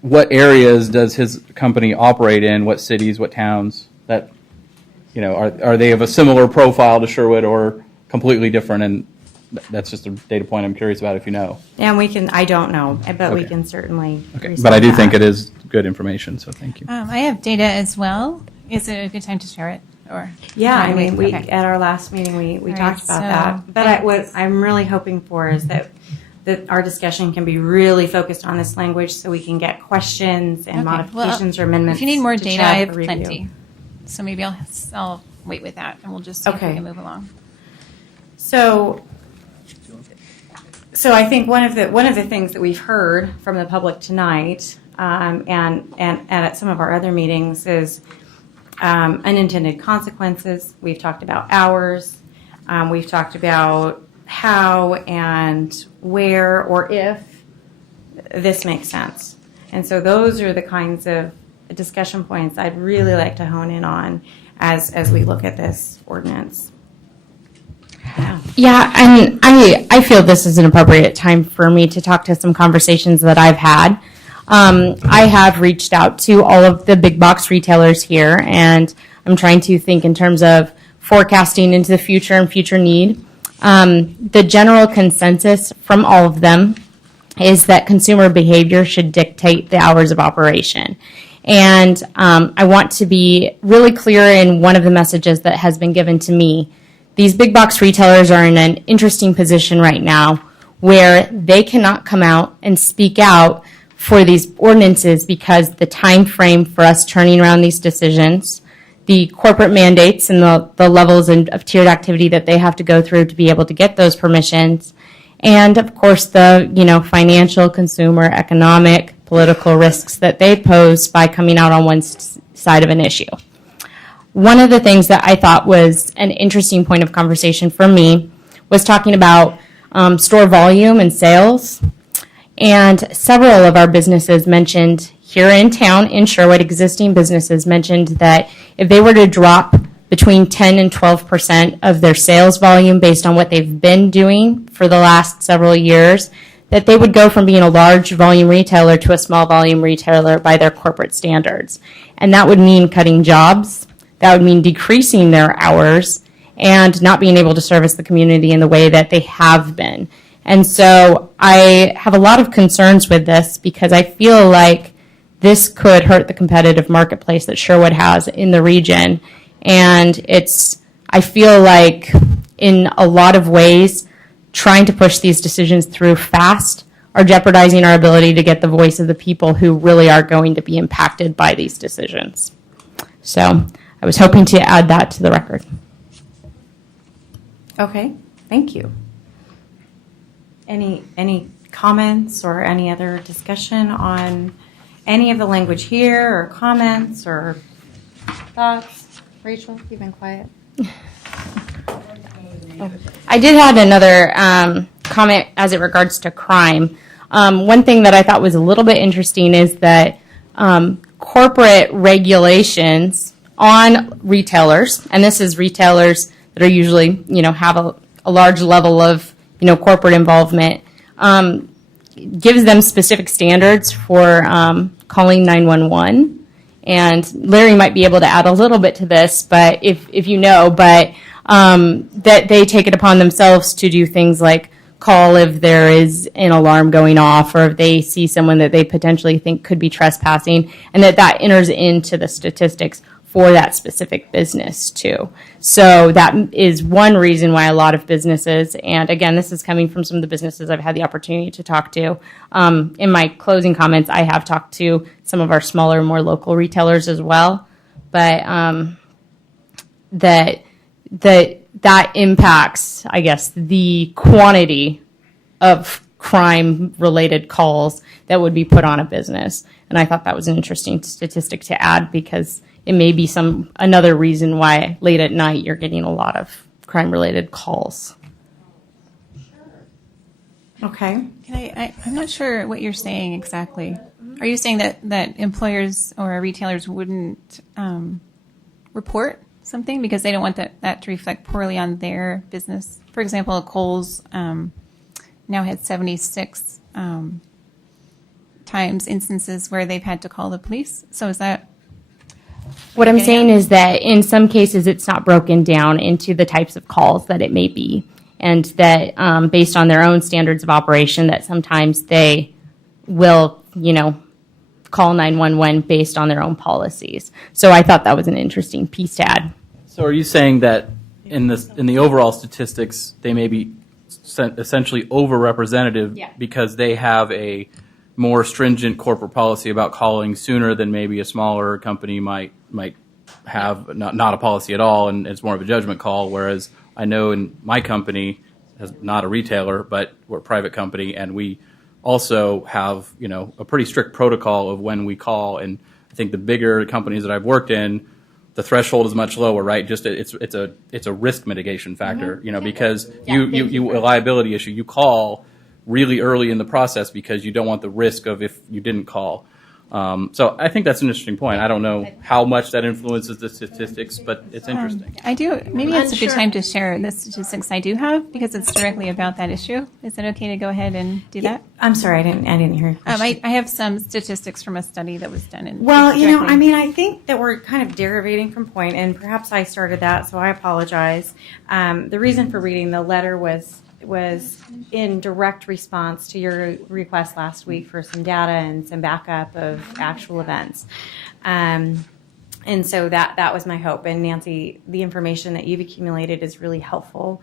what areas does his company operate in? What cities, what towns? That, are they of a similar profile to Sherwood or completely different? And that's just a data point I'm curious about if you know. And I don't know, but we Okay. can certainly. Okay. But I do think it is good information, so thank you. I have data as well. Is it a good time to share it? Or Yeah, I mean, Okay. at our last meeting, we All talked right, about so- that. But what I'm really hoping for is that our discussion can be really focused on this language so we can get questions and Okay. modifications Well, or amendments. If you need more to data, Chad I have for review. plenty. So maybe I'll wait with that, and we'll just see if we Okay. can move along. So I think one of the things that we've heard from the public tonight, and at some of our other meetings, is unintended consequences. We've talked about hours. We've talked about how and where or if this makes sense. And so those are the kinds of discussion points I'd really like to hone in on as we look at this ordinance. Yeah, and I feel this is an appropriate time for me to talk to some conversations that I've had. I have reached out to all of the big box retailers here, and I'm trying to think in terms of forecasting into the future and future need. The general consensus from all of them is that consumer behavior should dictate the hours of operation. And I want to be really clear in one of the messages that has been given to me. These big box retailers are in an interesting position right now where they cannot come out and speak out for these ordinances because the time frame for us turning around these decisions, the corporate mandates and the levels of tiered activity that they have to go through to be able to get those permissions, and of course the financial, consumer, economic, political risks that they pose by coming out on one side of an issue. One of the things that I thought was an interesting point of conversation for me was talking about store volume and sales. And several of our businesses mentioned here in town, in Sherwood, existing businesses mentioned that if they were to drop between 10 and 12% of their sales volume based on what they've been doing for the last several years, that they would go from being a large volume retailer to a small volume retailer by their corporate standards. And that would mean cutting jobs. That would mean decreasing their hours and not being able to service the community in the way that they have been. And so I have a lot of concerns with this because I feel like this could hurt the competitive marketplace that Sherwood has in the region. And I feel like in a lot of ways, trying to push these decisions through fast are jeopardizing our ability to get the voice of the people who really are going to be impacted by these decisions. So I was hoping to add that to the record. Okay, thank you. Any comments or any other discussion on any of the language here, or comments, or thoughts? Rachel, you've been quiet. I did have another comment as it regards to crime. One thing that I thought was a little bit interesting is that corporate regulations on retailers, and this is retailers that are usually, have a large level of, corporate involvement, gives them specific standards for calling 911. And Larry might be able to add a little bit to this, but if you know, but that they take it upon themselves to do things like call if there is an alarm going off or if they see someone that they potentially think could be trespassing, and that enters into the statistics for that specific business too. So that is one reason why a lot of businesses, and again, this is coming from some of the businesses I've had the opportunity to talk to. In my closing comments, I have talked to some of our smaller, more local retailers as well, but that impacts, I guess, the quantity of crime-related calls that would be put on a business. And I thought that was an interesting statistic to add because it may be another reason why late at night you're getting a lot of crime-related calls. Okay. I'm not sure what you're saying exactly. Are you saying that employers or retailers wouldn't report something because they don't want that to reflect poorly on their business? For example, Kohl's now had 76 times instances where they've had to call the police. So is that... What I'm saying is that in some cases it's not broken down into the types of calls that it may be, and that based on their own standards of operation that sometimes they will, call 911 based on their own policies. So I thought that was an interesting piece to add. So are you saying that in the overall statistics, they may be essentially overrepresentative because they have a more stringent corporate policy about calling sooner than maybe a smaller company might have not a policy at all, and it's more of a judgment call, whereas I know in my company, as not a retailer, but we're a private company, and we also have, a pretty strict protocol of when we call, and I think the bigger companies that I've worked in, the threshold is much lower, right? Just it's a risk mitigation factor, because you a liability issue. You call really early in the process because you don't want the risk of if you didn't call. So I think that's an interesting point. I don't know how much that influences the statistics, but it's interesting. I do. Maybe it's a good time to share the statistics I do have because it's directly about that issue. Is it okay to go ahead and do that? I'm sorry, I didn't hear. I have some statistics from a study that was done. I think that we're kind of derivating from point, and perhaps I started that, so I apologize. The reason for reading the letter was in direct response to your request last week for some data and some backup of actual events. And so that was my hope. And Nancy, the information that you've accumulated is really helpful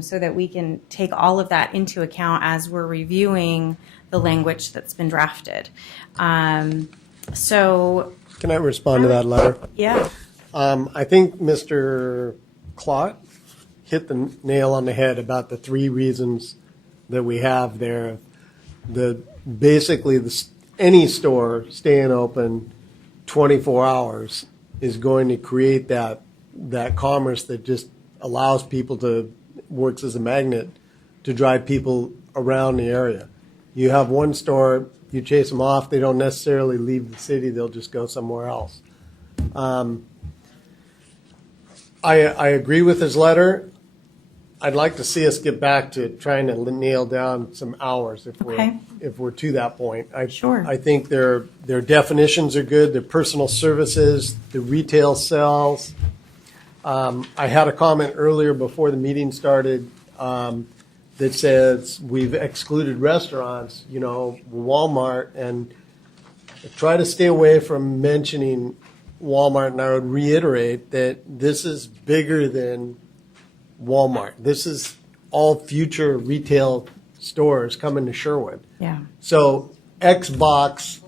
so that we can take all of that into account as we're reviewing the language that's been drafted. So can I respond to that letter? Yeah. I think Mr. Clott hit the nail on the head about the three reasons that we have there. Basically, any store staying open 24 hours is going to create that commerce that just allows people works as a magnet to drive people around the area. You have one store, you chase them off, they don't necessarily leave the city, they'll just go somewhere else. I agree with his letter. I'd like to see us get back to trying to nail down some hours if we're to that point. Sure. I think their definitions are good. Their personal services, the retail sales. I had a comment earlier before the meeting started that says we've excluded restaurants, Walmart, and try to stay away from mentioning Walmart. And I would reiterate that this is bigger than Walmart. This is all future retail stores coming to Sherwood. Yeah. So Xbox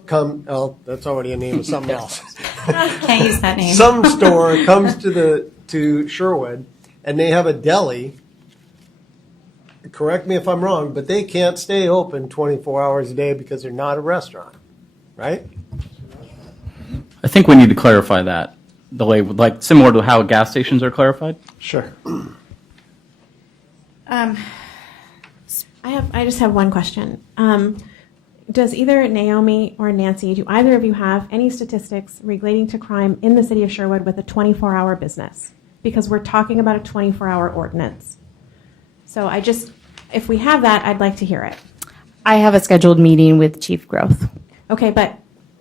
that's already a name of something else. Can't use that name. Some store comes to Sherwood and they have a deli. Correct me if I'm wrong, but they can't stay open 24 hours a day because they're not a restaurant, right? I think we need to clarify that. the label, like similar to how gas stations are clarified? Sure. I just have one question. Does either Naomi or Nancy, do either of you have any statistics relating to crime in the city of Sherwood with a 24-hour business? Because we're talking about a 24-hour ordinance. So if we have that, I'd like to hear it. I have a scheduled meeting with Chief Growth. Okay, but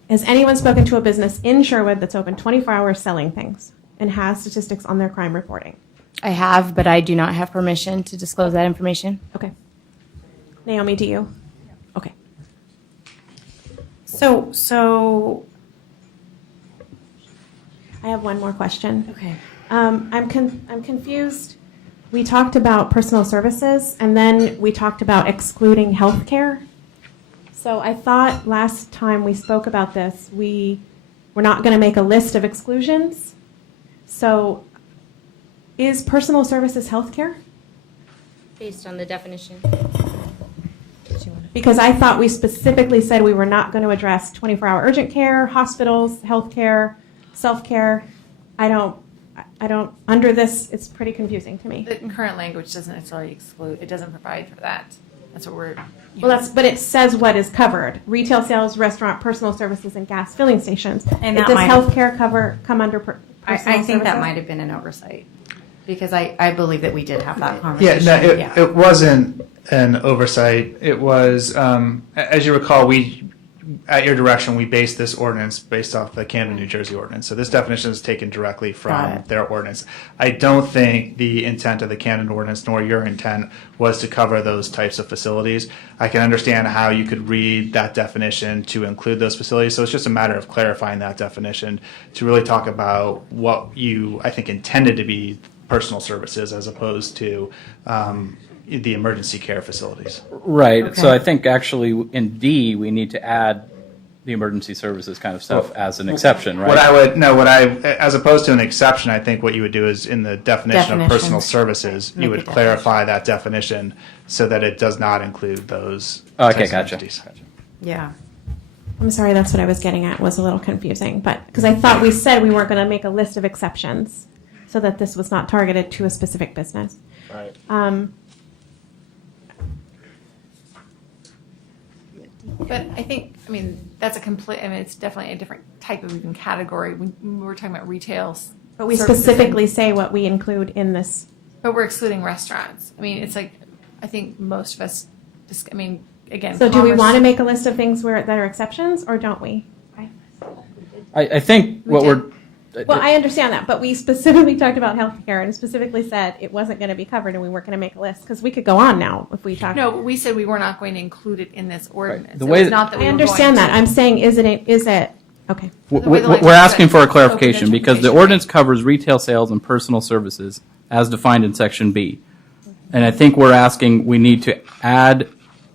has anyone spoken to a business in Sherwood that's open 24 hours selling things and has statistics on their crime reporting? I have, but I do not have permission to disclose that information. Okay. Naomi, do you? Okay. So I have one more question. Okay. I'm confused. We talked about personal services, and then we talked about excluding healthcare. So I thought last time we spoke about this, we were not going to make a list of exclusions. So is personal services healthcare? Based on the definition. Because I thought we specifically said we were not going to address 24-hour urgent care, hospitals, healthcare, self-care. I don't, under this, it's pretty confusing to me. The current language doesn't necessarily exclude, it doesn't provide for that. That's what we're. But it says what is covered: retail sales, restaurant, personal services, and gas filling stations. And does healthcare come under personal I think that services? might have been an oversight, because I believe that we did have that conversation. Yeah, no, it wasn't an oversight. It was, as you recall, at your direction, we based this ordinance based off the Camden, New Jersey ordinance. So this definition is taken directly from their ordinance. I don't think the intent of the Camden ordinance, nor your intent, was to cover those types of facilities. I can understand how you could read that definition to include those facilities. So it's just a matter of clarifying that definition to really talk about what you, I think, intended to be personal services as opposed to the emergency care facilities. Right. Okay. So I think actually in D, we need to add the emergency services kind of stuff as an exception, right? As opposed to an exception, I think what you would do is in the definition of personal services, you would clarify that definition so that it does not include those. Okay, gotcha. Yeah. I'm sorry, that's what I was getting at. Was a little confusing, but because I thought we said we weren't going to make a list of exceptions, so that this was not targeted to a specific business. Right. But I think, that's it's definitely a different type of even category. We're talking about retail. But we specifically say what we include in this. But we're excluding restaurants. It's like, I think most of us, again. So do we want to make a list of things that are exceptions, or don't we? I think what we're. Well, I understand that, but we specifically talked about healthcare and specifically said it wasn't going to be covered and we weren't going to make a list, because we could go on now if we talk. No, we said we were not going to include it in this ordinance. The way It was not that we I were understand going that. to- I'm saying, is it, okay. We're asking for a clarification because the ordinance covers retail sales and personal services as defined in Section B. And I think we're asking, we need to add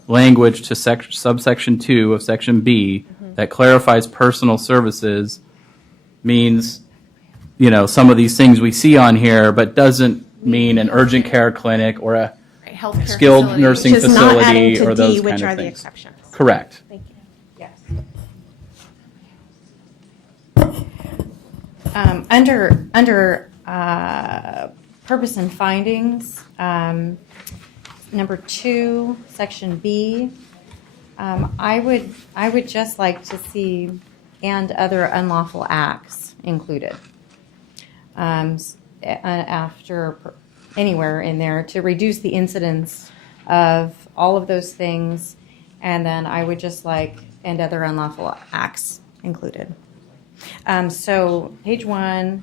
language to subsection 2 of Section B that clarifies personal services means, some of these things we see on here, but doesn't mean an urgent care clinic or a healthcare skilled facility. nursing Which is not adding facility to or those D, which kind are of the things. exceptions. Correct. Thank you. Yes. Under purpose and findings, number 2, section B, I would just like to see and other unlawful acts included after anywhere in there to reduce the incidence of all of those things, and then I would just like and other unlawful acts included. So page 1,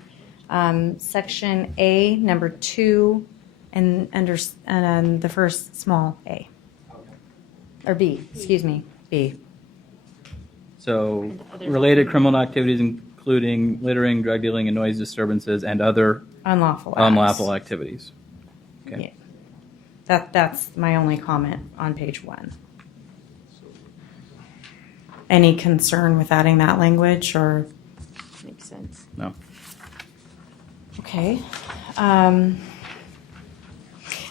section A, number 2, and under the first small a. Or B, excuse me, B. So related criminal activities including littering, drug dealing, and noise disturbances, and other Unlawful acts. activities. Okay. Yeah. That's my only comment on page 1. Any concern with adding that language, or makes sense? No. Okay.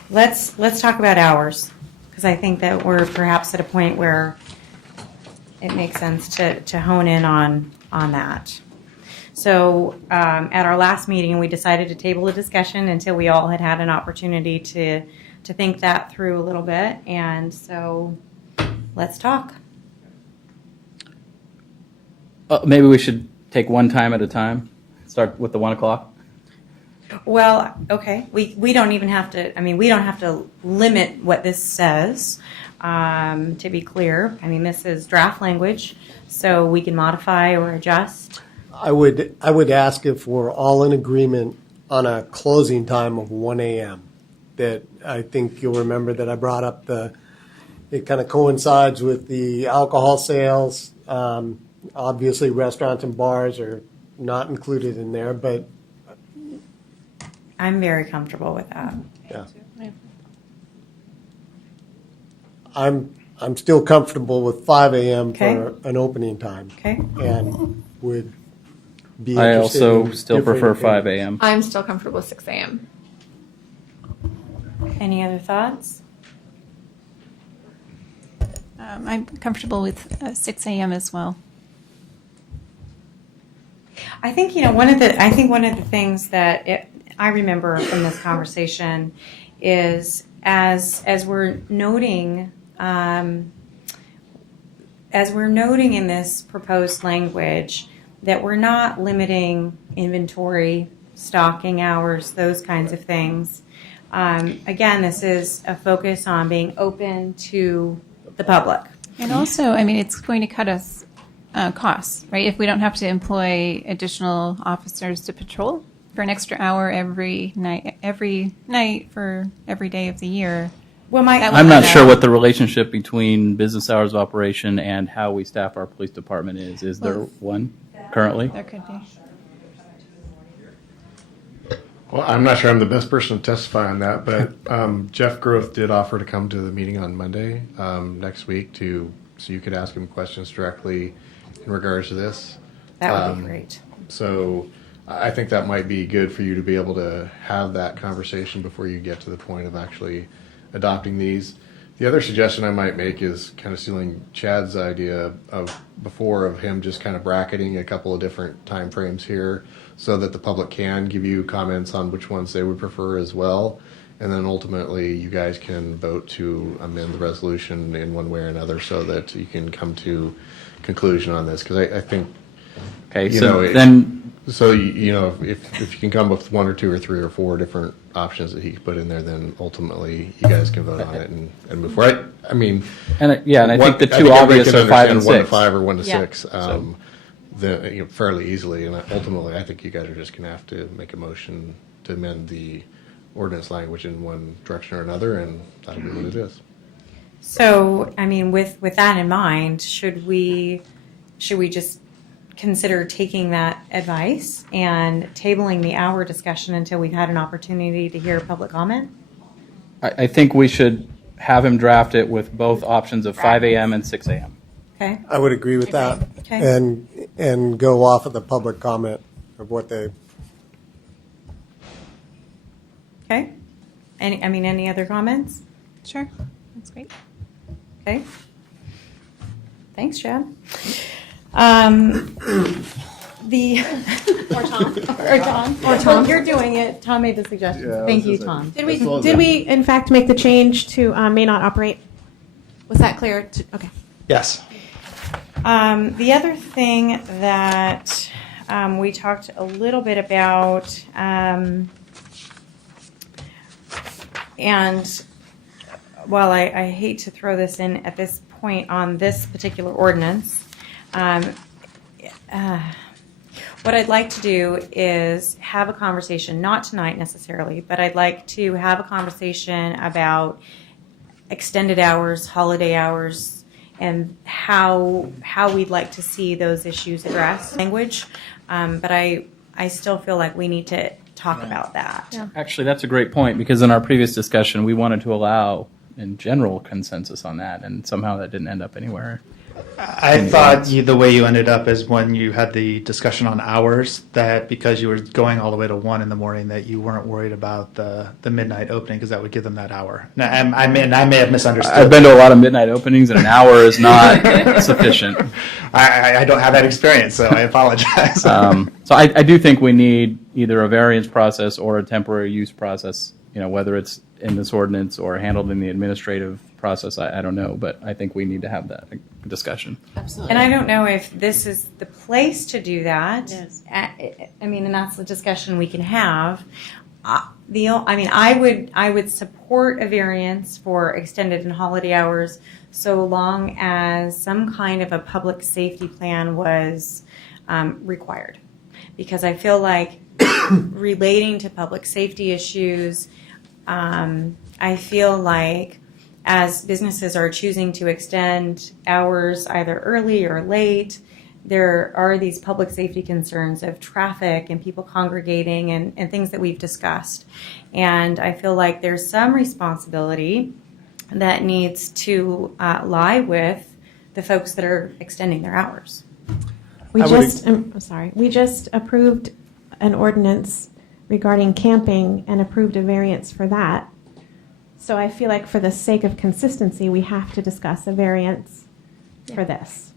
Let's talk about hours, because I think that we're perhaps at a point where it makes sense to hone in on that. So at our last meeting, we decided to table the discussion until we all had had an opportunity to think that through a little bit. And so let's talk. Maybe we should take one time at a time. Start with the 1 o'clock. Well, okay. We don't even have to, I mean, we don't have to limit what this says, to be clear. I mean, this is draft language, so we can modify or adjust. I would ask if we're all in agreement on a closing time of 1 a.m. That I think you'll remember that I brought up it kind of coincides with the alcohol sales. Obviously, restaurants and bars are not included in there, but I'm very comfortable with that. yeah. I'm still comfortable with 5 a.m. Okay. for an opening time. Okay. And would be I interested also in still different prefer 5 opinions. a.m. I'm still comfortable with 6 a.m. Any other thoughts? I'm comfortable with 6 a.m. as well. I think one of the things that I remember from this conversation is as we're noting in this proposed language that we're not limiting inventory, stocking hours, those kinds of things. Again, this is a focus on being open to the public. And also, I mean, it's going to cut us costs, right? If we don't have to employ additional officers to patrol for an extra hour every night for every day of the year. Well, I'm not sure what the relationship between business hours of operation and how we staff our police department is. Is there one currently? There could be. Well, I'm not sure I'm the best person to testify on that, but Jeff Groth did offer to come to the meeting on Monday next week so you could ask him questions directly in regards to this. That would be great. So I think that might be good for you to be able to have that conversation before you get to the point of actually adopting these. The other suggestion I might make is kind of stealing Chad's idea of him just kind of bracketing a couple of different time frames here so that the public can give you comments on which ones they would prefer as well. And then ultimately you guys can vote to amend the resolution in one way or another so that you can come to conclusion on this. Because I think, Okay, so if you can come up with 1 or 2 or 3 or 4 different options that he could put in there, then ultimately you guys can vote on it and move forward. I mean, and I think the two obvious are 5 and 6. 1 to 5 or 1 to Yeah. 6, fairly easily. And ultimately, I think you guys are just going to have to make a motion to amend the ordinance language in one direction or another, and that'll be what it is. So, I mean, with that in mind, should we just consider taking that advice and tabling the hour discussion until we've had an opportunity to hear public comment? I think we should have him draft it with both options of 5 a.m. and 6 a.m. Okay. I would agree with that. Okay. And go off of the public comment of what they. Okay. Any other comments? Sure. That's great. Okay. Thanks, Chad. Or Tom. You're doing it. Tom made the suggestion. Yeah, Thank I you, was Tom. Did we in fact make the change to may not operate? Was that clear? Okay. Yes. The other thing that we talked a little bit about, and while I hate to throw this in at this point on this particular ordinance, what I'd like to do is have a conversation, not tonight necessarily, but I'd like to have a conversation about extended hours, holiday hours, and how we'd like to see those issues addressed. Language, but I still feel like we need to talk about that. Yeah. Actually, that's a great point, because in our previous discussion, we wanted to allow, in general, consensus on that, and somehow that didn't end up anywhere. I thought the way you ended up is when you had the discussion on hours, that because you were going all the way to 1 in the morning, that you weren't worried about the midnight opening because that would give them that hour. Now, I may have misunderstood. I've been to a lot of midnight openings, and an hour is not sufficient. I don't have that experience, so I apologize. So I do think we need either a variance process or a temporary use process, whether it's in this ordinance or handled in the administrative process, I don't know, but I think we need to have that discussion. Absolutely. And I don't know if this is the place to do that. Yes. And that's the discussion we can have. I would support a variance for extended and holiday hours so long as some kind of a public safety plan was required. Because I feel like relating to public safety issues, I feel like as businesses are choosing to extend hours either early or late, there are these public safety concerns of traffic and people congregating and things that we've discussed. And I feel like there's some responsibility that needs to lie with the folks that are extending their hours. We just approved an ordinance regarding camping and approved a variance for that. So I feel like for the sake of consistency, we have to discuss a variance for this.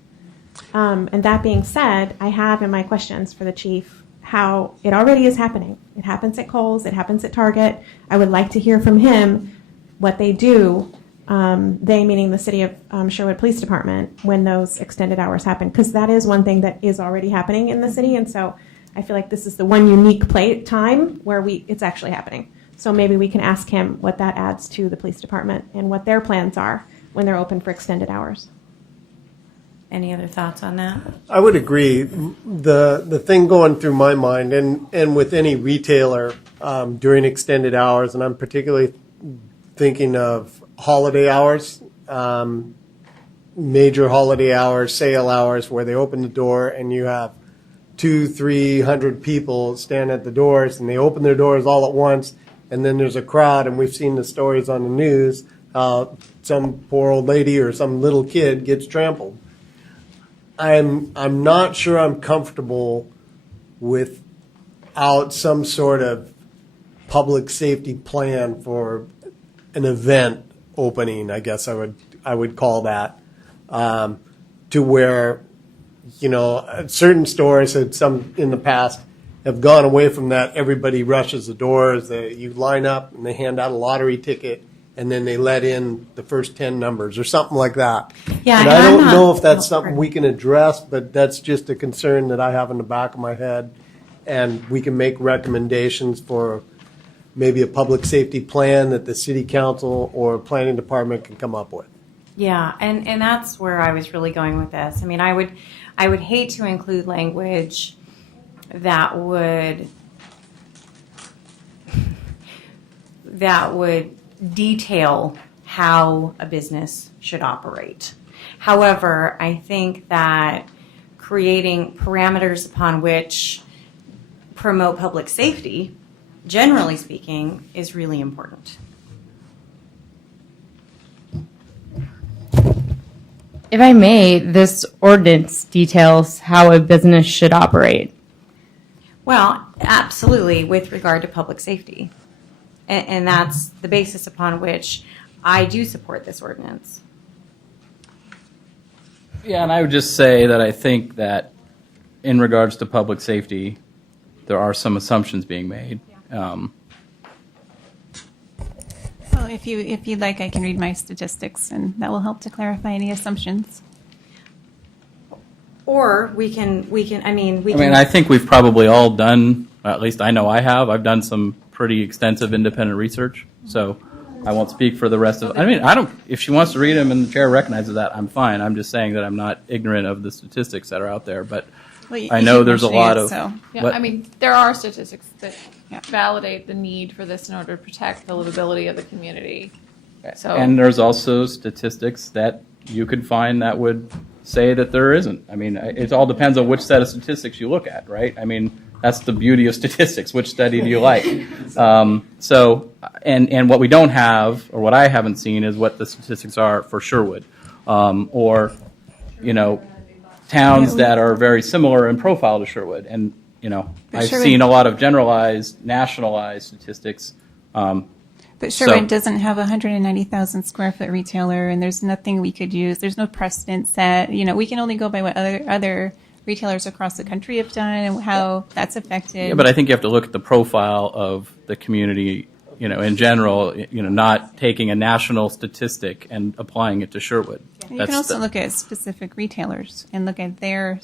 And that being said, I have in my questions for the chief how it already is happening. It happens at Kohl's, it happens at Target. I would like to hear from him what they do, they meaning the city of Sherwood Police Department, when those extended hours happen. Because that is one thing that is already happening in the city. And so I feel like this is the one unique time where it's actually happening. So maybe we can ask him what that adds to the police department and what their plans are when they're open for extended hours. Any other thoughts on that? I would agree. The thing going through my mind, and with any retailer during extended hours, and I'm particularly thinking of holiday hours, major holiday hours, sale hours, where they open the door and you have 200-300 people stand at the doors, and they open their doors all at once, and then there's a crowd, and we've seen the stories on the news, some poor old lady or some little kid gets trampled. I'm not sure I'm comfortable without some sort of public safety plan for an event opening, I guess I would call that, to where, certain stores had some in the past have gone away from that. Everybody rushes the doors. You line up and they hand out a lottery ticket, and then they let in the first 10 numbers or something like that. Yeah, and I don't know if that's something we can address, but that's just a concern that I have in the back of my head. And we can make recommendations for maybe a public safety plan that the city council or planning department can come up with. Yeah, and that's where I was really going with this. I mean, I would hate to include language that would detail how a business should operate. However, I think that creating parameters upon which promote public safety, generally speaking, is really important. If I may, this ordinance details how a business should operate. Well, absolutely, with regard to public safety. And that's the basis upon which I do support this ordinance. Yeah, and I would just say that I think that in regards to public safety, there are some assumptions being made. Well, if you'd like, I can read my statistics, and that will help to clarify any assumptions. Or we can. I think we've probably all done, at least I know I have. I've done some pretty extensive independent research, so I won't speak for the rest of. If she wants to read them and the chair recognizes that, I'm fine. I'm just saying that I'm not ignorant of the statistics that are out there, but I know there's a lot of. There are statistics that validate the need for this in order to protect the livability of the community. So, and there's also statistics that you could find that would say that there isn't. I mean, it all depends on which set of statistics you look at, right? I mean, that's the beauty of statistics. Which study do you like? And what we don't have, or what I haven't seen, is what the statistics are for Sherwood, or towns that are very similar in profile to Sherwood. And I've seen a lot of generalized, nationalized statistics. But Sherwood doesn't have a 190,000 square foot retailer, and there's nothing we could use. There's no precedent set. We can only go by what other retailers across the country have done and how that's affected. Yeah, but I think you have to look at the profile of the community, in general, not taking a national statistic and applying it to Sherwood. You can also look at specific retailers and look at their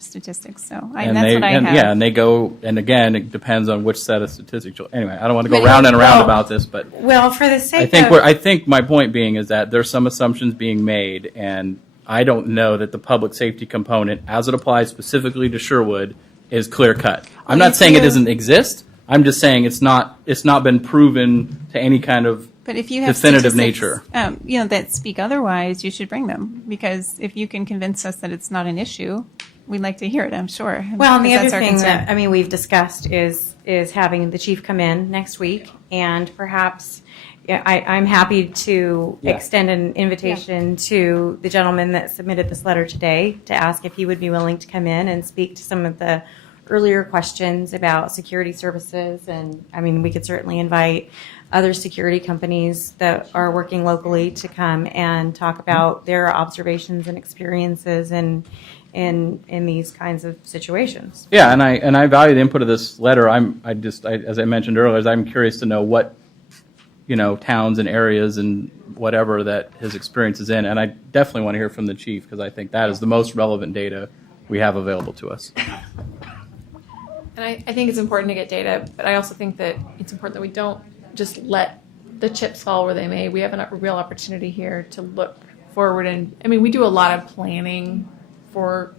statistics. So that's what I have. Yeah, and they go, and again, it depends on which set of statistics. Anyway, I don't want to go round and around about this, but Well, for the sake I think my point being is that there's some assumptions being made, and I don't know that the public safety component, as it applies specifically to Sherwood, is clear cut. I'm not saying it doesn't exist. I'm just saying it's not been proven to any kind of But if you have definitive nature. That speak otherwise, you should bring them, because if you can convince us that it's not an issue, we'd like to hear it. I'm sure. Well, and the Because other that's our thing concern. that we've discussed is having the chief come in next week, and perhaps I'm happy to extend an invitation to the gentleman that submitted this letter today to ask if he would be willing to come in and speak to some of the earlier questions about security services. And we could certainly invite other security companies that are working locally to come and talk about their observations and experiences in these kinds of situations. Yeah, and I value the input of this letter. As I mentioned earlier, I'm curious to know what towns and areas and whatever that his experience is in, and I definitely want to hear from the chief, because I think that is the most relevant data we have available to us. And I think it's important to get data, but I also think that it's important that we don't just let the chips fall where they may. We have a real opportunity here to look forward, and we do a lot of planning for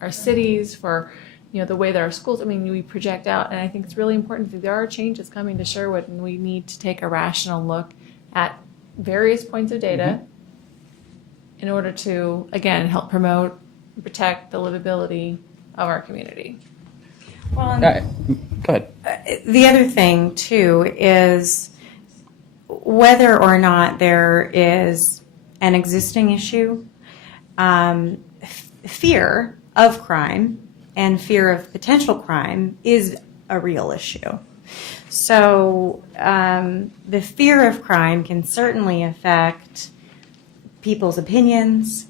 our cities, for the way that our schools. We project out, and I think it's really important that there are changes coming to Sherwood, and we need to take a rational look at various points of data in order to again help promote and protect the livability of our community. Well, Go ahead. The other thing, too, is whether or not there is an existing issue, fear of crime and fear of potential crime is a real issue. So the fear of crime can certainly affect people's opinions,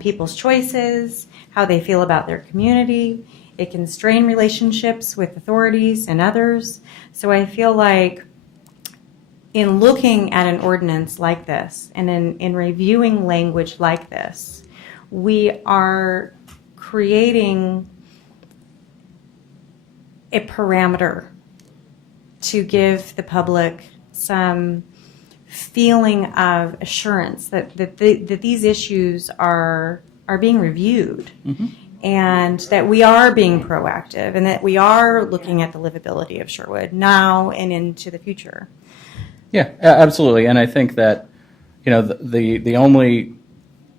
people's choices, how they feel about their community. It can strain relationships with authorities and others. So I feel like in looking at an ordinance like this and in reviewing language like this, we are creating a parameter to give the public some feeling of assurance that these issues are being reviewed. And that we are being proactive, and that we are looking at the livability of Sherwood now and into the future. Yeah, absolutely. And I think that the only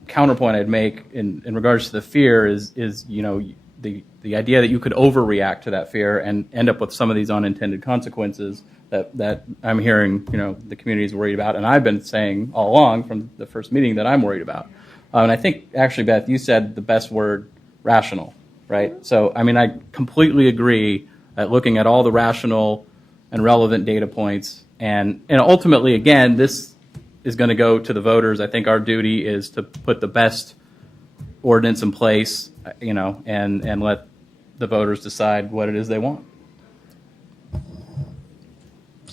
counterpoint I'd make in regards to the fear is the idea that you could overreact to that fear and end up with some of these unintended consequences that I'm hearing the community is worried about, and I've been saying all along from the first meeting that I'm worried about. And I think actually, Beth, you said the best word. Rational, right? So, I completely agree that looking at all the rational and relevant data points, and ultimately, again, this is going to go to the voters. I think our duty is to put the best ordinance in place, and let the voters decide what it is they want.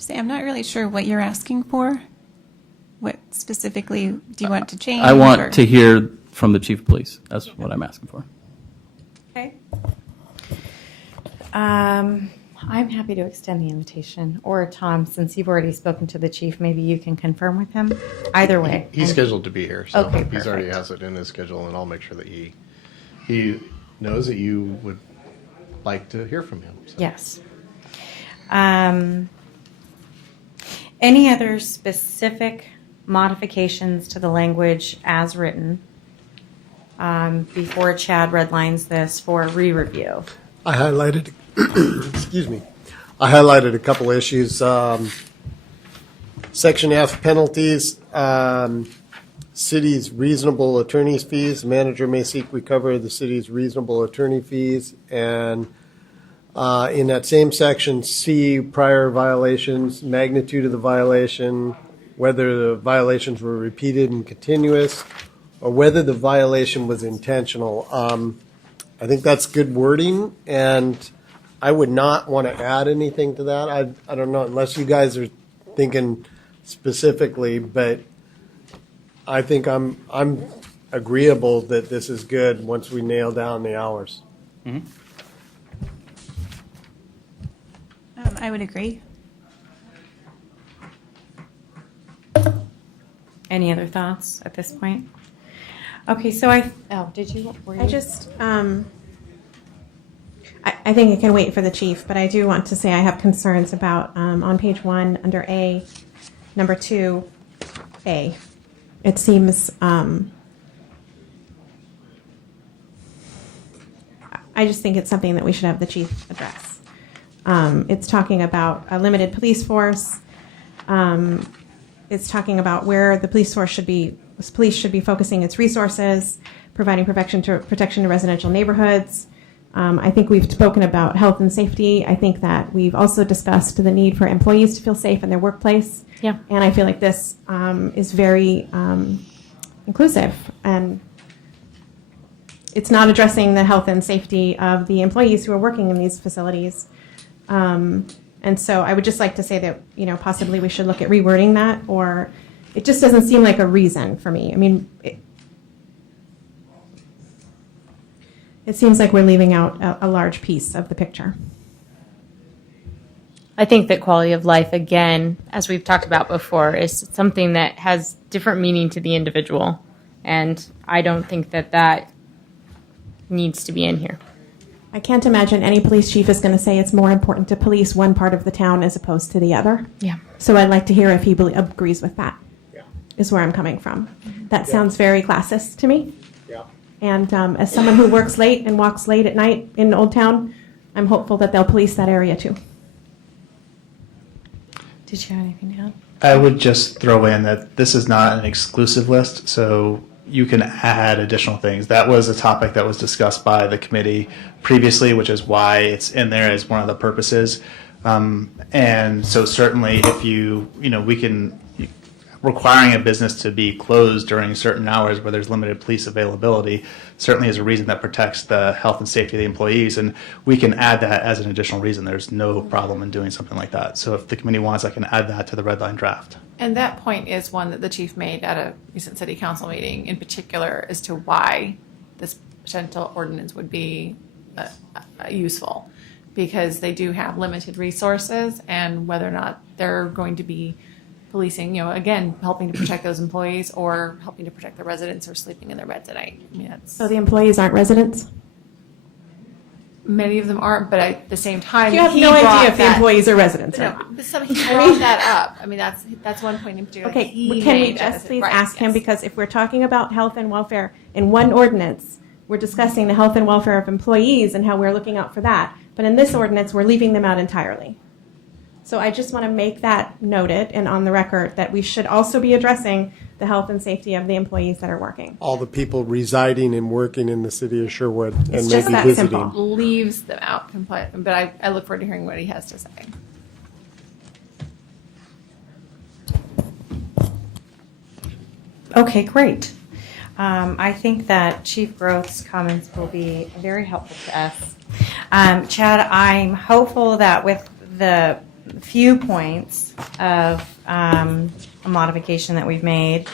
I'm not really sure what you're asking for. What specifically do you want to change? I want to hear from the chief of police. That's what I'm asking for. Okay. I'm happy to extend the invitation. Or Tom, since you've already spoken to the chief, maybe you can confirm with him. Either way. He's scheduled to be here, so okay, he's already has it in his schedule, and I'll make sure that he knows that you would like to hear from him. So. Yes. Any other specific modifications to the language as written before Chad redlines this for re-review? I highlighted, excuse me, I highlighted a couple issues. Section F, penalties. City's reasonable attorney's fees. The manager may seek recovery of the city's reasonable attorney fees. And in that same section, C, prior violations, magnitude of the violation, whether the violations were repeated and continuous, or whether the violation was intentional. I think that's good wording, and I would not want to add anything to that. I don't know, unless you guys are thinking specifically, but I think I'm agreeable that this is good once we nail down the hours. I would agree. Any other thoughts at this point? Okay, so did you? Were you? I just, I think it can wait for the chief, but I do want to say I have concerns about, on page 1, under A, number 2A. It seems, I just think it's something that we should have the chief address. It's talking about a limited police force. It's talking about where the police should be focusing its resources, providing protection to residential neighborhoods. I think we've spoken about health and safety. I think that we've also discussed the need for employees to feel safe in their workplace. Yeah. And I feel like this is very inclusive, and it's not addressing the health and safety of the employees who are working in these facilities. And so I would just like to say that, possibly we should look at rewording that, or it just doesn't seem like a reason for me. I mean, it seems like we're leaving out a large piece of the picture. I think that quality of life, again, as we've talked about before, is something that has different meaning to the individual. And I don't think that needs to be in here. I can't imagine any police chief is going to say it's more important to police one part of the town as opposed to the other. Yeah. So I'd like to hear if he agrees with that, is where I'm coming from. That sounds very classist to me. Yeah. And as someone who works late and walks late at night in Old Town, I'm hopeful that they'll police that area too. Did you have anything to add? I would just throw in that this is not an exclusive list, so you can add additional things. That was a topic that was discussed by the committee previously, which is why it's in there as one of the purposes. And so certainly if we can, requiring a business to be closed during certain hours where there's limited police availability certainly is a reason that protects the health and safety of the employees, and we can add that as an additional reason. There's no problem in doing something like that. So if the committee wants, I can add that to the red line draft. And that point is one that the chief made at a recent city council meeting in particular as to why this potential ordinance would be useful, because they do have limited resources, and whether or not they're going to be policing, again, helping to protect those employees or helping to protect the residents who are sleeping in their beds at night. I mean, So the employees aren't residents? many of them aren't, but at the same time, You have he no idea brought if the that- employees are residents or No, not. but he brought that up. I mean, that's one point in particular. Okay, he can we made that just as- please right, ask him, yes. because if we're talking about health and welfare in one ordinance, we're discussing the health and welfare of employees and how we're looking out for that. But in this ordinance, we're leaving them out entirely. So I just want to make that noted and on the record that we should also be addressing the health and safety of the employees that are working. All the people residing and working in the city of Sherwood and It's maybe just that visiting. simple. Leaves them out completely, but I look forward to hearing what he has to say. Okay, great. I think that Chief Groth's comments will be very helpful to us. Chad, I'm hopeful that with the few points of a modification that we've made,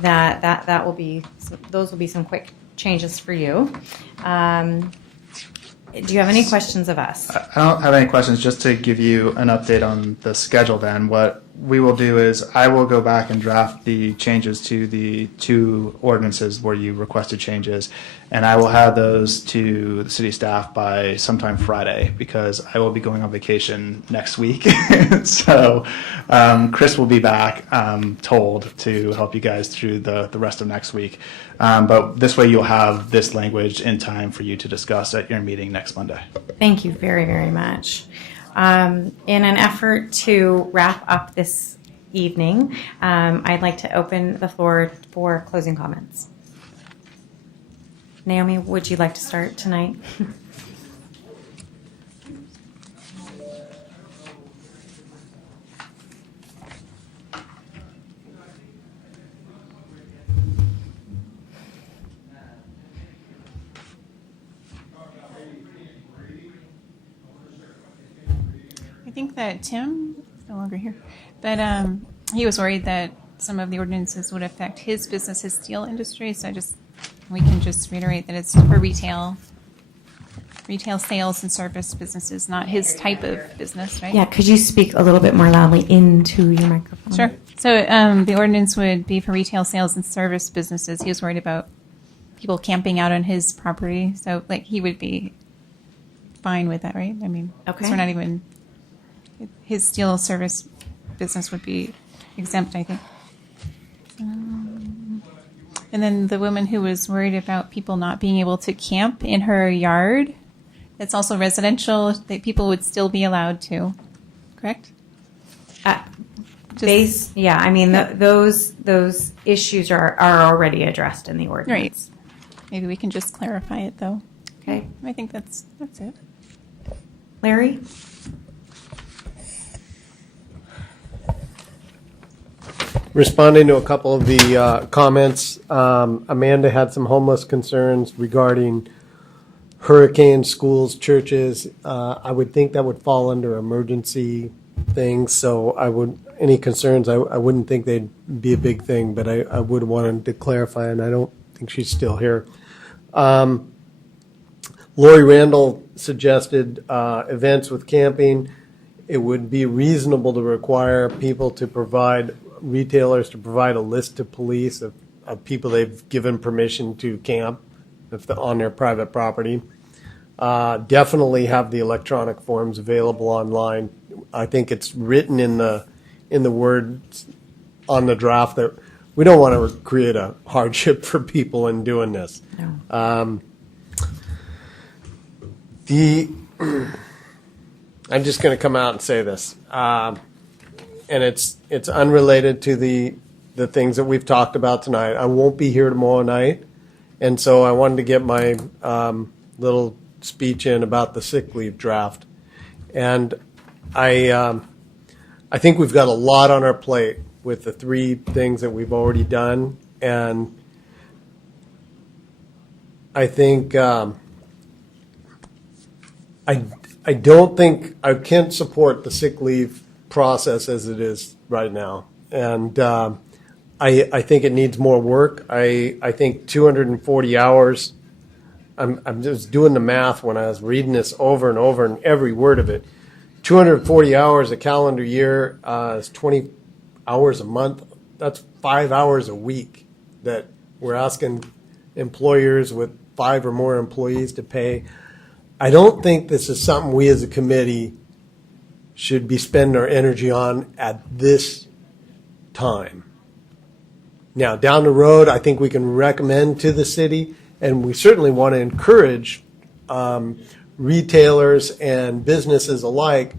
that will be, those will be some quick changes for you. Do you have any questions of us? I don't have any questions. Just to give you an update on the schedule then, what we will do is I will go back and draft the changes to the two ordinances where you requested changes, and I will have those to the city staff by sometime Friday, because I will be going on vacation next week. So Chris will be back, told, to help you guys through the rest of next week. But this way you'll have this language in time for you to discuss at your meeting next Monday. Thank you very, very much. In an effort to wrap up this evening, I'd like to open the floor for closing comments. Naomi, would you like to start tonight? think that Tim is no longer here, but he was worried that some of the ordinances would affect his business, his steel industry. So we can just reiterate that it's for retail sales and service businesses, not his type of business, right? Yeah, could you speak a little bit more loudly into your microphone? Sure. So the ordinance would be for retail sales and service businesses. He was worried about people camping out on his property. So like he would be fine with that, right? I mean, Okay. 'cause we're not even, his steel service business would be exempt, I think. And then the woman who was worried about people not being able to camp in her yard, it's also residential, that people would still be allowed to, correct? Yeah, I mean, those issues are already addressed in the ordinance. Right. Maybe we can just clarify it, though. Okay. I think that's it. Larry? Responding to a couple of the comments, Amanda had some homeless concerns regarding hurricanes, schools, churches. I would think that would fall under emergency things, so any concerns, I wouldn't think they'd be a big thing, but I would want to clarify, and I don't think she's still here. Lori Randall suggested events with camping. It would be reasonable to require retailers to provide a list to police of people they've given permission to camp on their private property. Definitely have the electronic forms available online. I think it's written in the words on the draft that we don't want to create a hardship for people in doing this. No. I'm just going to come out and say this, and it's unrelated to the things that we've talked about tonight. I won't be here tomorrow night, and so I wanted to get my little speech in about the sick leave draft. And I think we've got a lot on our plate with the 3 things that we've already done, and I think I don't think I can't support the sick leave process as it is right now, and I think it needs more work. I think 240 hours. I'm just doing the math when I was reading this over and over, and every word of it. 240 hours a calendar year is 20 hours a month. That's 5 hours a week that we're asking employers with 5 or more employees to pay. I don't think this is something we as a committee should be spending our energy on at this time. Now, down the road, I think we can recommend to the city, and we certainly want to encourage retailers and businesses alike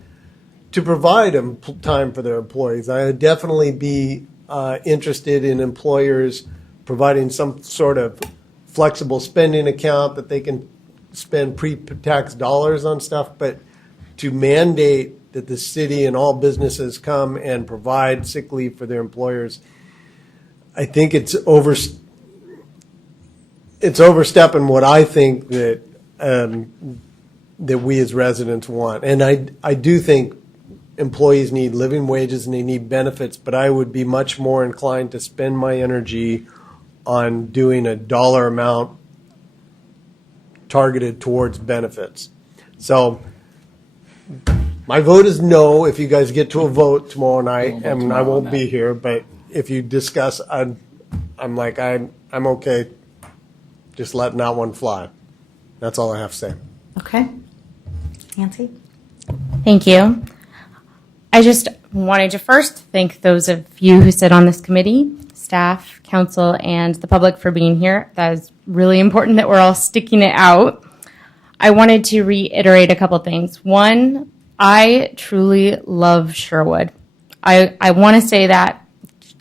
to provide time for their employees. I would definitely be interested in employers providing some sort of flexible spending account that they can spend pre-tax dollars on stuff, but to mandate that the city and all businesses come and provide sick leave for their employers, I think it's overstepping what I think that we as residents want. And I do think employees need living wages and they need benefits, but I would be much more inclined to spend my energy on doing a dollar amount targeted towards benefits. So my vote is no if you guys get to a vote tomorrow night, and I won't be here, but if you discuss, I'm okay just letting that one fly. That's all I have to say. Okay. Nancy? Thank you. I just wanted to first thank those of you who sit on this committee, staff, council, and the public for being here. That is really important that we're all sticking it out. I wanted to reiterate a couple things. One, I truly love Sherwood. I want to say that.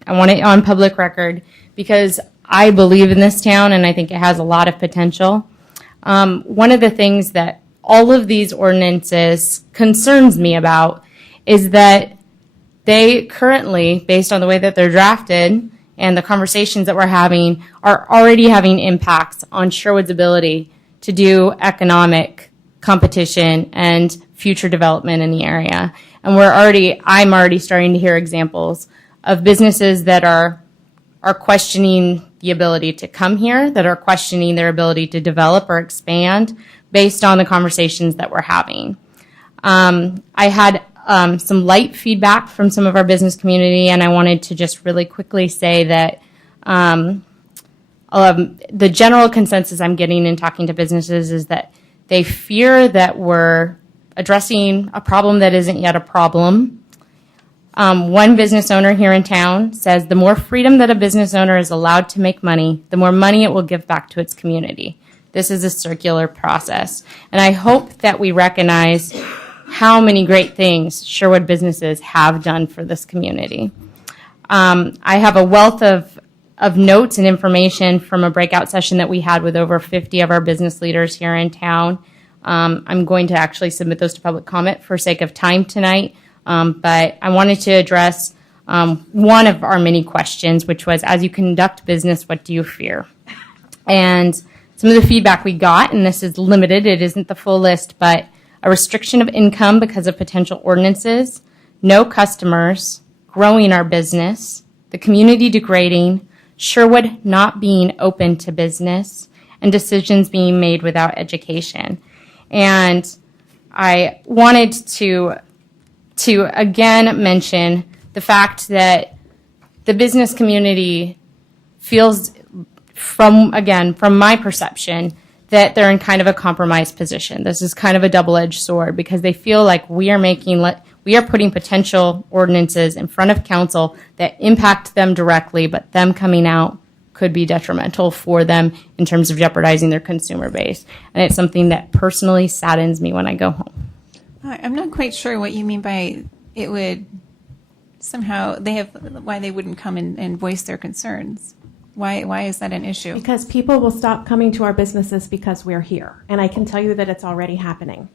I want it on public record because I believe in this town and I think it has a lot of potential. One of the things that all of these ordinances concerns me about is that they currently, based on the way that they're drafted and the conversations that we're having, are already having impacts on Sherwood's ability to do economic competition and future development in the area. And I'm already starting to hear examples of businesses that are questioning the ability to come here, that are questioning their ability to develop or expand based on the conversations that we're having. I had some light feedback from some of our business community, and I wanted to just really quickly say that the general consensus I'm getting in talking to businesses is that they fear that we're addressing a problem that isn't yet a problem. One business owner here in town says the more freedom that a business owner is allowed to make money, the more money it will give back to its community. This is a circular process. And I hope that we recognize how many great things Sherwood businesses have done for this community. I have a wealth of notes and information from a breakout session that we had with over 50 of our business leaders here in town. I'm going to actually submit those to public comment for sake of time tonight. But I wanted to address one of our many questions, which was, as you conduct business, what do you fear? And some of the feedback we got, and this is limited, it isn't the full list, but a restriction of income because of potential ordinances, no customers, growing our business, the community degrading, Sherwood not being open to business, and decisions being made without education. And I wanted to again mention the fact that the business community feels, from my perception, that they're in kind of a compromised position. This is kind of a double-edged sword because they feel like we are putting potential ordinances in front of council that impact them directly, but them coming out could be detrimental for them in terms of jeopardizing their consumer base. And it's something that personally saddens me when I go home. I'm not quite sure what you mean by it would somehow, why they wouldn't come and voice their concerns. Why is that an issue? Because people will stop coming to our businesses because we're here. And I can tell you that it's already happening.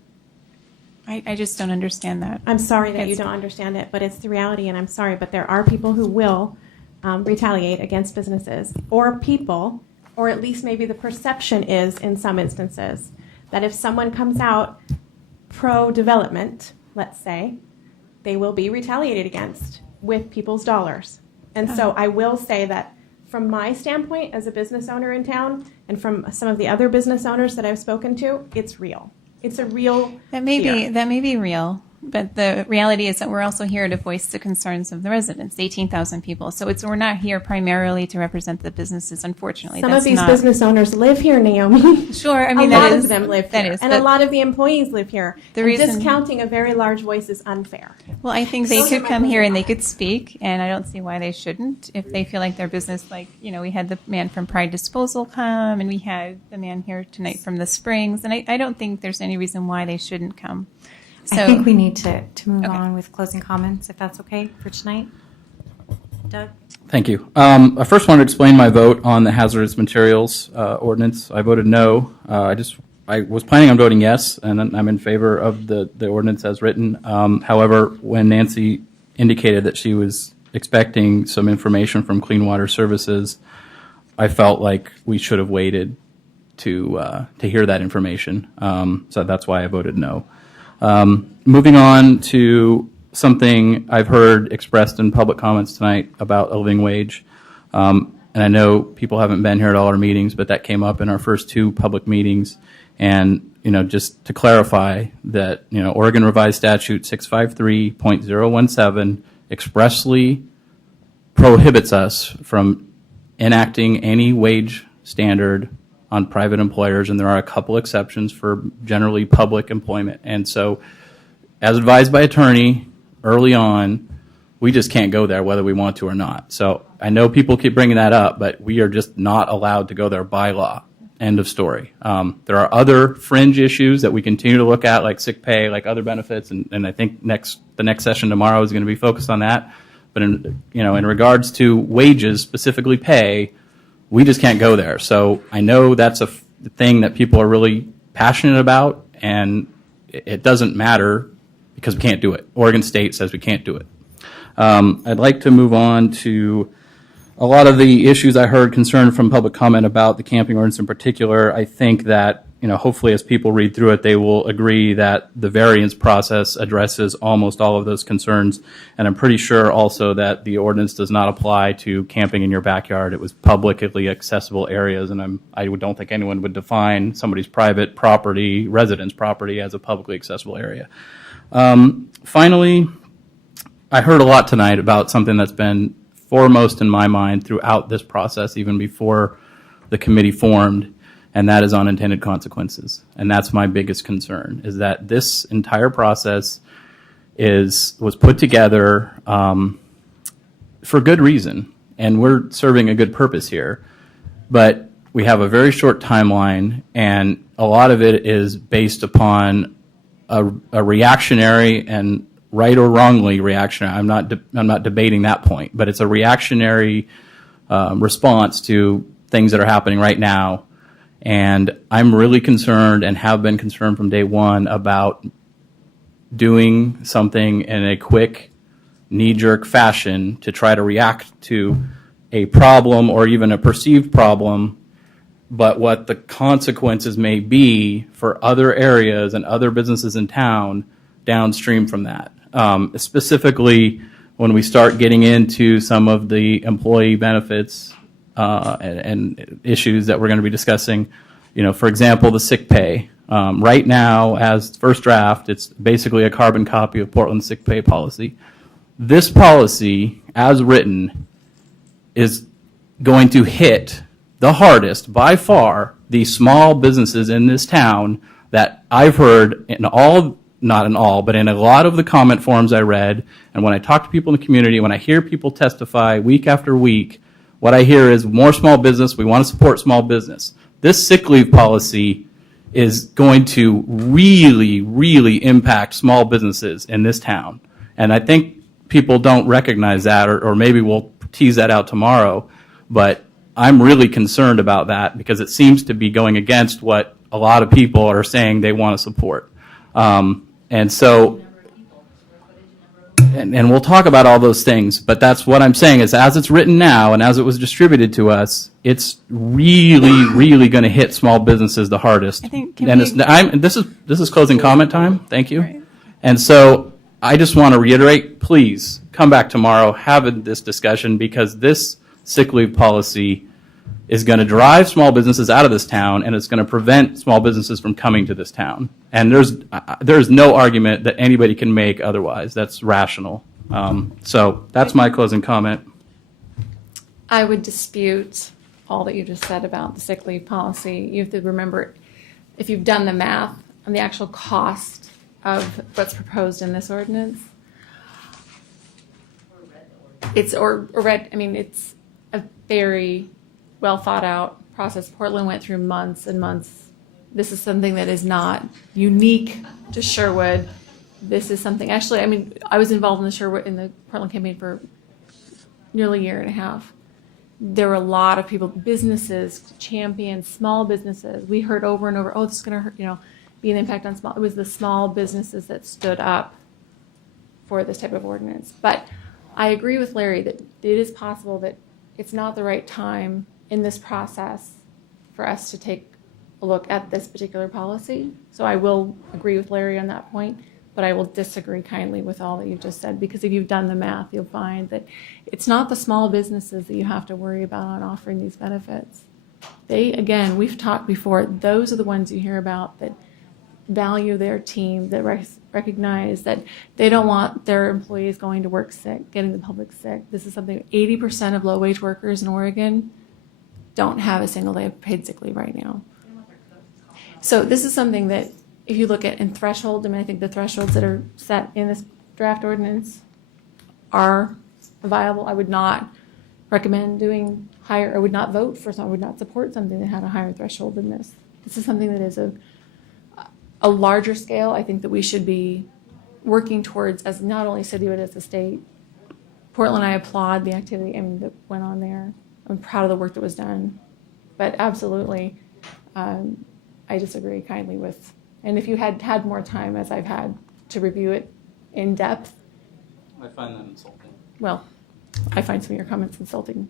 I just don't understand that. I'm sorry that you don't understand it, but it's the reality, and I'm sorry, but there are people who will retaliate against businesses or people, or at least maybe the perception is in some instances, that if someone comes out pro-development, let's say, they will be retaliated against with people's dollars. And so I will say that from my standpoint as a business owner in town and from some of the other business owners that I've spoken to, it's real. It's a real That may fear. be real, but the reality is that we're also here to voice the concerns of the residents, 18,000 people. So we're not here primarily to represent the businesses, unfortunately. Some of these business owners live here, Naomi. Sure, I mean, a lot of them live here, and a but lot of the employees live here. The And reason- discounting a very large voice is unfair. Well, I think they could come here and they could speak, and I don't see why they shouldn't if they feel like their business, like, we had the man from Pride Disposal come, and we had the man here tonight from the Springs, and I don't think there's any reason why they shouldn't come. I think we need to move on with closing comments, if that's okay for tonight. Doug? Thank you. I first want to explain my vote on the hazardous materials ordinance. I voted no. I was planning on voting yes, and I'm in favor of the ordinance as written. However, when Nancy indicated that she was expecting some information from Clean Water Services, I felt like we should have waited to hear that information. So that's why I voted no. Moving on to something I've heard expressed in public comments tonight about a living wage. And I know people haven't been here at all our meetings, but that came up in our first two public meetings. And, just to clarify that, Oregon Revised Statute 653.017 expressly prohibits us from enacting any wage standard on private employers, and there are a couple exceptions for generally public employment. And so, as advised by attorney early on, we just can't go there whether we want to or not. So I know people keep bringing that up, but we are just not allowed to go there by law. End of story. There are other fringe issues that we continue to look at, like sick pay, like other benefits, and I think the next session tomorrow is going to be focused on that. But in regards to wages, specifically pay, we just can't go there. So I know that's a thing that people are really passionate about, and it doesn't matter because we can't do it. Oregon State says we can't do it. I'd like to move on to a lot of the issues I heard concerned from public comment about the camping ordinance in particular. I think that hopefully as people read through it, they will agree that the variance process addresses almost all of those concerns. And I'm pretty sure also that the ordinance does not apply to camping in your backyard. It was publicly accessible areas, and I don't think anyone would define somebody's private property, residence property, as a publicly accessible area. Finally, I heard a lot tonight about something that's been foremost in my mind throughout this process, even before the committee formed, and that is unintended consequences. And that's my biggest concern, is that this entire process was put together for good reason, and we're serving a good purpose here. But we have a very short timeline, and a lot of it is based upon a reactionary, and right or wrongly reactionary. I'm not debating that point, but it's a reactionary response to things that are happening right now. And I'm really concerned, and have been concerned from day one, about doing something in a quick, knee-jerk fashion to try to react to a problem or even a perceived problem, but what the consequences may be for other areas and other businesses in town downstream from that. Specifically, when we start getting into some of the employee benefits and issues that we're going to be discussing, for example, the sick pay. Right now, as first draft, it's basically a carbon copy of Portland's sick pay policy. This policy, as written, is going to hit the hardest, by far, the small businesses in this town that I've heard not in all, but in a lot of the comment forums I read, and when I talk to people in the community, when I hear people testify week after week, what I hear is more small business, we want to support small business. This sick leave policy is going to really, really impact small businesses in this town. And I think people don't recognize that, or maybe we'll tease that out tomorrow, but I'm really concerned about that because it seems to be going against what a lot of people are saying they want to support. And so, and we'll talk about all those things, but that's what I'm saying is, as it's written now and as it was distributed to us, it's really, really going to hit small businesses the hardest. This is closing comment time. Thank you. Right. And so I just want to reiterate, please come back tomorrow, have this discussion, because this sick leave policy is going to drive small businesses out of this town, and it's going to prevent small businesses from coming to this town. And there's no argument that anybody can make otherwise. That's rational. So that's my closing comment. I would dispute all that you just said about the sick leave policy. You have to remember, if you've done the math on the actual cost of what's proposed in this ordinance, it's a very well thought out process. Portland went through months and months. This is something that is not unique to Sherwood. This is something, actually, I was involved in the Portland campaign for nearly a year and a half. There were a lot of people, businesses, champions, small businesses. We heard over and over, this is going to be an impact on small. It was the small businesses that stood up for this type of ordinance. But I agree with Larry that it is possible that it's not the right time in this process for us to take a look at this particular policy. So I will agree with Larry on that point, but I will disagree kindly with all that you've just said, because if you've done the math, you'll find that it's not the small businesses that you have to worry about on offering these benefits. Again, we've talked before, those are the ones you hear about that value their team, that recognize that they don't want their employees going to work sick, getting the public sick. This is something 80% of low-wage workers in Oregon don't have a single day of paid sick leave right now. So this is something that, if you look at in threshold, I think the thresholds that are set in this draft ordinance are viable. I would not recommend doing higher, I would not vote for something, I would not support something that had a higher threshold than this. This is something that is a larger scale. I think that we should be working towards, as not only city but as a state. Portland, I applaud the activity that went on there. I'm proud of the work that was done. But absolutely, I disagree kindly with, and if you had more time, as I've had, to review it in depth. I find that insulting. Well, I find some of your comments insulting.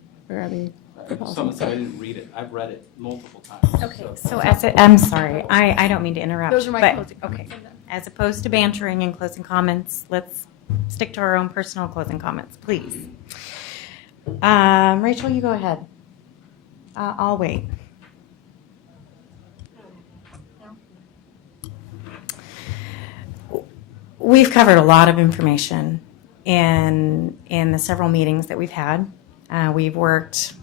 Someone said I didn't read it. I've read it multiple times. Okay, so I'm sorry, I don't mean to interrupt. Those are my but- closing Okay, comments. as opposed to bantering and closing comments, let's stick to our own personal closing comments, please. Rachel, you go ahead. I'll wait. We've covered a lot of information in the several meetings that we've had. We've worked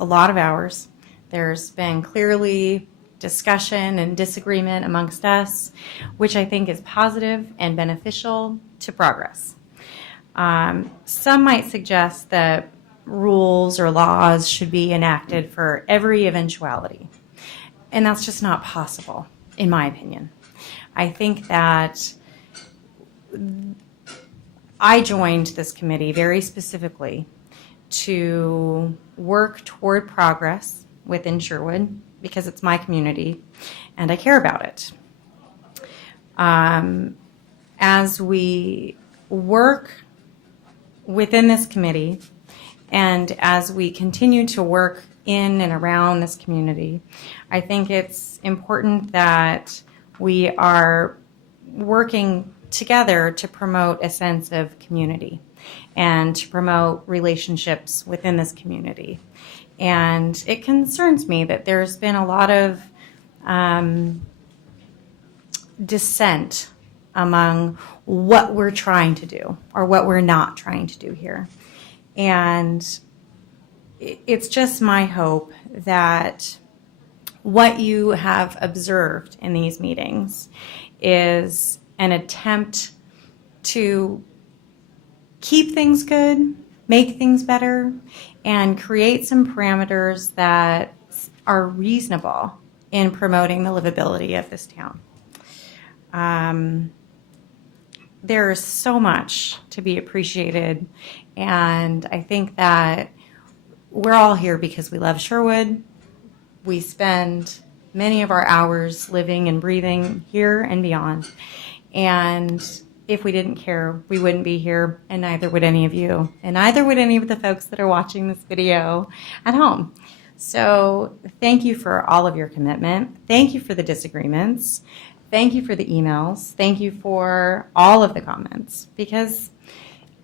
a lot of hours. There's been clearly discussion and disagreement amongst us, which I think is positive and beneficial to progress. Some might suggest that rules or laws should be enacted for every eventuality, and that's just not possible, in my opinion. I think that I joined this committee very specifically to work toward progress within Sherwood because it's my community and I care about it. As we work within this committee and as we continue to work in and around this community, I think it's important that we are working together to promote a sense of community and to promote relationships within this community. And it concerns me that there's been a lot of dissent among what we're trying to do or what we're not trying to do here. And it's just my hope that what you have observed in these meetings is an attempt to keep things good, make things better, and create some parameters that are reasonable in promoting the livability of this town. There is so much to be appreciated, and I think that we're all here because we love Sherwood. We spend many of our hours living and breathing here and beyond. And if we didn't care, we wouldn't be here, and neither would any of you, and neither would any of the folks that are watching this video at home. So thank you for all of your commitment. Thank you for the disagreements. Thank you for the emails. Thank you for all of the comments. Because,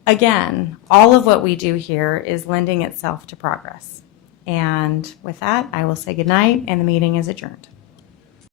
again, all of what we do here is lending itself to progress. And with that, I will say goodnight, and the meeting is adjourned.